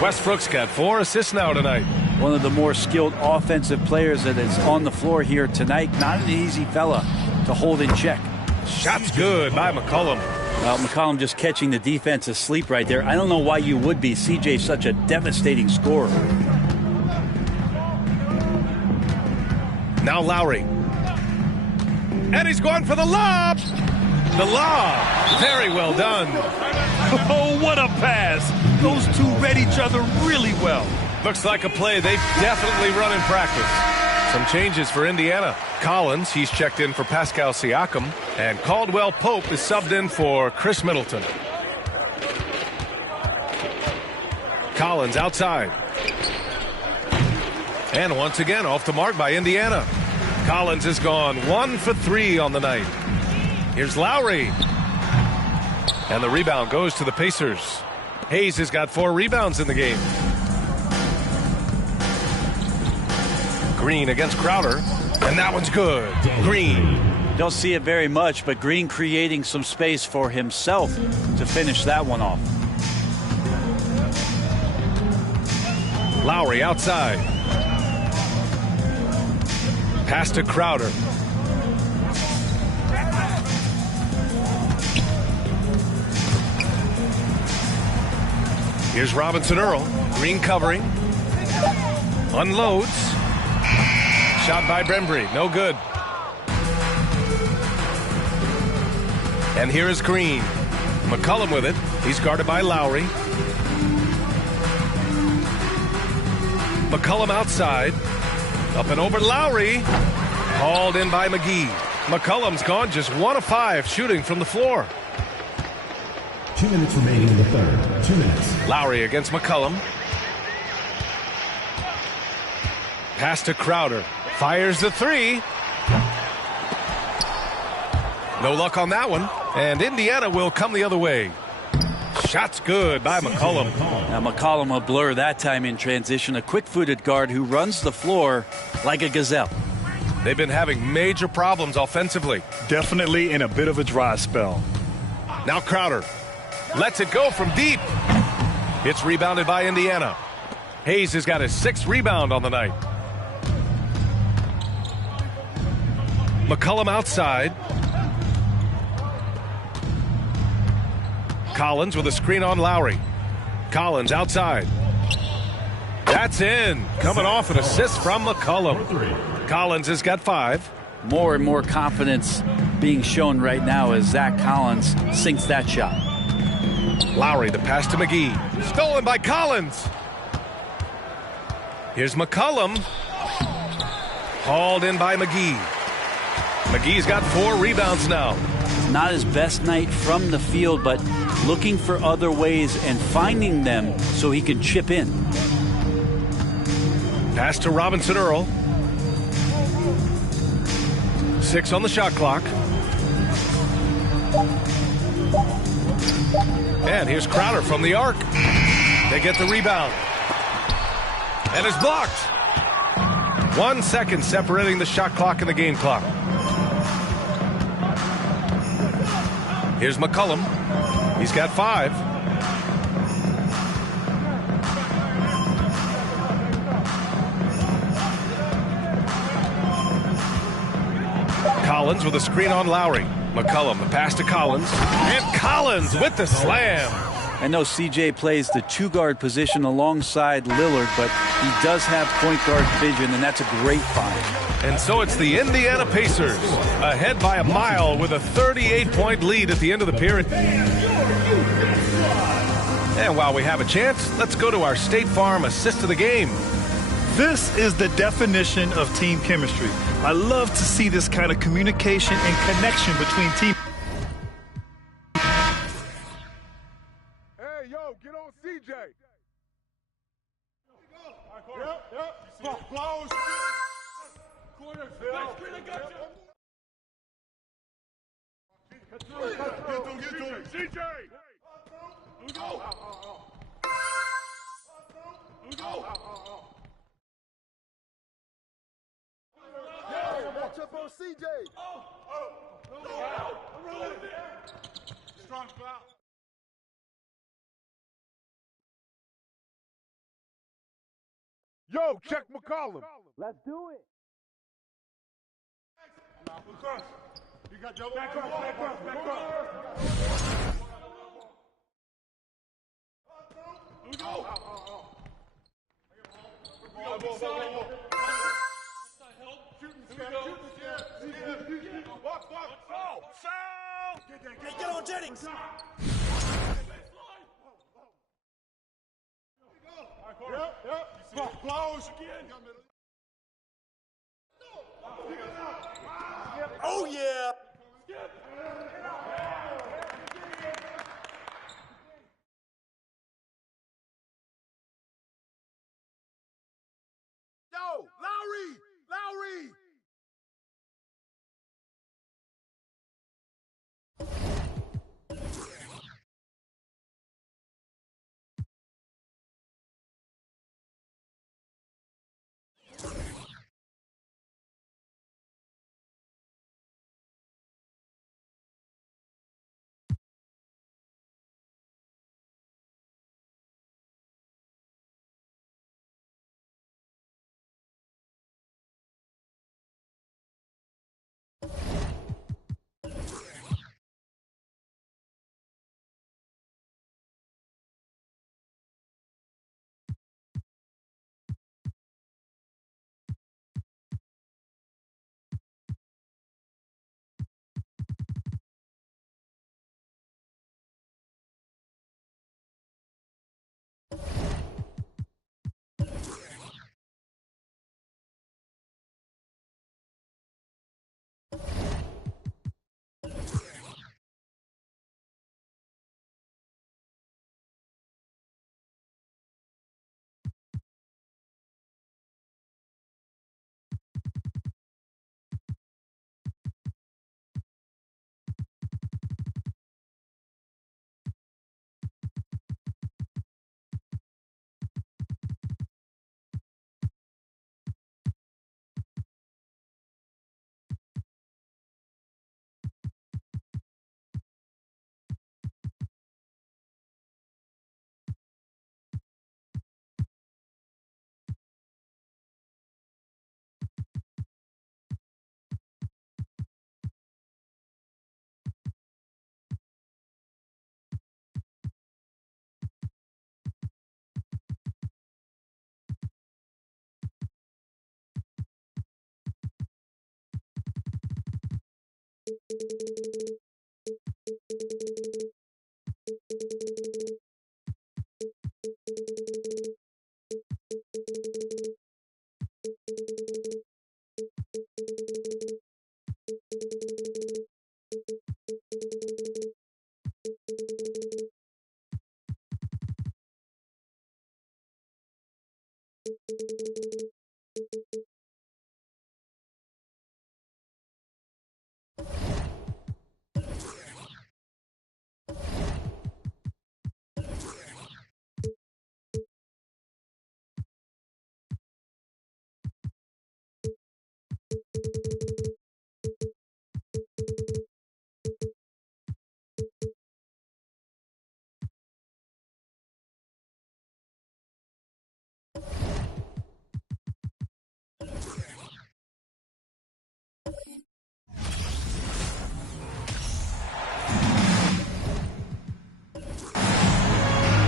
Westbrook's got 4 assists now tonight. One of the more skilled offensive players that is on the floor here tonight. Not an easy fella to hold in check. Shot's good by McCollum. Well, McCollum just catching the defense asleep right there. I don't know why you would be. CJ's such a devastating scorer. Now Lowry. And he's going for the lob. The lob. Very well done. Oh, what a pass. Those 2 read each other really well. Looks like a play they've definitely run in practice. Some changes for Indiana. Collins, he's checked in for Pascal Siakam. And Caldwell Pope is subbed in for Chris Middleton. Collins outside. And once again off the mark by Indiana. Collins has gone 1 for 3 on the night. Here's Lowry. And the rebound goes to the Pacers. Hayes has got 4 rebounds in the game. Green against Crowder. And that one's good. Green. Don't see it very much, but Green creating some space for himself to finish that one off. Lowry outside. Pass to Crowder. Here's Robinson Earl. Green covering. Unloads. Shot by Brembry. No good. And here is Green. McCollum with it. He's guarded by Lowry. McCollum outside. Up and over Lowry. Hauled in by McGee. McCollum's gone just 1 of 5 shooting from the floor. 2 minutes remaining in the third. 2 minutes. Lowry against McCollum. Pass to Crowder. Fires the 3. No luck on that one. And Indiana will come the other way. Shot's good by McCollum. Now McCollum a blur that time in transition. A quick-footed guard who runs the floor like a gazelle. They've been having major problems offensively. Definitely in a bit of a dry spell. Now Crowder lets it go from deep. It's rebounded by Indiana. Hayes has got his 6th rebound on the night. McCollum outside. Collins with a screen on Lowry. Collins outside. That's in. Coming off an assist from McCollum. Collins has got 5. More and more confidence being shown right now as Zach Collins sinks that shot. Lowry, the pass to McGee. Stolen by Collins. Here's McCollum. Hauled in by McGee. McGee's got 4 rebounds now. Not his best night from the field, but looking for other ways and finding them so he can chip in. Pass to Robinson Earl. 6 on the shot clock. And here's Crowder from the arc. They get the rebound. And it's blocked. 1 second separating the shot clock and the game clock. Here's McCollum. He's got 5. Collins with a screen on Lowry. McCollum, the pass to Collins. And Collins with the slam. I know CJ plays the 2-guard position alongside Lillard, but he does have point guard vision, and that's a great find. And so it's the Indiana Pacers ahead by a mile with a 38-point lead at the end of the period. And while we have a chance, let's go to our State Farm assist of the game. This is the definition of team chemistry. I love to see this kind of communication and connection between teams. Hey, yo, get on CJ. Yep. Close. Corner. Get to him. CJ. Go. Watch up on CJ. Strong foul. Yo, check McCollum. Let's do it. You got double. Back cross. Get on Jennings. Yep. Close again. Oh, yeah. Yo, Lowry.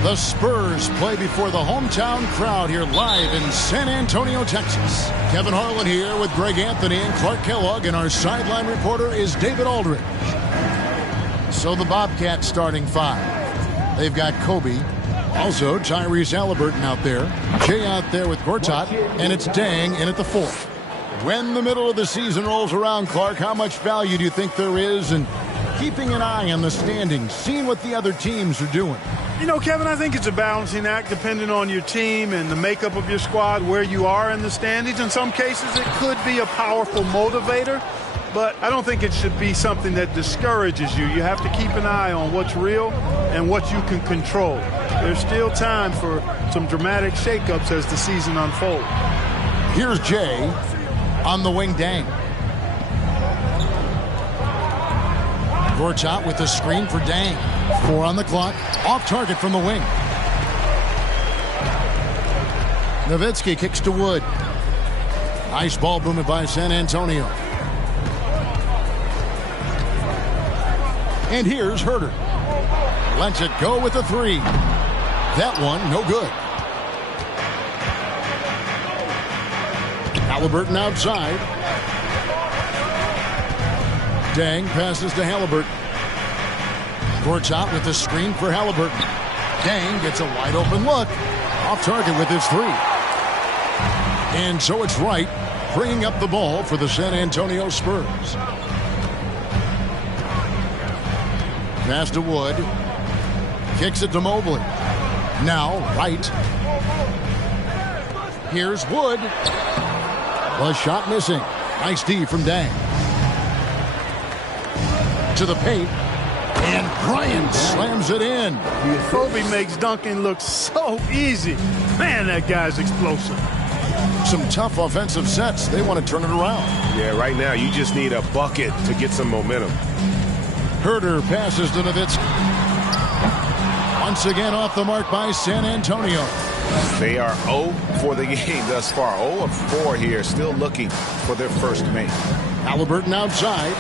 The Spurs play before the hometown crowd here live in San Antonio, Texas. Kevin Harlan here with Greg Anthony and Clark Kellogg, and our sideline reporter is David Aldridge. So the Bobcats starting five. They've got Kobe, also Tyrese Halliburton out there, Jay out there with Gortat, and it's Dang in at the fourth. When the middle of the season rolls around, Clark, how much value do you think there is in keeping an eye on the standings, seeing what the other teams are doing? You know, Kevin, I think it's a balancing act depending on your team and the makeup of your squad, where you are in the standings. In some cases, it could be a powerful motivator, but I don't think it should be something that discourages you. You have to keep an eye on what's real and what you can control. There's still time for some dramatic shakeups as the season unfolds. Here's Jay on the wing. Dang. Gortat with the screen for Dang. 4 on the clock. Off target from the wing. Nowitzki kicks to Wood. Nice ball movement by San Antonio. And here's Herter. Lets it go with a 3. That one, no good. Halliburton outside. Dang passes to Halliburton. Gortat with the screen for Halliburton. Dang gets a wide open look. Off target with his 3. And so it's Wright bringing up the ball for the San Antonio Spurs. Pass to Wood. Kicks it to Mobley. Now Wright. Here's Wood. A shot missing. Nice D from Dang. To the paint. And Bryant slams it in. Kobe makes dunking look so easy. Man, that guy's explosive. Some tough offensive sets. They want to turn it around. Yeah, right now you just need a bucket to get some momentum. Herter passes to Nowitzki. Once again off the mark by San Antonio. They are 0 for the game thus far. 0 of 4 here, still looking for their first make. Halliburton outside.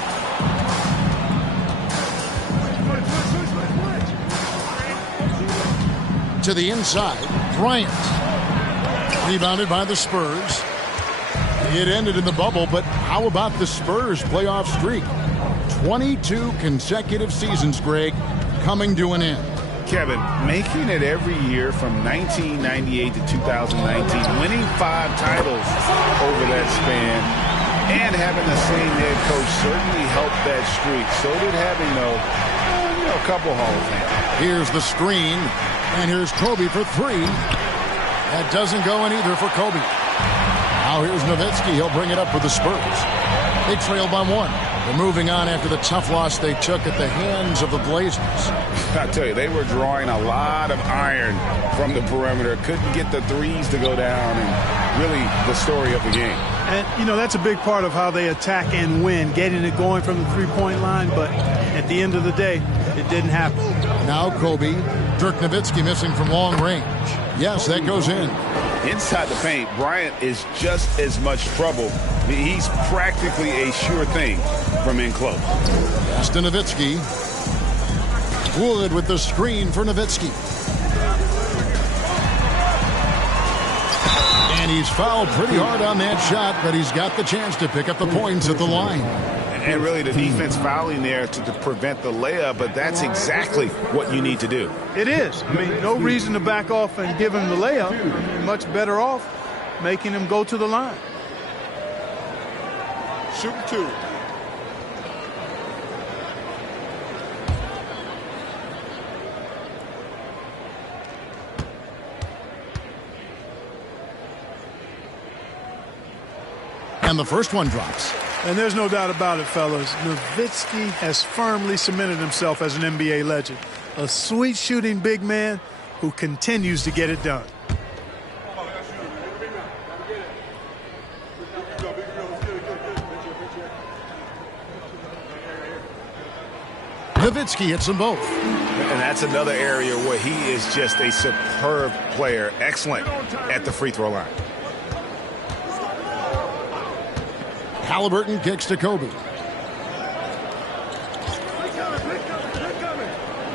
To the inside. Bryant. Rebounded by the Spurs. It ended in the bubble, but how about the Spurs playoff streak? 22 consecutive seasons, Greg, coming to an end. Kevin, making it every year from 1998 to 2019, winning 5 titles over that span, and having the same head coach certainly helped that streak. So did having, though, a couple Hall of Fame. Here's the screen, and here's Kobe for 3. That doesn't go in either for Kobe. Now here's Nowitzki. He'll bring it up for the Spurs. They trail by 1. They're moving on after the tough loss they took at the hands of the Blazers. I tell you, they were drawing a lot of iron from the perimeter. Couldn't get the threes to go down, and really the story of the game. And, you know, that's a big part of how they attack and win, getting it going from the three-point line. But at the end of the day, it didn't happen. Now Kobe. Dirk Nowitzki missing from long range. Yes, that goes in. Inside the paint, Bryant is just as much trouble. He's practically a sure thing from in close. Pass to Nowitzki. Wood with the screen for Nowitzki. And he's fouled pretty hard on that shot, but he's got the chance to pick up the points at the line. And really the defense fouling there to prevent the layup, but that's exactly what you need to do. It is. I mean, no reason to back off and give him the layup. You're much better off making him go to the line. Shoot two. And the first one drops. And there's no doubt about it, fellas. Nowitzki has firmly cemented himself as an NBA legend. A sweet shooting big man who continues to get it done. Nowitzki hits them both. And that's another area where he is just a superb player. Excellent at the free throw line. Halliburton kicks to Kobe.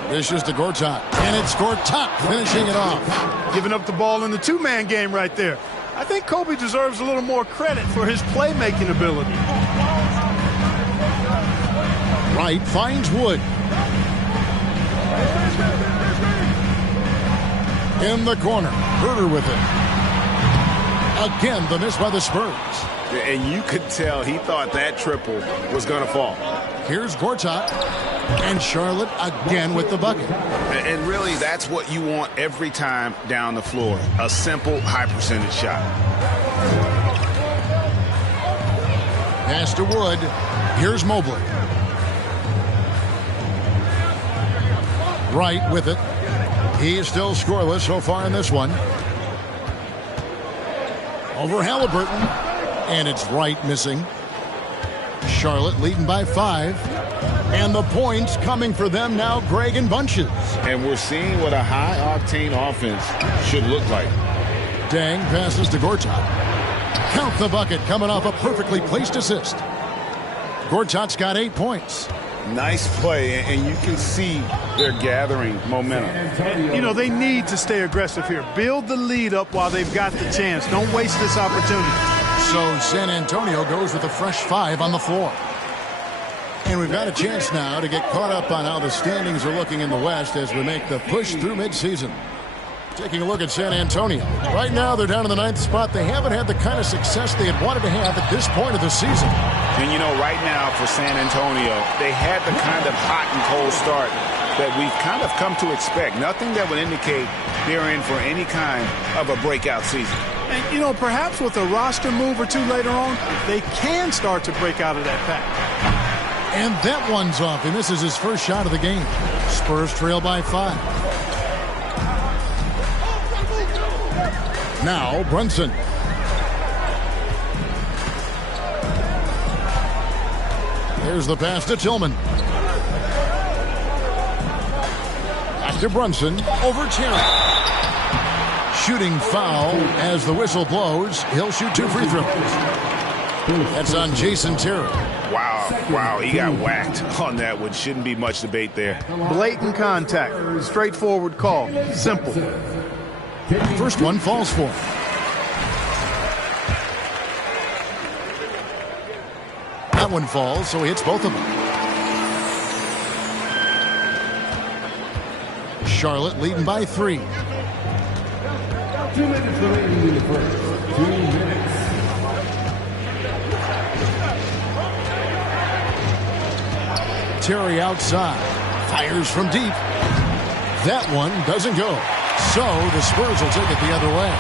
Dishes to Gortat. And it's Gortat finishing it off. Giving up the ball in the two-man game right there. I think Kobe deserves a little more credit for his playmaking ability. Wright finds Wood. In the corner. Herter with it. Again, the miss by the Spurs. And you could tell he thought that triple was going to fall. Here's Gortat. And Charlotte again with the bucket. And really, that's what you want every time down the floor. A simple, high-percentage shot. Pass to Wood. Here's Mobley. Wright with it. He is still scoreless so far in this one. Over Halliburton. And it's Wright missing. Charlotte leading by 5. And the points coming for them now, Greg, in bunches. And we're seeing what a high-octane offense should look like. Dang passes to Gortat. Count the bucket coming off a perfectly placed assist. Gortat's got 8 points. Nice play, and you can see they're gathering momentum. You know, they need to stay aggressive here. Build the lead up while they've got the chance. Don't waste this opportunity. So San Antonio goes with a fresh 5 on the floor. And we've got a chance now to get caught up on how the standings are looking in the West as we make the push through midseason. Taking a look at San Antonio. Right now, they're down in the 9th spot. They haven't had the kind of success they had wanted to have at this point of the season. And, you know, right now for San Antonio, they had the kind of hot and cold start that we've kind of come to expect. Nothing that would indicate they're in for any kind of a breakout season. And, you know, perhaps with a roster move or two later on, they can start to break out of that pack. And that one's off. He misses his first shot of the game. Spurs trail by 5. Now Brunson. There's the pass to Tillman. Back to Brunson. Over Terry. Shooting foul as the whistle blows. He'll shoot 2 free throws. That's on Jason Terry. Wow, he got whacked on that one. Shouldn't be much debate there. Blatant contact. Straightforward call. Simple. First one falls for him. That one falls, so he hits both of them. Charlotte leading by 3. 2 minutes remaining in the first. 2 minutes. Terry outside. Fires from deep. That one doesn't go. So the Spurs will take it the other way.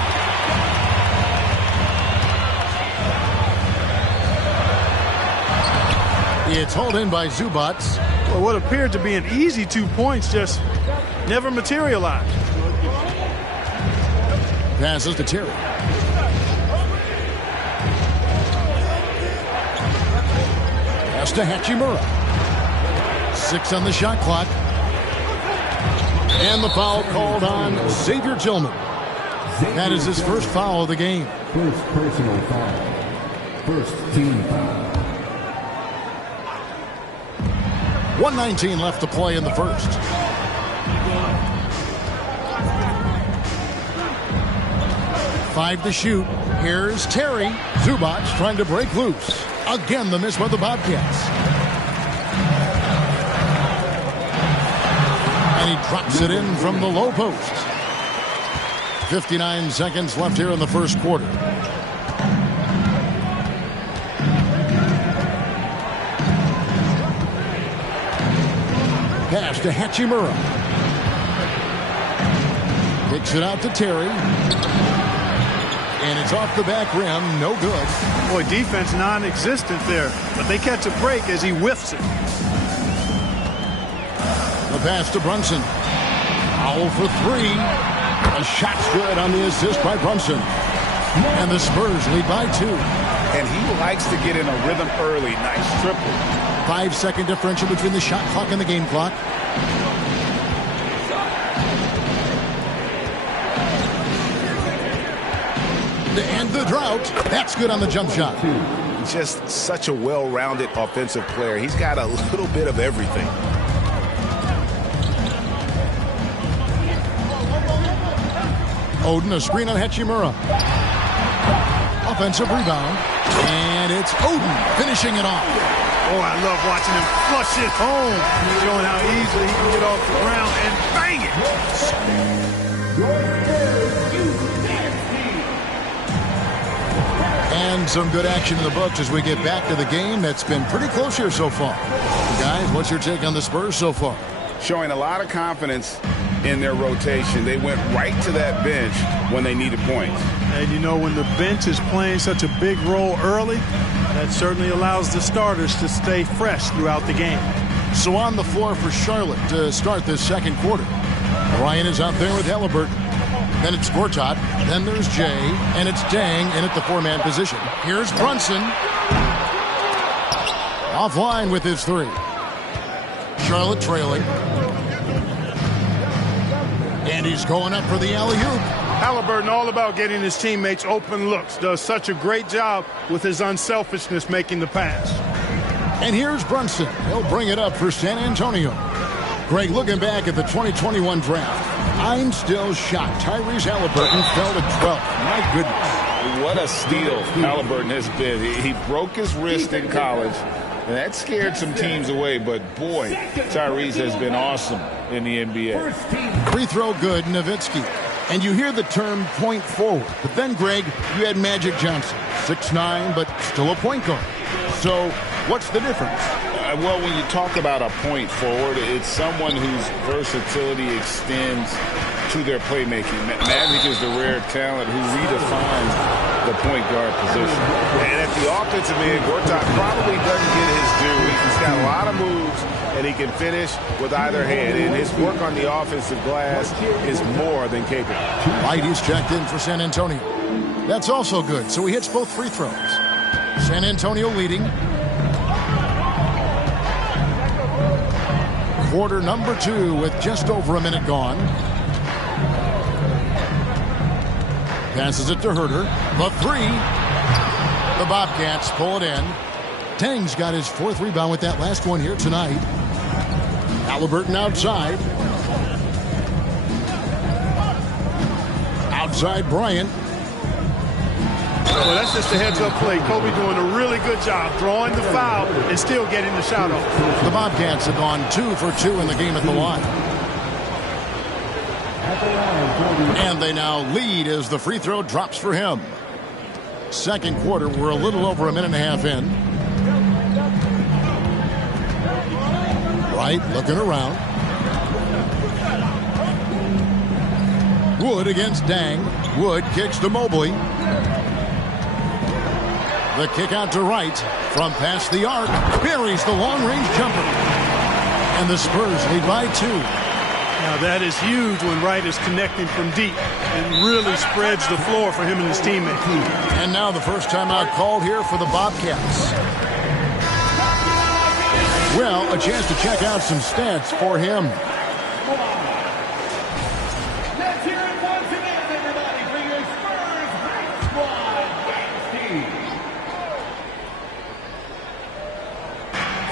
It's hauled in by Zubac. Well, what appeared to be an easy 2 points just never materialized. Passes to Terry. Pass to Hachimura. 6 on the shot clock. And the foul called on Xavier Tillman. That is his first foul of the game. First personal foul. First team foul. 1:19 left to play in the first. Five to shoot. Here's Terry. Zubac trying to break loose. Again, the miss by the Bobcats. And he drops it in from the low post. 59 seconds left here in the first quarter. Pass to Hachimura. Kicks it out to Terry. And it's off the back rim. No good. Boy, defense non-existent there. But they catch a break as he whiffs it. The pass to Brunson. Foul for three. A shot's good on the assist by Brunson. And the Spurs lead by 2. And he likes to get in a rhythm early. Nice triple. 5-second differential between the shot clock and the game clock. To end the drought. That's good on the jump shot. Just such a well-rounded offensive player. He's got a little bit of everything. Oden, a screen on Hachimura. Offensive rebound. And it's Oden finishing it off. Oh, I love watching him flush it home. Showing how easily he can get off the ground and bang it. And some good action in the books as we get back to the game that's been pretty close here so far. Guys, what's your take on the Spurs so far? Showing a lot of confidence in their rotation. They went right to that bench when they needed points. And you know, when the bench is playing such a big role early, that certainly allows the starters to stay fresh throughout the game. So on the floor for Charlotte to start this second quarter. Ryan is out there with Halliburton. Then it's Gortat. Then there's Jay. And it's Dang in at the 4-man position. Here's Brunson. Offline with his 3. Charlotte trailing. And he's going up for the alley-oop. Halliburton all about getting his teammates open looks. Does such a great job with his unselfishness making the pass. And here's Brunson. He'll bring it up for San Antonio. Greg, looking back at the 2021 draft, I'm still shocked. Tyrese Halliburton fell to 12th. My goodness. What a steal Halliburton has been. He broke his wrist in college, and that scared some teams away. But, boy, Tyrese has been awesome in the NBA. Free throw good, Nowitzki. And you hear the term point forward. But then, Greg, you had Magic Johnson. 6'9", but still a point guard. So what's the difference? Well, when you talk about a point forward, it's someone whose versatility extends to their playmaking. Magic is the rare talent who redefines the point guard position. And at the offensive end, Gortat probably doesn't get his due. He's got a lot of moves, and he can finish with either hand. And his work on the offensive glass is more than capable. White is checked in for San Antonio. That's also good, so he hits both free throws. San Antonio leading. Quarter number 2 with just over a minute gone. Passes it to Herter. The 3. The Bobcats pull it in. Tang's got his 4th rebound with that last one here tonight. Halliburton outside. Outside Bryant. Well, that's just a heads-up play. Kobe doing a really good job drawing the foul and still getting the shot off. The Bobcats have gone 2 for 2 in the game at the line. And they now lead as the free throw drops for him. Second quarter, we're a little over a minute and a half in. Wright looking around. Wood against Dang. Wood kicks to Mobley. The kick out to Wright from past the arc. Buries the long-range jumper. And the Spurs lead by 2. Now that is huge when Wright is connecting from deep and really spreads the floor for him and his teammates. And now the first timeout called here for the Bobcats. Well, a chance to check out some stats for him. Let's hear it once again, everybody, for your Spurs Great Squad team.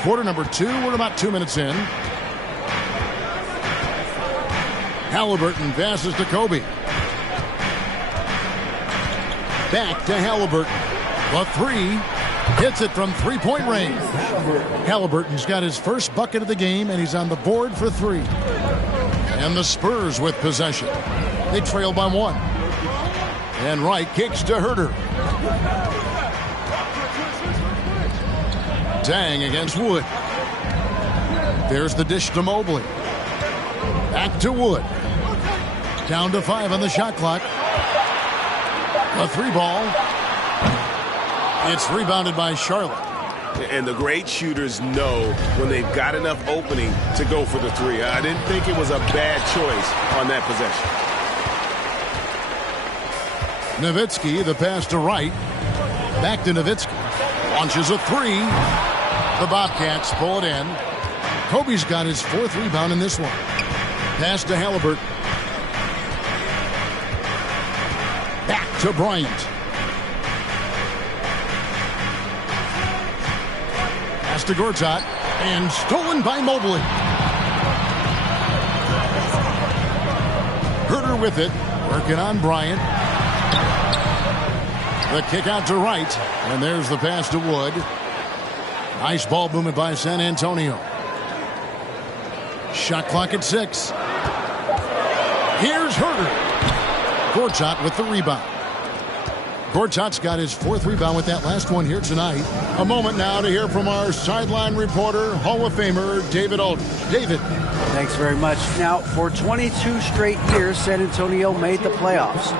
Quarter number 2, we're about 2 minutes in. Halliburton passes to Kobe. Back to Halliburton. The 3 hits it from three-point range. Halliburton's got his first bucket of the game, and he's on the board for 3. And the Spurs with possession. They trail by 1. And Wright kicks to Herter. Dang against Wood. There's the dish to Mobley. Back to Wood. Down to 5 on the shot clock. A 3-ball. It's rebounded by Charlotte. And the great shooters know when they've got enough opening to go for the 3. I didn't think it was a bad choice on that possession. Nowitzki, the pass to Wright. Back to Nowitzki. Launches a 3. The Bobcats pull it in. Kobe's got his 4th rebound in this one. Pass to Halliburton. Back to Bryant. Pass to Gortat. And stolen by Mobley. Herter with it. Working on Bryant. The kick out to Wright. And there's the pass to Wood. Nice ball movement by San Antonio. Shot clock at 6. Here's Herter. Gortat with the rebound. Gortat's got his 4th rebound with that last one here tonight. A moment now to hear from our sideline reporter, Hall of Famer David Aldridge. David. Thanks very much. Now, for 22 straight years, San Antonio made the playoffs.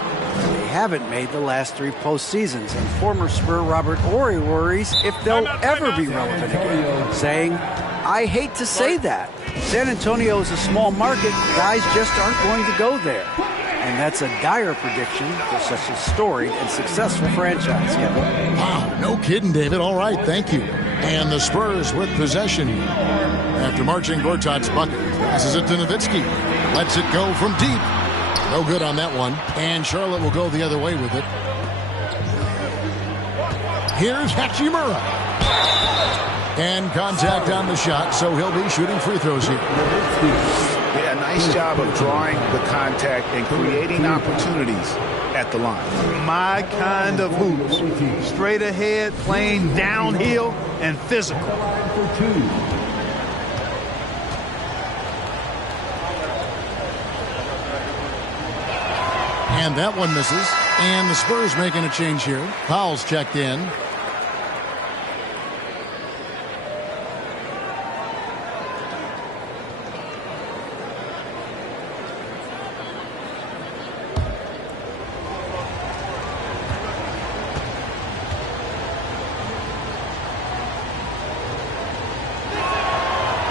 They haven't made the last 3 postseasons, and former Spur Robert Horry worries if they'll ever be relevant again, saying, I hate to say that. San Antonio is a small market. Guys just aren't going to go there. And that's a dire prediction for such a storied and successful franchise, Kevin. Wow, no kidding, David. All right, thank you. And the Spurs with possession. After marching Gortat's bucket, passes it to Nowitzki. Lets it go from deep. No good on that one. And Charlotte will go the other way with it. Here's Hachimura. And contact on the shot, so he'll be shooting free throws here. Yeah, nice job of drawing the contact and creating opportunities at the line. My kind of hoops. Straight ahead, playing downhill, and physical. And that one misses. And the Spurs making a change here. Powell's checked in.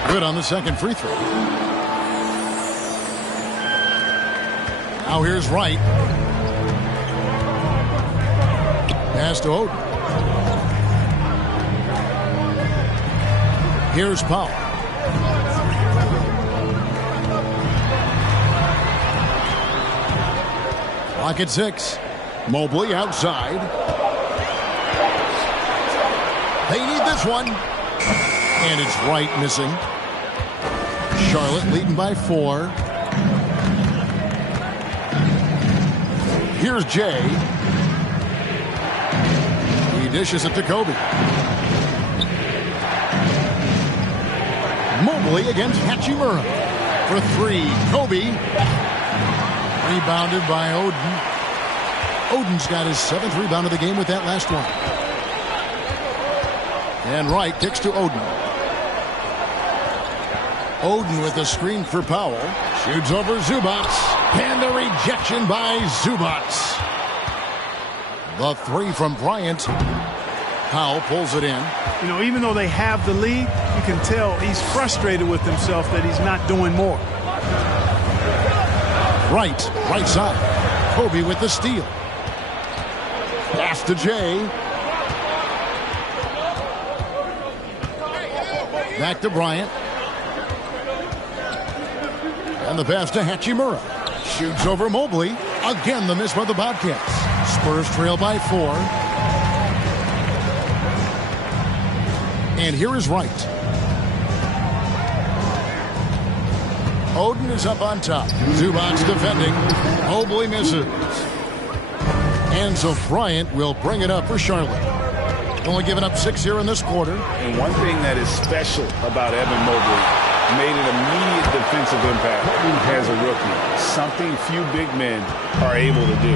Good on the second free throw. Now here's Wright. Pass to Oden. Here's Powell. Clock at 6. Mobley outside. They need this one. And it's Wright missing. Charlotte leading by 4. Here's Jay. He dishes it to Kobe. Mobley against Hachimura for 3. Kobe. Rebounded by Oden. Oden's got his 7th rebound of the game with that last one. And Wright kicks to Oden. Oden with a screen for Powell. Shoots over Zubac. And the rejection by Zubac. The 3 from Bryant. Powell pulls it in. You know, even though they have the lead, you can tell he's frustrated with himself that he's not doing more. Right side. Kobe with the steal. Pass to Jay. Back to Bryant. And the pass to Hachimura. Shoots over Mobley. Again, the miss by the Bobcats. Spurs trail by 4. And here is Wright. Oden is up on top. Zubac defending. Mobley misses. And so Bryant will bring it up for Charlotte. Only giving up 6 here in this quarter. And one thing that is special about Evan Mobley, made an immediate defensive impact as a rookie. Something few big men are able to do.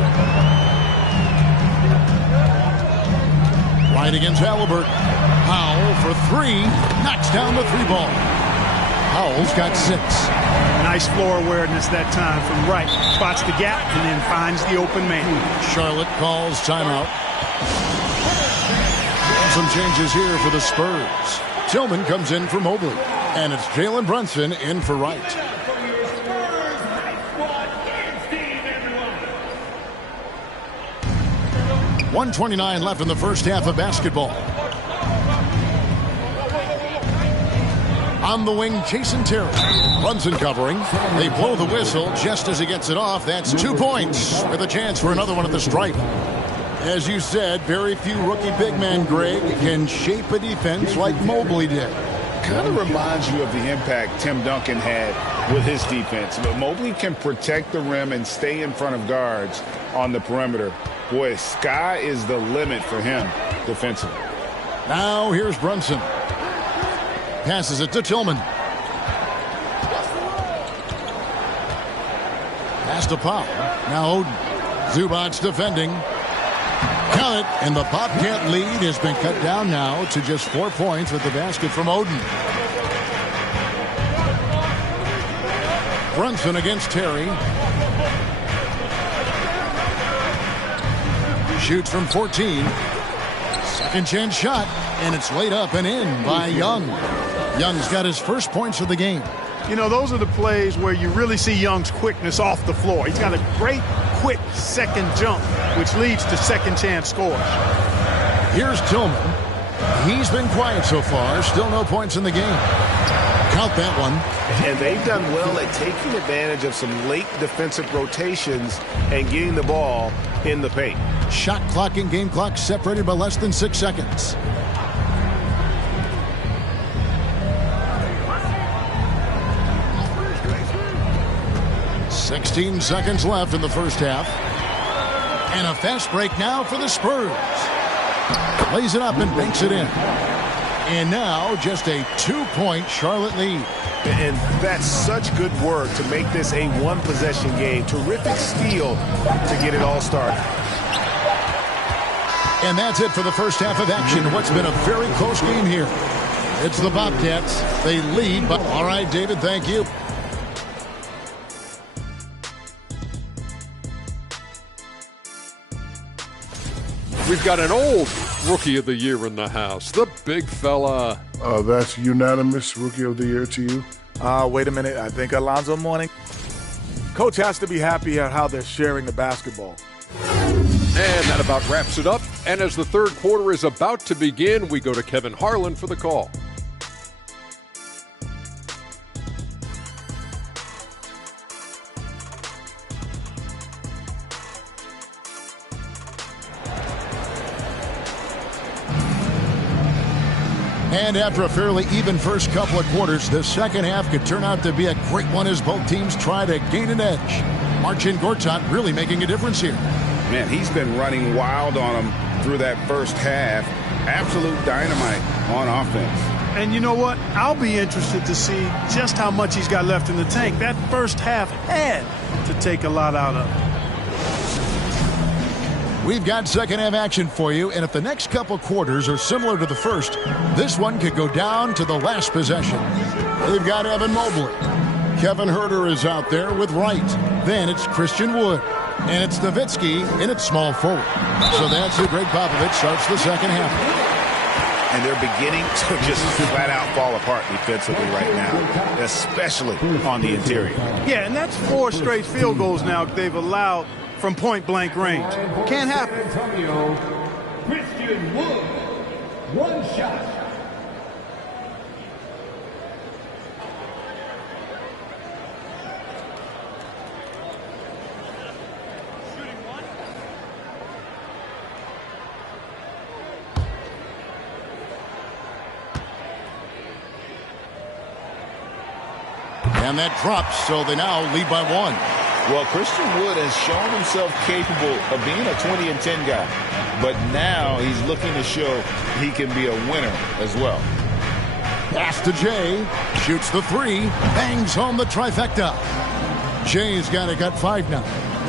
Right against Halliburton. Powell for three. Knocks down the three ball. Powell's got 6. Nice floor awareness that time from right. Spots the gap and then finds the open man. Charlotte calls timeout. Some changes here for the Spurs. Tillman comes in for Mobley. And it's Jalen Brunson in for Wright. .129 left in the first half of basketball. On the wing, Jason Terry. Brunson covering. They blow the whistle just as he gets it off. That's 2 points with a chance for another one at the stripe. As you said, very few rookie big men, Greg, can shape a defense like Mobley did. Kind of reminds you of the impact Tim Duncan had with his defense. But Mobley can protect the rim and stay in front of guards on the perimeter. Boy, sky is the limit for him defensively. Now here's Brunson. Passes it to Tillman. Pass to Powell. Now Oden. Zubac's defending. Count it, and the Bobcat lead has been cut down now to just 4 points with the basket from Oden. Brunson against Terry. Shoots from 14. Second chance shot, and it's laid up and in by Young. Young's got his first points of the game. You know, those are the plays where you really see Young's quickness off the floor. He's got a great, quick second jump, which leads to second chance scores. Here's Tillman. He's been quiet so far. Still no points in the game. Count that one. And they've done well at taking advantage of some late defensive rotations and getting the ball in the paint. Shot clock and game clock separated by less than 6 seconds. .16 seconds left in the first half. And a fast break now for the Spurs. Lays it up and banks it in. And now just a 2-point Charlotte lead. And that's such good work to make this a one-possession game. Terrific steal to get it all started. And that's it for the first half of action. What's been a very close game here. It's the Bobcats. They lead. But all right, David, thank you. We've got an old Rookie of the Year in the house, the big fella. That's unanimous Rookie of the Year to you? Wait a minute. I think Alonzo Mourning. Coach has to be happy at how they're sharing the basketball. And that about wraps it up. And as the third quarter is about to begin, we go to Kevin Harlan for the call. And after a fairly even first couple of quarters, the second half could turn out to be a great one as both teams try to gain an edge. Marcin Gortat really making a difference here. Man, he's been running wild on him through that first half. Absolute dynamite on offense. And you know what? I'll be interested to see just how much he's got left in the tank. That first half had to take a lot out of him. We've got second half action for you, and if the next couple quarters are similar to the first, this one could go down to the last possession. They've got Evan Mobley. Kevin Huerter is out there with Wright. Then it's Christian Wood. And it's Nowitzki in its small forward. So that's who Greg Popovich starts the second half. And they're beginning to just flat out fall apart defensively right now, especially on the interior. Yeah, and that's 4 straight field goals now they've allowed from point-blank range. Can't happen. Christian Wood, 1 shot. And that drops, so they now lead by 1. Well, Christian Wood has shown himself capable of being a 20 and 10 guy, but now he's looking to show he can be a winner as well. Pass to Jay. Shoots the three. Bangs home the trifecta. Jay's got it, got 5 now.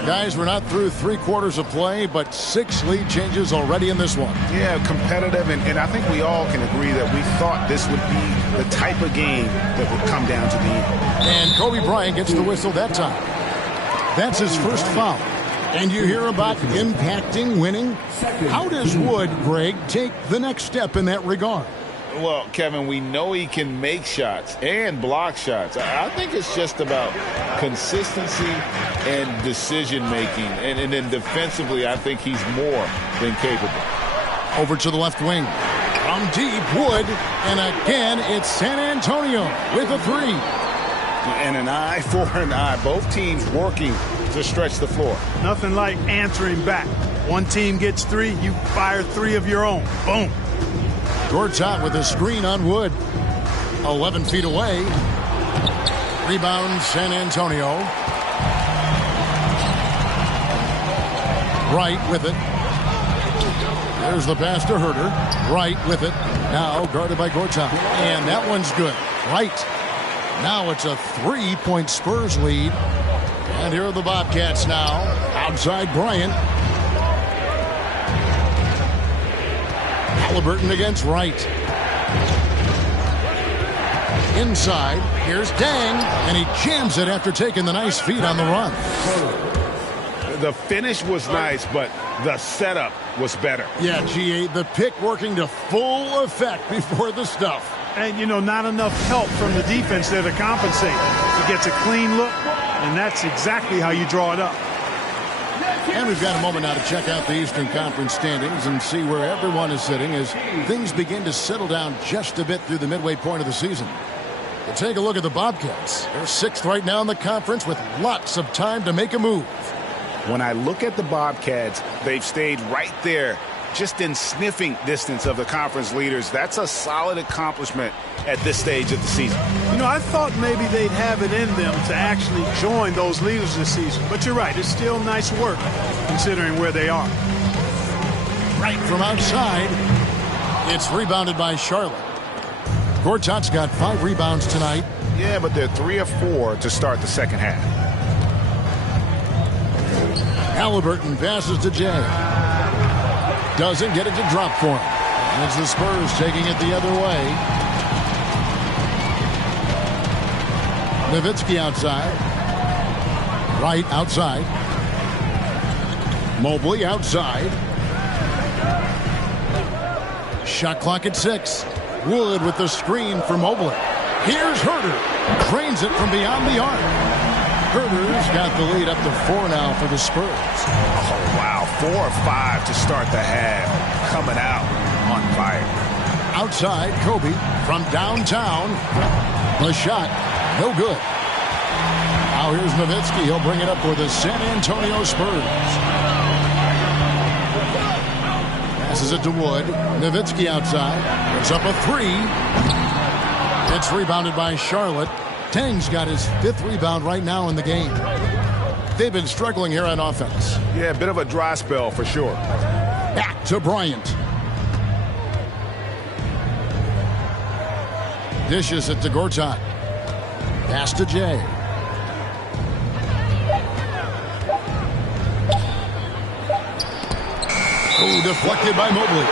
Guys, we're not through 3/4 of play, but 6 lead changes already in this one. Yeah, competitive, and I think we all can agree that we thought this would be the type of game that would come down to the end. And Kobe Bryant gets the whistle that time. That's his first foul. And you hear about impacting winning. How does Wood, Greg, take the next step in that regard? Well, Kevin, we know he can make shots and block shots. I think it's just about consistency and decision-making. And then defensively, I think he's more than capable. Over to the left wing. From deep, Wood. And again, it's San Antonio with a 3. And an eye for an eye. Both teams working to stretch the floor. Nothing like answering back. One team gets 3, you fire 3 of your own. Boom. Gortat with a screen on Wood. 11 feet away. Rebound San Antonio. Wright with it. There's the pass to Herter. Wright with it. Now guarded by Gortat. And that one's good. Wright. Now it's a 3-point Spurs lead. And here are the Bobcats now. Outside Bryant. Halliburton against Wright. Inside, here's Dang, and he jams it after taking the nice feed on the run. The finish was nice, but the setup was better. Yeah, GA, the pick working to full effect before the stuff. And, you know, not enough help from the defense there to compensate. He gets a clean look, and that's exactly how you draw it up. And we've got a moment now to check out the Eastern Conference standings and see where everyone is sitting as things begin to settle down just a bit through the midway point of the season. We'll take a look at the Bobcats. They're 6th right now in the conference with lots of time to make a move. When I look at the Bobcats, they've stayed right there, just in sniffing distance of the conference leaders. That's a solid accomplishment at this stage of the season. You know, I thought maybe they'd have it in them to actually join those leaders this season. But you're right, it's still nice work considering where they are. Right from outside, it's rebounded by Charlotte. Gortat's got 5 rebounds tonight. Yeah, but they're 3 of 4 to start the second half. Halliburton passes to Jay. Doesn't get it to drop for him. And it's the Spurs taking it the other way. Nowitzki outside. Wright outside. Mobley outside. Shot clock at 6. Wood with the screen for Mobley. Here's Herter. Drains it from beyond the arc. Herter's got the lead up to 4 now for the Spurs. Oh, wow. 4 or 5 to start the half. Coming out on fire. Outside, Kobe from downtown. The shot, no good. Now here's Nowitzki. He'll bring it up for the San Antonio Spurs. Passes it to Wood. Nowitzki outside. Puts up a 3. It's rebounded by Charlotte. Tang's got his 5th rebound right now in the game. They've been struggling here on offense. Yeah, a bit of a dry spell for sure. Back to Bryant. Dishes it to Gortat. Pass to Jay. Oh, deflected by Mobley.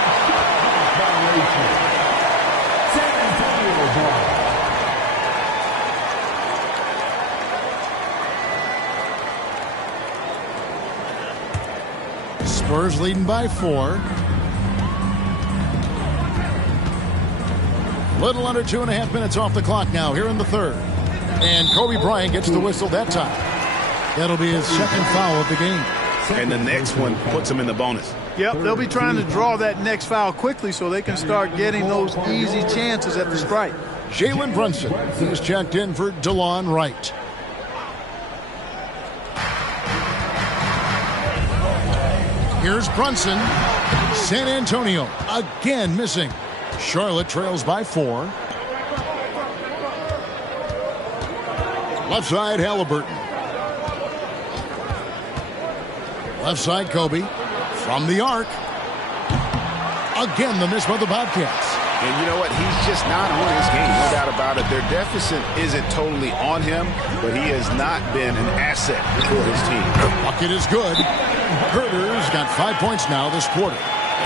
Spurs leading by 4. Little under 2.5 minutes off the clock now here in the 3rd. And Kobe Bryant gets the whistle that time. That'll be his 2nd foul of the game. And the next one puts him in the bonus. Yep, they'll be trying to draw that next foul quickly so they can start getting those easy chances at the stripe. Jalen Brunson is checked in for DeLon Wright. Here's Brunson. San Antonio again missing. Charlotte trails by 4. Left side, Halliburton. Left side, Kobe. From the arc. Again, the miss by the Bobcats. And you know what? He's just not on his game, no doubt about it. Their deficit isn't totally on him, but he has not been an asset for his team. Bucket is good. Herder's got 5 points now this quarter.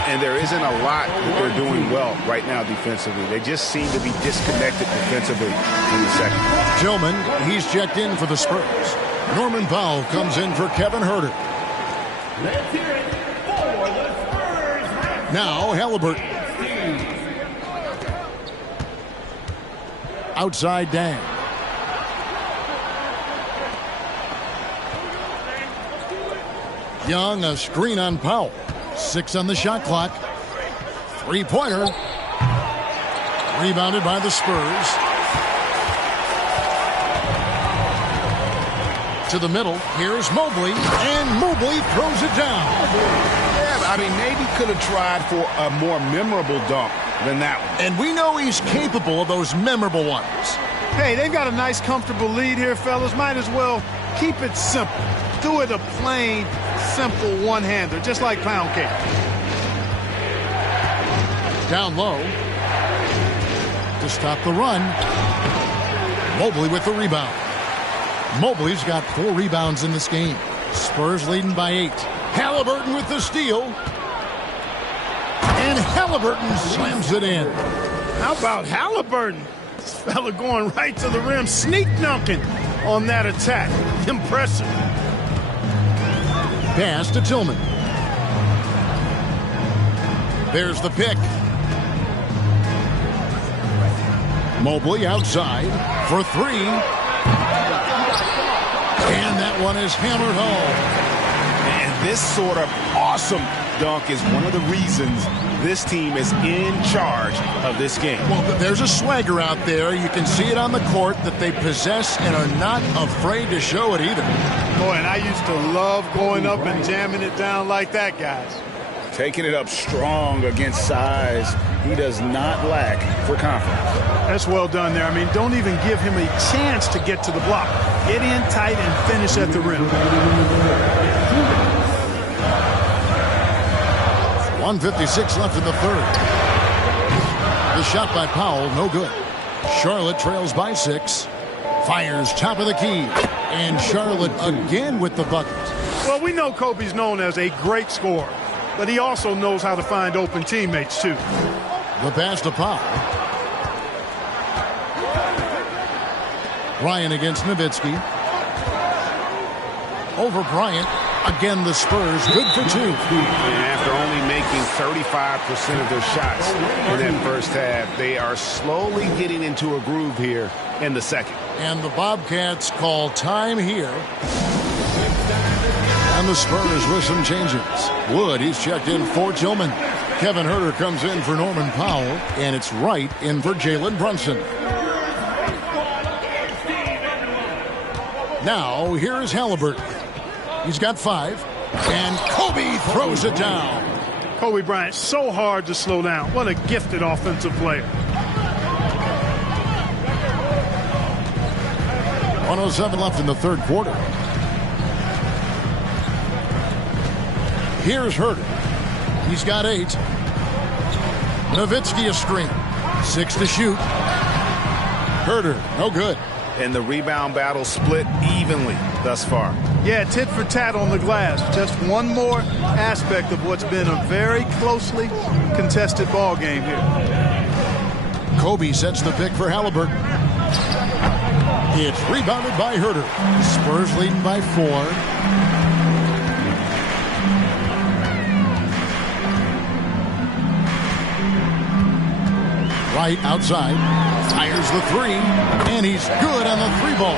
And there isn't a lot that they're doing well right now defensively. They just seem to be disconnected defensively in the second. Tillman, he's checked in for the Spurs. Norman Powell comes in for Kevin Herder. Let's hear it for the Spurs. Now Halliburton. Outside Dang. Young, a screen on Powell. 6 on the shot clock. Three-pointer. Rebounded by the Spurs. To the middle. Here's Mobley. And Mobley throws it down. Yeah, I mean, maybe could have tried for a more memorable dunk than that one. And we know he's capable of those memorable ones. Hey, they've got a nice, comfortable lead here, fellas. Might as well keep it simple. Do it a plain, simple one-hander, just like pound cake. Down low. To stop the run. Mobley with the rebound. Mobley's got 4 rebounds in this game. Spurs leading by 8. Halliburton with the steal. And Halliburton slams it in. How about Halliburton? This fella going right to the rim, sneak dunking on that attack. Impressive. Pass to Tillman. There's the pick. Mobley outside for 3. And that one is hammered home. And this sort of awesome dunk is one of the reasons this team is in charge of this game. Well, there's a swagger out there. You can see it on the court that they possess and are not afraid to show it either. Boy, and I used to love going up and jamming it down like that, guys. Taking it up strong against size. He does not lack for confidence. That's well done there. I mean, don't even give him a chance to get to the block. Get in tight and finish at the rim. 1:56 left in the third. The shot by Powell, no good. Charlotte trails by 6. Fires top of the key. And Charlotte again with the bucket. Well, we know Kobe's known as a great scorer, but he also knows how to find open teammates, too. The pass to Powell. Bryant against Nowitzki. Over Bryant. Again, the Spurs good for 2. And after only making 35% of their shots in that first half, they are slowly getting into a groove here in the second. And the Bobcats call time here. And the Spurs with some changes. Wood, he's checked in for Tillman. Kevin Herder comes in for Norman Powell. And it's Wright in for Jalen Brunson. Now, here's Halliburton. He's got 5. And Kobe throws it down. Kobe Bryant, so hard to slow down. What a gifted offensive player. 1:07 left in the third quarter. Here's Herder. He's got 8. Nowitzki a screen. 6 to shoot. Herder, no good. And the rebound battle split evenly thus far. Yeah, tit for tat on the glass. Just one more aspect of what's been a very closely contested ball game here. Kobe sets the pick for Halliburton. It's rebounded by Herder. Spurs leading by 4. Wright outside. Fires the 3. And he's good on the 3 ball.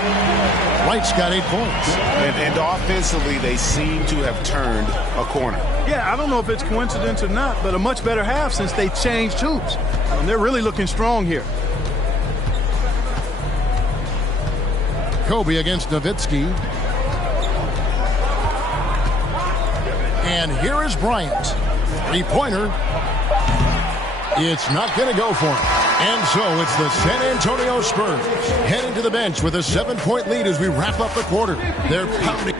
Wright's got 8 points. And offensively, they seem to have turned a corner. Yeah, I don't know if it's coincidence or not, but a much better half since they changed hoops. And they're really looking strong here. Kobe against Nowitzki. And here is Bryant. 3-pointer. It's not going to go for him. And so it's the San Antonio Spurs heading to the bench with a 7-point lead as we wrap up the quarter. They're pounding.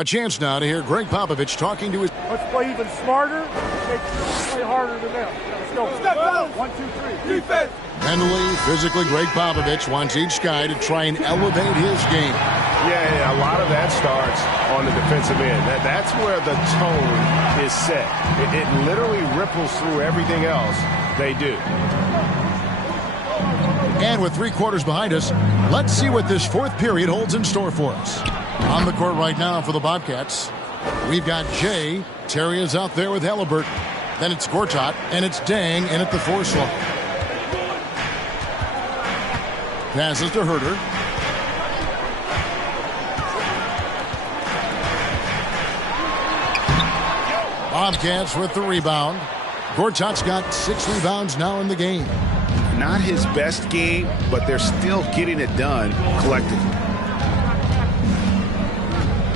A chance now to hear Greg Popovich talking to his... Let's play even smarter. Make sure we play harder than them. Let's go. Step out. 1, 2, 3. Defense. Mentally, physically, Greg Popovich wants each guy to try and elevate his game. Yeah, a lot of that starts on the defensive end. That's where the tone is set. It literally ripples through everything else they do. And with 3 quarters behind us, let's see what this fourth period holds in store for us. On the court right now for the Bobcats, we've got Jay. Terry is out there with Halliburton. Then it's Gortat, and it's Dang in at the 4 slot. Passes to Herter. Bobcats with the rebound. Gortat's got 6 rebounds now in the game. Not his best game, but they're still getting it done collectively.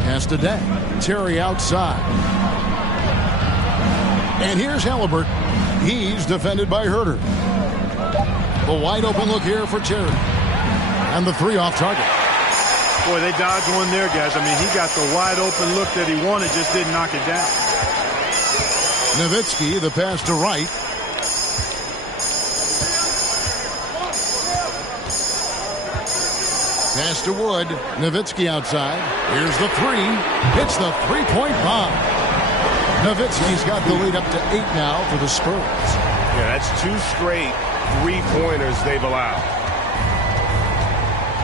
Pass to Dang. Terry outside. And here's Halliburton. He's defended by Herter. The wide open look here for Terry. And the 3 off target. Boy, they dodged one there, guys. I mean, he got the wide open look that he wanted, just didn't knock it down. Nowitzki, the pass to Wright. Pass to Wood. Nowitzki outside. Here's the 3. Hits the 3-point bomb. Nowitzki's got the lead up to 8 now for the Spurs. Yeah, that's 2 straight 3-pointers they've allowed.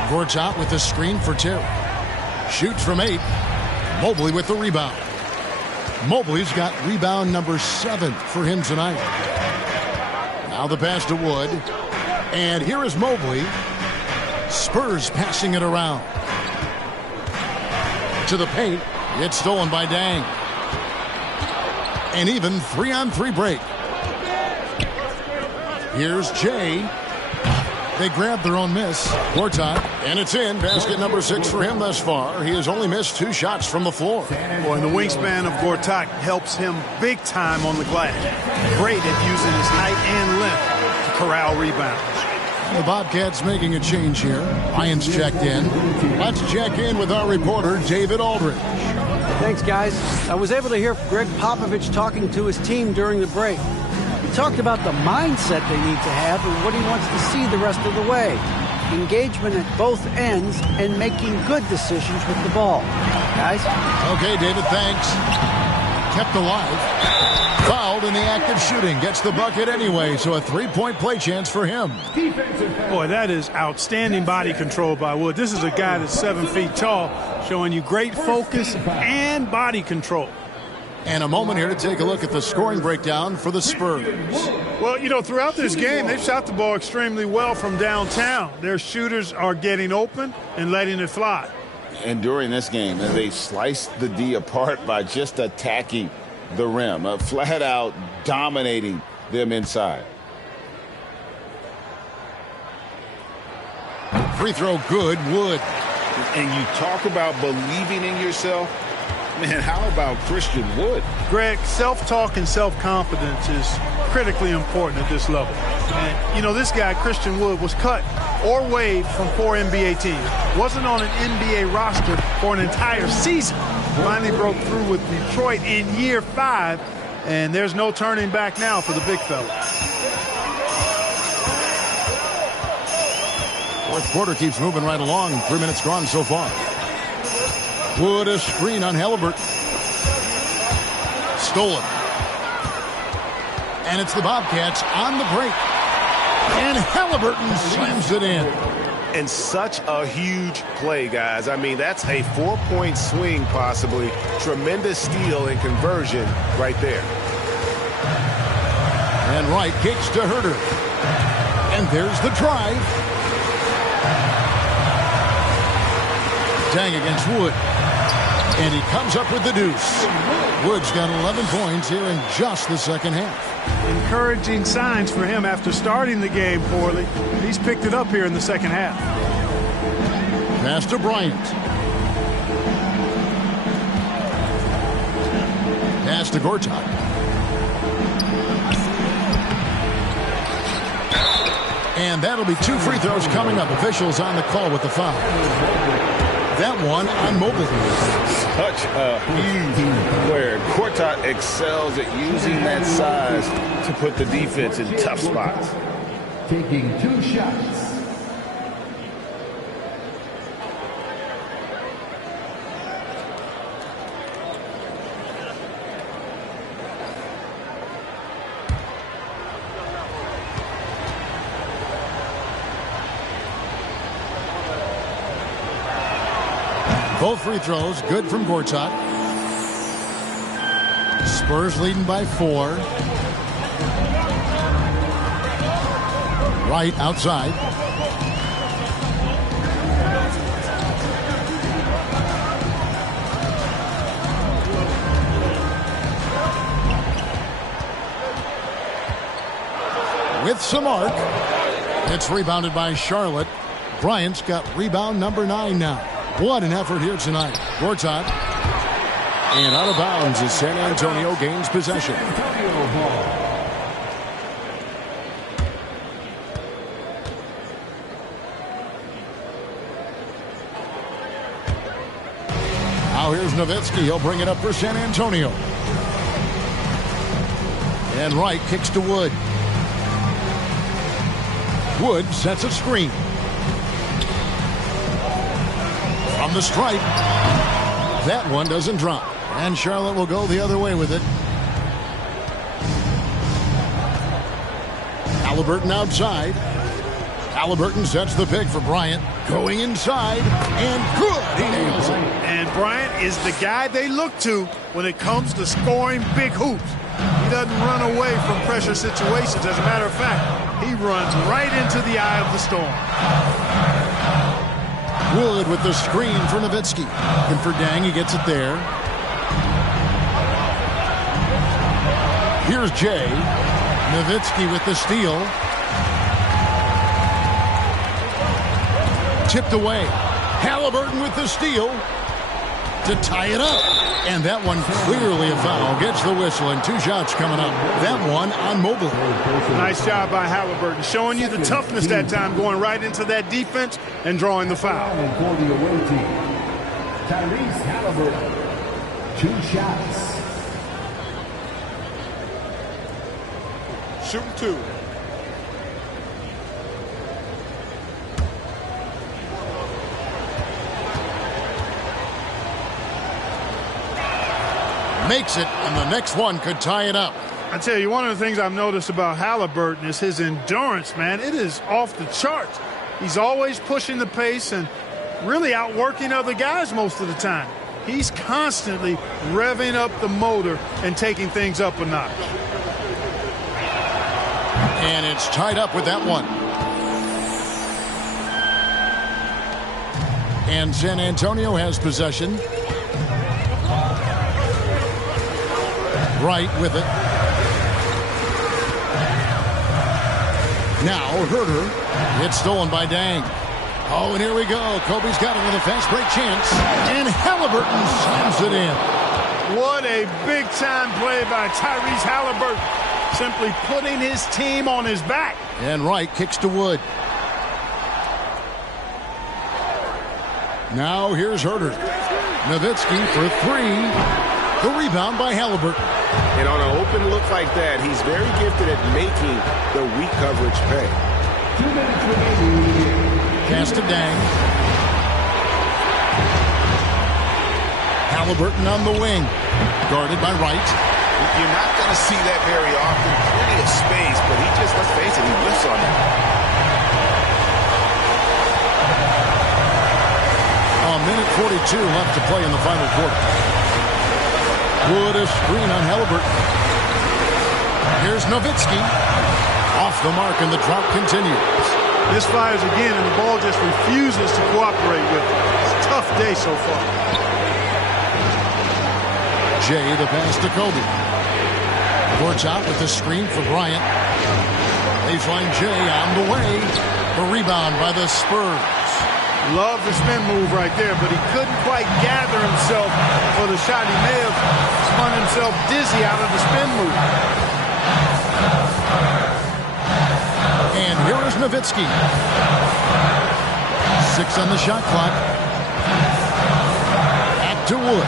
Gortat with the screen for Terry. Shoots from 8. Mobley with the rebound. Mobley's got rebound number 7 for him tonight. Now the pass to Wood. And here is Mobley. Spurs passing it around. To the paint. It's stolen by Dang. And even 3-on-3 break. Here's Jay. They grab their own miss. Gortat. And it's in. Basket number 6 for him thus far. He has only missed 2 shots from the floor. Boy, and the wingspan of Gortat helps him big time on the glass. Great at using his height and length to corral rebounds. The Bobcats making a change here. Lions checked in. Let's check in with our reporter, David Aldridge. Thanks, guys. I was able to hear Greg Popovich talking to his team during the break. He talked about the mindset they need to have and what he wants to see the rest of the way. Engagement at both ends and making good decisions with the ball. Guys? Okay, David, thanks. Kept alive. Fouled in the act of shooting. Gets the bucket anyway, so a 3-point play chance for him. Boy, that is outstanding body control by Wood. This is a guy that's 7 feet tall, showing you great focus and body control. And a moment here to take a look at the scoring breakdown for the Spurs. Well, you know, throughout this game, they've shot the ball extremely well from downtown. Their shooters are getting open and letting it fly. And during this game, they sliced the D apart by just attacking the rim, flat out dominating them inside. Free throw good, Wood. And you talk about believing in yourself. Man, how about Christian Wood? Greg, self-talk and self-confidence is critically important at this level. And, you know, this guy, Christian Wood, was cut or waived from 4 NBA teams. Wasn't on an NBA roster for an entire season. Finally broke through with Detroit in year 5, and there's no turning back now for the big fella. Fourth quarter keeps moving right along. 3 minutes gone so far. Wood a screen on Halliburton. Stolen. And it's the Bobcats on the break. And Halliburton slams it in. And such a huge play, guys. I mean, that's a 4-point swing possibly. Tremendous steal and conversion right there. And Wright kicks to Herter. And there's the drive. Dang against Wood. And he comes up with the deuce. Wood's got 11 points here in just the second half. Encouraging signs for him after starting the game poorly. He's picked it up here in the second half. Pass to Bryant. Pass to Gortat. And that'll be 2 free throws coming up. Officials on the call with the foul. That one on mobile. Such a huge player. Gortat excels at using that size to put the defense in tough spots. Taking 2 shots. Both free throws good from Gortat. Spurs leading by 4. Right outside. With some arc. It's rebounded by Charlotte. Bryant's got rebound number 9 now. What an effort here tonight. Gortat. And out of bounds as San Antonio gains possession. Now here's Nowitzki. He'll bring it up for San Antonio. And Wright kicks to Wood. Wood sets a screen. From the stripe. That one doesn't drop. And Charlotte will go the other way with it. Halliburton outside. Halliburton sets the pick for Bryant. Going inside. And good. He nails it. And Bryant is the guy they look to when it comes to scoring big hoops. He doesn't run away from pressure situations. As a matter of fact, he runs right into the eye of the storm. Wood with the screen for Nowitzki. And for Dang, he gets it there. Here's Jay. Nowitzki with the steal. Tipped away. Halliburton with the steal to tie it up. And that one clearly a foul. Gets the whistle and 2 shots coming up. That one on mobile. Nice job by Halliburton. Showing you the toughness that time, going right into that defense and drawing the foul. For the away team, Tyrese Halliburton. 2 shots. Shooting 2. Makes it, and the next one could tie it up. I tell you, one of the things I've noticed about Halliburton is his endurance, man. It is off the charts. He's always pushing the pace and really outworking other guys most of the time. He's constantly revving up the motor and taking things up a notch. And it's tied up with that one. And San Antonio has possession. Right with it. Now Herter. It's stolen by Dang. Oh, and here we go. Kobe's got it with a fast break chance. And Halliburton slams it in. What a big-time play by Tyrese Halliburton. Simply putting his team on his back. And Wright kicks to Wood. Now here's Herter. Nowitzki for 3. The rebound by Halliburton. And on an open look like that, he's very gifted at making the weak coverage pay. 2 minutes remaining. Pass to Dang. Halliburton on the wing. Guarded by Wright. You're not going to see that very often. Plenty of space, but he just, let's face it, he whiffs on that. A minute 42 left to play in the final quarter. Wood a screen on Halliburton. Here's Nowitzki. Off the mark, and the drought continues. This fires again, and the ball just refuses to cooperate with it. It's a tough day so far. Jay, the pass to Kobe. Gortat with the screen for Bryant. Baseline Jay on the way. The rebound by the Spurs. Love the spin move right there, but he couldn't quite gather himself for the shot. He may have spun himself dizzy out of the spin move. And here is Nowitzki. 6 on the shot clock. to Wood.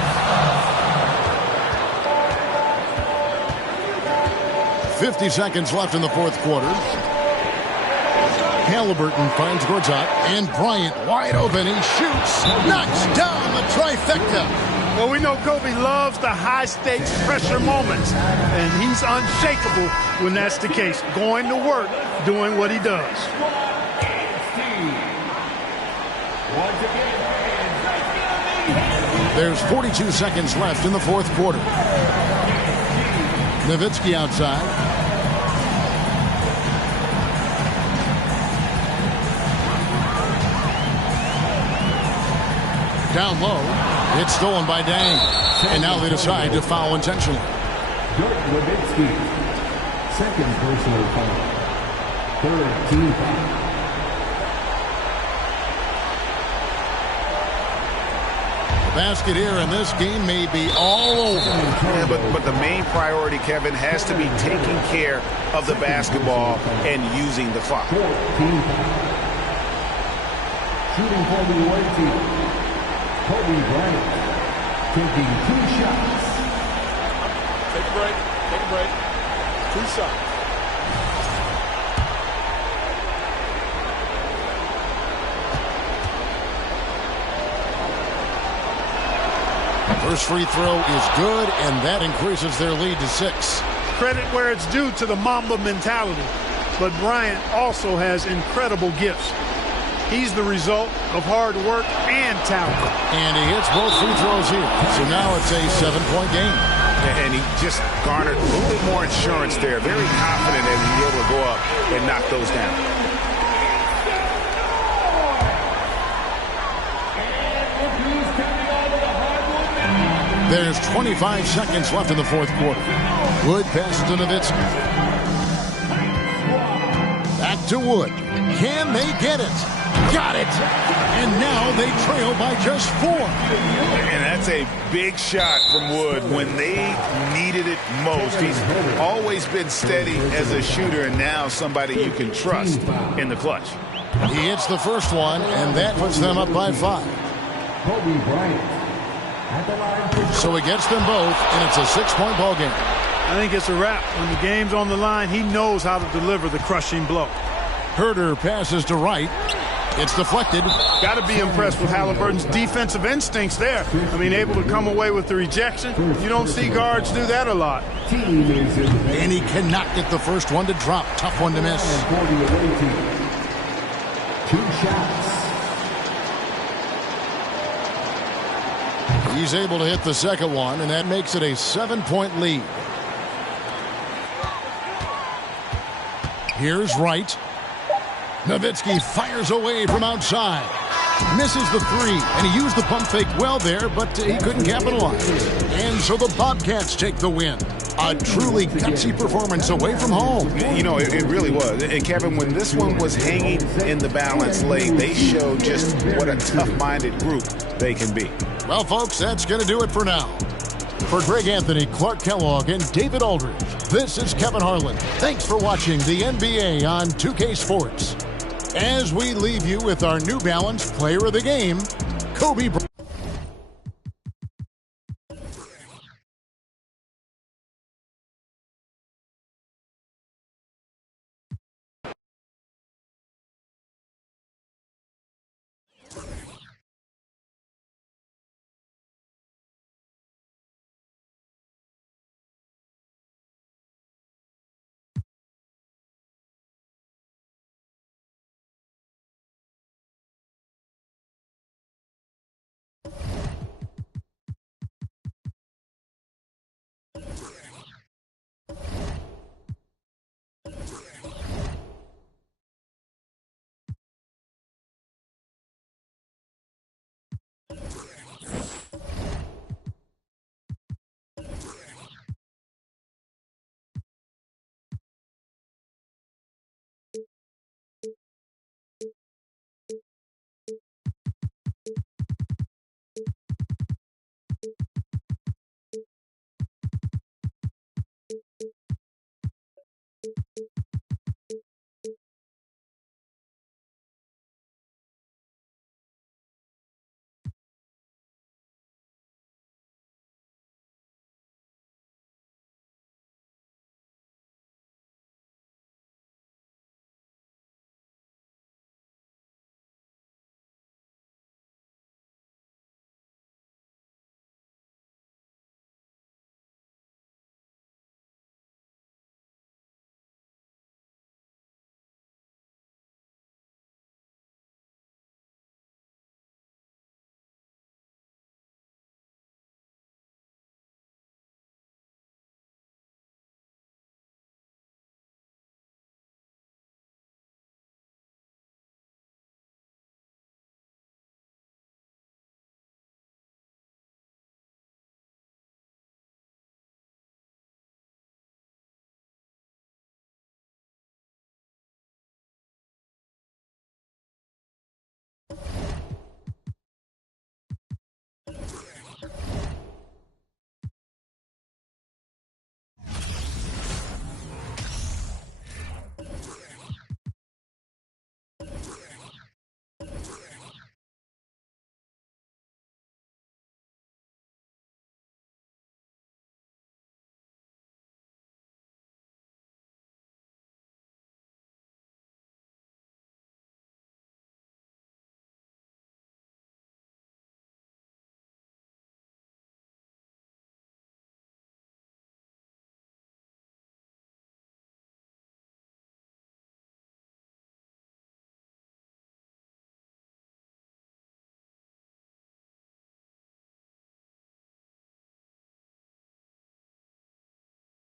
50 seconds left in the fourth quarter. Halliburton finds Gortat, and Bryant wide open. He shoots, knocks down the trifecta. Well, we know Kobe loves the high-stakes pressure moments, and he's unshakable when that's the case. Going to work, doing what he does. There's 42 seconds left in the fourth quarter. Nowitzki outside. Down low. It's stolen by Dang. And now they decide to foul intentionally. Nowitzki, second personal foul. Third team foul. Basket here, and this game may be all over. Yeah, but the main priority, Kevin, has to be taking care of the basketball and using the clock. Shooting for the away team, Kobe Bryant, taking 2 shots. Take a break. 2 shots. First free throw is good, and that increases their lead to 6. Credit where it's due to the Mamba mentality, but Bryant also has incredible gifts. He's the result of hard work and talent. And he hits both free throws here, so now it's a 7-point game. And he just garnered a little bit more insurance there. Very confident that he'll be able to go up and knock those down. There's 25 seconds left in the fourth quarter. Wood passes to Nowitzki. Back to Wood. Can they get it? Got it. And now they trail by just 4. And that's a big shot from Wood when they needed it most. He's always been steady as a shooter, and now somebody you can trust in the clutch. He hits the first one, and that puts them up by 5. Kobe Bryant. So he gets them both, and it's a 6-point ball game. I think it's a wrap. When the game's on the line, he knows how to deliver the crushing blow. Herter passes to Wright. It's deflected. Got to be impressed with Halliburton's defensive instincts there. I mean, able to come away with the rejection. You don't see guards do that a lot. And he cannot get the first one to drop. Tough one to miss. 2 shots. He's able to hit the second one, and that makes it a 7-point lead. Here's Wright. Nowitzki fires away from outside. Misses the 3, and he used the pump fake well there, but he couldn't capitalize. And so the Bobcats take the win. A truly gutsy performance away from home. You know, it really was. And Kevin, when this one was hanging in the balance late, they showed just what a tough-minded group they can be. Well, folks, that's going to do it for now. For Greg Anthony, Clark Kellogg, and David Aldridge, this is Kevin Harlan. Thanks for watching the NBA on 2K Sports. As we leave you with our New Balance Player of the Game, Kobe Bryant.